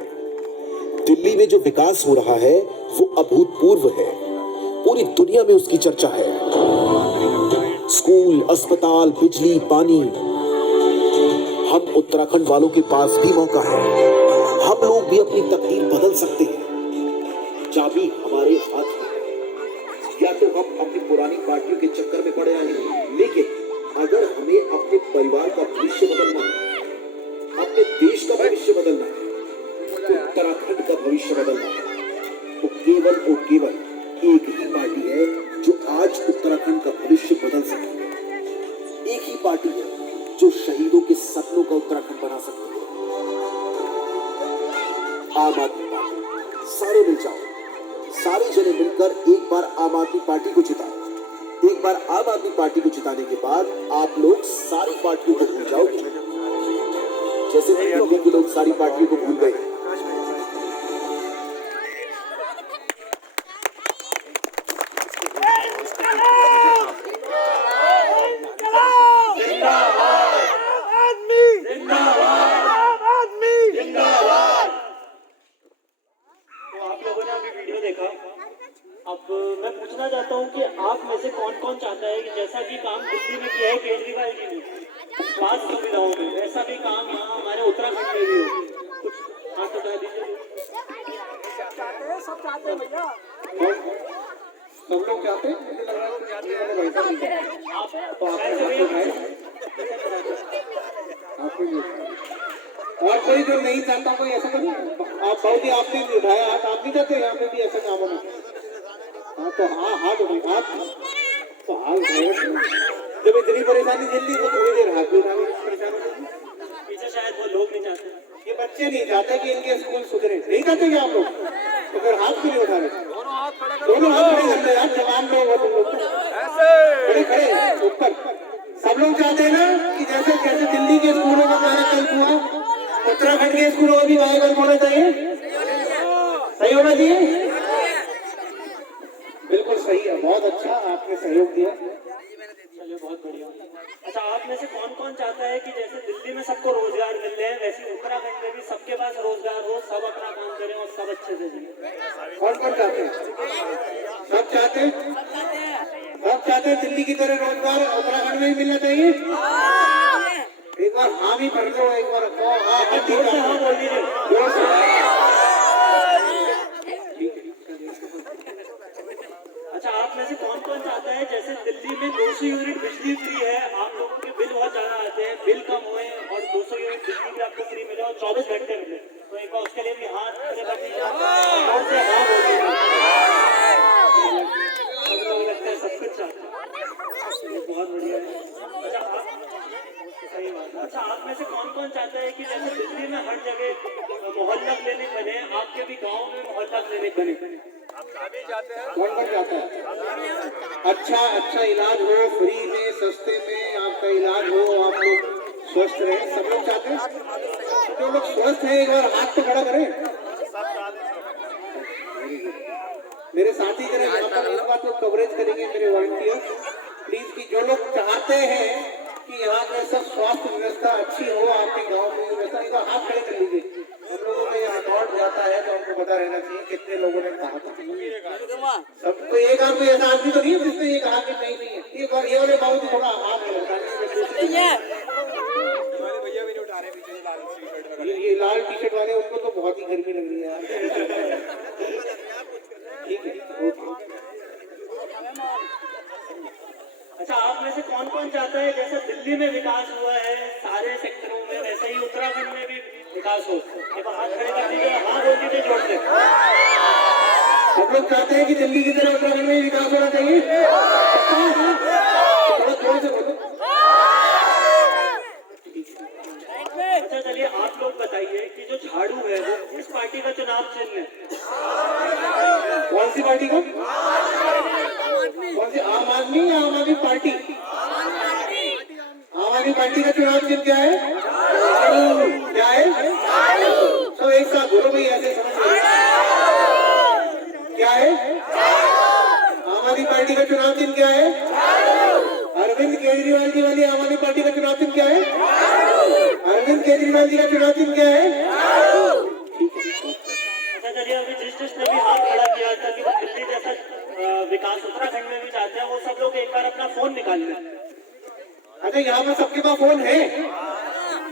दिल्ली में जो विकास हो रहा है वो अभूतपूर्व है, पूरी दुनिया में उसकी चर्चा है। स्कूल, अस्पताल, बिजली, पानी, हम उत्तराखंड वालों के पास भी मौका है। हम लोग भी अपनी तकदीर बदल सकते हैं। चाबी हमारे हाथ में है। या तो हम अपनी पुरानी पार्टियों के चक्कर में पड़े रहें, लेकिन अगर हमें अपने परिवार का भविष्य बदलना है, अपने देश का भविष्य बदलना है, तो उत्तराखंड का भविष्य बदलना है, तो केवल और केवल एक ही पार्टी है जो आज उत्तराखंड का भविष्य बदल सकती है। एक ही पार्टी है जो शहीदों के सपनों का उत्तराखंड बना सकती है। आम आदमी पार्टी। सारे मिल जाओ, सारे जने मिलकर एक बार आम आदमी पार्टी को जिताओ। एक बार आम आदमी पार्टी को जिताने के बाद आप लोग सारी पार्टियों को भूल जाओगे, जैसे इंडिया के लोग सारी पार्टियों को भूल गए। अब मैं पूछना चाहता हूँ कि आप में से कौन कौन चाहता है कि जैसा कि काम दिल्ली में किया है केजरीवाल जी ने स्वास्थ्य सुविधाओं में, वैसा भी काम यहाँ हमारे उत्तराखंड में भी हो। कुछ हाथ उठा दीजिए। सब चाहते हैं भैया, सब लोग चाहते हैं। और कोई जो नहीं चाहता, कोई ऐसा करिए। आप बहुत ही आपने उठाया हाथ, आप नहीं चाहते यहाँ पे भी ऐसा काम होना। हाँ तो हाँ हाथ उठाए, हाथ तो हाथ उठाए। जब इतनी परेशानी झेल ली तो थोड़ी देर हाथ भी उठाओ। परेशान हो जाएगी। पीछे शायद वो लोग नहीं चाहते, ये बच्चे नहीं चाहते कि इनके स्कूल सुधरे। नहीं चाहते कि आप लोग, तो फिर हाथ क्यों नहीं उठा रहे? दोनों हाथ खड़े कर यार, जवान लोग हो तुम लोग, खड़े खड़े ऊपर। सब लोग चाहते हैं ना कि जैसे जैसे दिल्ली के स्कूलों का कायाकल्प हुआ, उत्तराखंड के स्कूलों का भी कायाकल्प होना चाहिए। सही होना चाहिए, बिल्कुल सही है। बहुत अच्छा, आपने सहयोग दिया, चलिए बहुत बढ़िया। अच्छा, आप में से कौन कौन चाहता है कि जैसे दिल्ली में सबको रोजगार मिल रहे हैं, वैसे उत्तराखंड में भी सबके पास रोजगार हो, सब अपना काम करें और सब अच्छे से जिए? कौन कौन चाहते हैं? सब चाहते हैं, सब चाहते हैं दिल्ली की तरह रोजगार उत्तराखंड में भी मिलना चाहिए। एक बार हाँ भी भर दो, एक बार हाँ ठीक है, हाँ बोल दीजिए जोर से। अच्छा, आप में से कौन कौन चाहता है जैसे दिल्ली में 200 यूनिट बिजली फ्री है, आप लोगों के बिल बहुत ज्यादा आते हैं, बिल कम हुए और 200 यूनिट बिजली भी आपको फ्री मिले और 24 घंटे मिले, तो एक बार उसके लिए भी हाथ खड़े कर दीजिए और से हाँ बोलिए। सब लोग लगता है सब कुछ चाहते हैं, बहुत बढ़िया है। सही बात है। अच्छा, आप में से कौन कौन चाहता है कि जैसे दिल्ली में हर जगह मोहल्ला क्लिनिक बने, आपके भी गाँव में मोहल्ला क्लिनिक बने? कौन कौन चाहता है? अच्छा इलाज हो, फ्री में, सस्ते में आपका इलाज हो, आप लोग स्वस्थ रहे, सब लोग चाहते हैं। जो लोग स्वस्थ हैं एक बार हाथ तो खड़ा करें। मेरे साथी करें, यहाँ पर इस बात को कवरेज करेंगे मेरे वॉलंटियर प्लीज, कि जो लोग चाहते हैं कि यहाँ पर सब स्वास्थ्य व्यवस्था अच्छी हो, आपके गाँव में वैसा, एक बार हाथ खड़े कर लीजिए। हम लोगों का ये रिकॉर्ड जाता है तो हमको पता रहना चाहिए कितने लोगों ने कहा था। सबको एक आदमी कोई ऐसा आदमी तो नहीं है जिसने ये कहा कि नहीं है। एक बार ये वाले बाबू थोड़ा हाथ ये लाल टी शर्ट वाले, उनको तो बहुत ही गर्मी लग रही है यार। ठीक है, ओके। अच्छा, आप में से कौन कौन चाहता है जैसे दिल्ली में विकास हुआ है सारे सेक्टरों में, वैसे ही उत्तराखंड में भी विकास हो? एक बार हाथ खड़े कर दीजिए, हाँ बोल दीजिए जोर से। सब लोग चाहते हैं कि दिल्ली की तरह उत्तराखंड में विकास होना चाहिए। थोड़ा जोर से बोलो। अच्छा, चलिए आप लोग बताइए कि जो झाड़ू है वो किस पार्टी का चुनाव चिन्ह है? कौन सी पार्टी का? कौन सी? आम आदमी या आम आदमी पार्टी? आम आदमी पार्टी का चुनाव चिन्ह क्या है? क्या है? सब एक साथ बोलो भाई, ऐसे क्या है? आम आदमी पार्टी का चुनाव चिन्ह क्या है? अरविंद केजरीवाल जी वाली आम आदमी पार्टी का चुनाव चिन्ह क्या है? अरविंद केजरीवाल जी का चुनाव चिन्ह क्या है? अच्छा, चलिए अभी जिसने भी हाथ खड़ा किया था कि वो दिल्ली जैसा विकास उत्तराखंड में भी चाहते हैं, वो सब लोग एक बार अपना फोन निकाल लें। अच्छा, यहाँ पर सबके पास फोन है?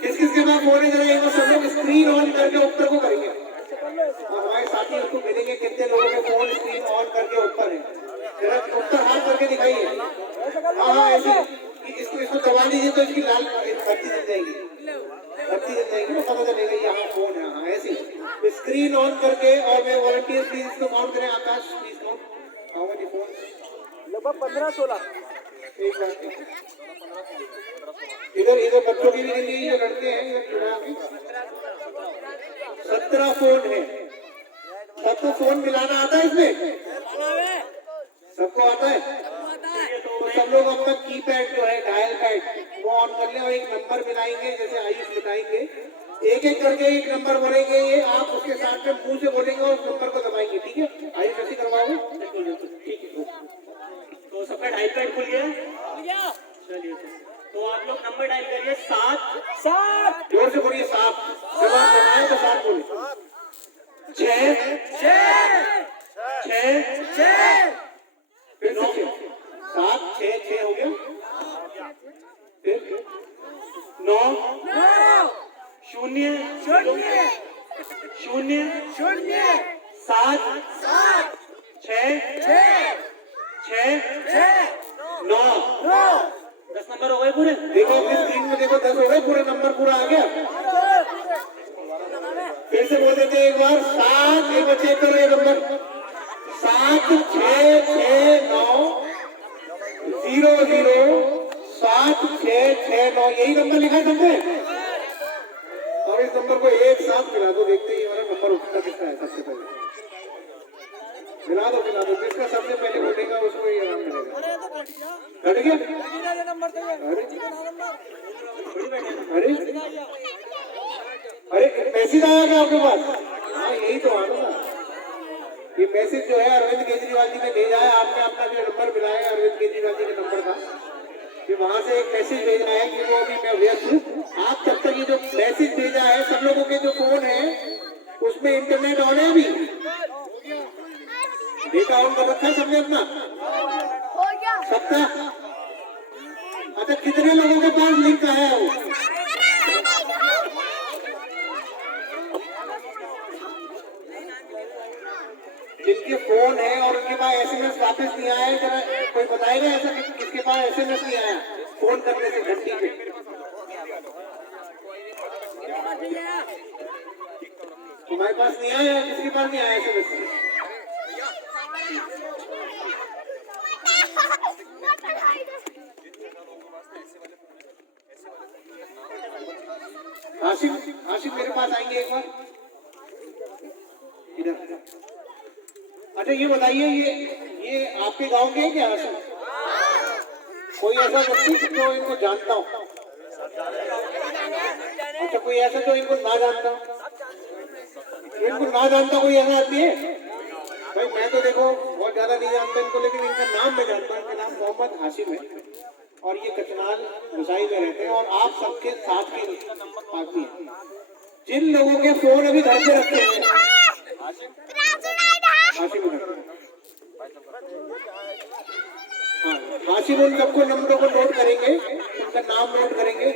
किस किस के पास फोन है जरा एक बार सब लोग स्क्रीन ऑन करके ऊपर को करेंगे और हमारे साथी उसको मिलेंगे कितने लोगों के फोन स्क्रीन ऑन करके ऊपर है, जरा ऊपर हाथ करके दिखाइए। हाँ ऐसे इसको दबा दीजिए तो इसकी लाल बत्ती जल जाएगी, बत्ती जल जाएगी ना, पता चलेगा यहाँ फोन है। हाँ ऐसे स्क्रीन ऑन करके और मैं वॉलंटियर प्लीज इसको काउंट करें। Akash please count how many phone? लगभग 15-16। एक बार इधर इधर बच्चों की भी गिनी, ये लड़के हैं इधर 17 फोन है। सबको फोन मिलाना आता है इसमें? सबको आता है? तो सब लोग अपना कीपैड जो है डायल पैड वो ऑन कर लें और एक नंबर मिलाएंगे, जैसे आयुष बताएंगे एक एक करके एक नंबर बोलेंगे, ये आप उसके साथ में मुंह से बोलेंगे और उस नंबर को दबाएंगे। ठीक है आयुष ऐसे करवाओगे? ठीक है तो सबका डायल पैड खुल गया? चलिए तो आप लोग नंबर डायल करिए 7 जोर से बोलिए 7। जब आप बनाए तो 7 बोलिए। 6 फिर 7 6 हो गया, फिर 9 0 0 7 6 9 10 नंबर हो गए पूरे। देखो अपनी स्क्रीन में देखो 10 हो गए पूरे, नंबर पूरा आ गया। फिर से बोल देते एक बार 7, एक बार चेक करो ये नंबर 7 6 6 9 0 0 7 6 6 9 यही नंबर लिखा है सबने। और इस नंबर को एक साथ मिला दो, देखते ही हमारा नंबर उठता कितना है। सबसे पहले मिला दो जिसका सबसे पहले उठेगा उसको ही इनाम मिलेगा। हट गया? अरे मैसेज आया क्या आपके पास? हाँ यही तो आना ना, ये मैसेज जो है अरविंद केजरीवाल जी ने भेजा है। आपने अपना जो नंबर मिला है अरविंद केजरीवाल जी का नंबर था, कि वहां से एक मैसेज भेजा है कि वो अभी मैं व्यस्त हूँ। आप जब तक ये जो मैसेज भेजा है सब लोगों के जो फोन है उसमें इंटरनेट ऑन है, अभी डेटा ऑन कर रखा है सबने अपना सबका? अच्छा कितने लोगों के पास लिंक आया है वो? जिनके फोन है और उनके पास एसएमएस वापस नहीं आया है, जरा कोई बताएगा ऐसा किसके पास एसएमएस नहीं आया फोन करने से घंटी पे? तुम्हारे पास नहीं आया, किसके पास नहीं आया एसएमएस? आशिफ मेरे पास आएंगे एक बार इधर। अच्छा ये बताइए ये आपके गांव के हैं क्या आशिफ? कोई ऐसा व्यक्ति जो इनको जानता हो? अच्छा कोई ऐसा जो इनको ना जानता हो? इनको ना जानता कोई ऐसा आदमी है? भाई मैं तो देखो बहुत ज्यादा नहीं जानता इनको, लेकिन इनका नाम मैं जानता हूँ। इनका नाम मोहम्मद हाशिम है और ये कचनाल गुसाई में रहते हैं और आप सबके साथ के आदमी हैं। जिन लोगों के फोन अभी घर पे रखे हैं हाशिम उन सबको नंबरों को नोट करेंगे, उनका नाम नोट करेंगे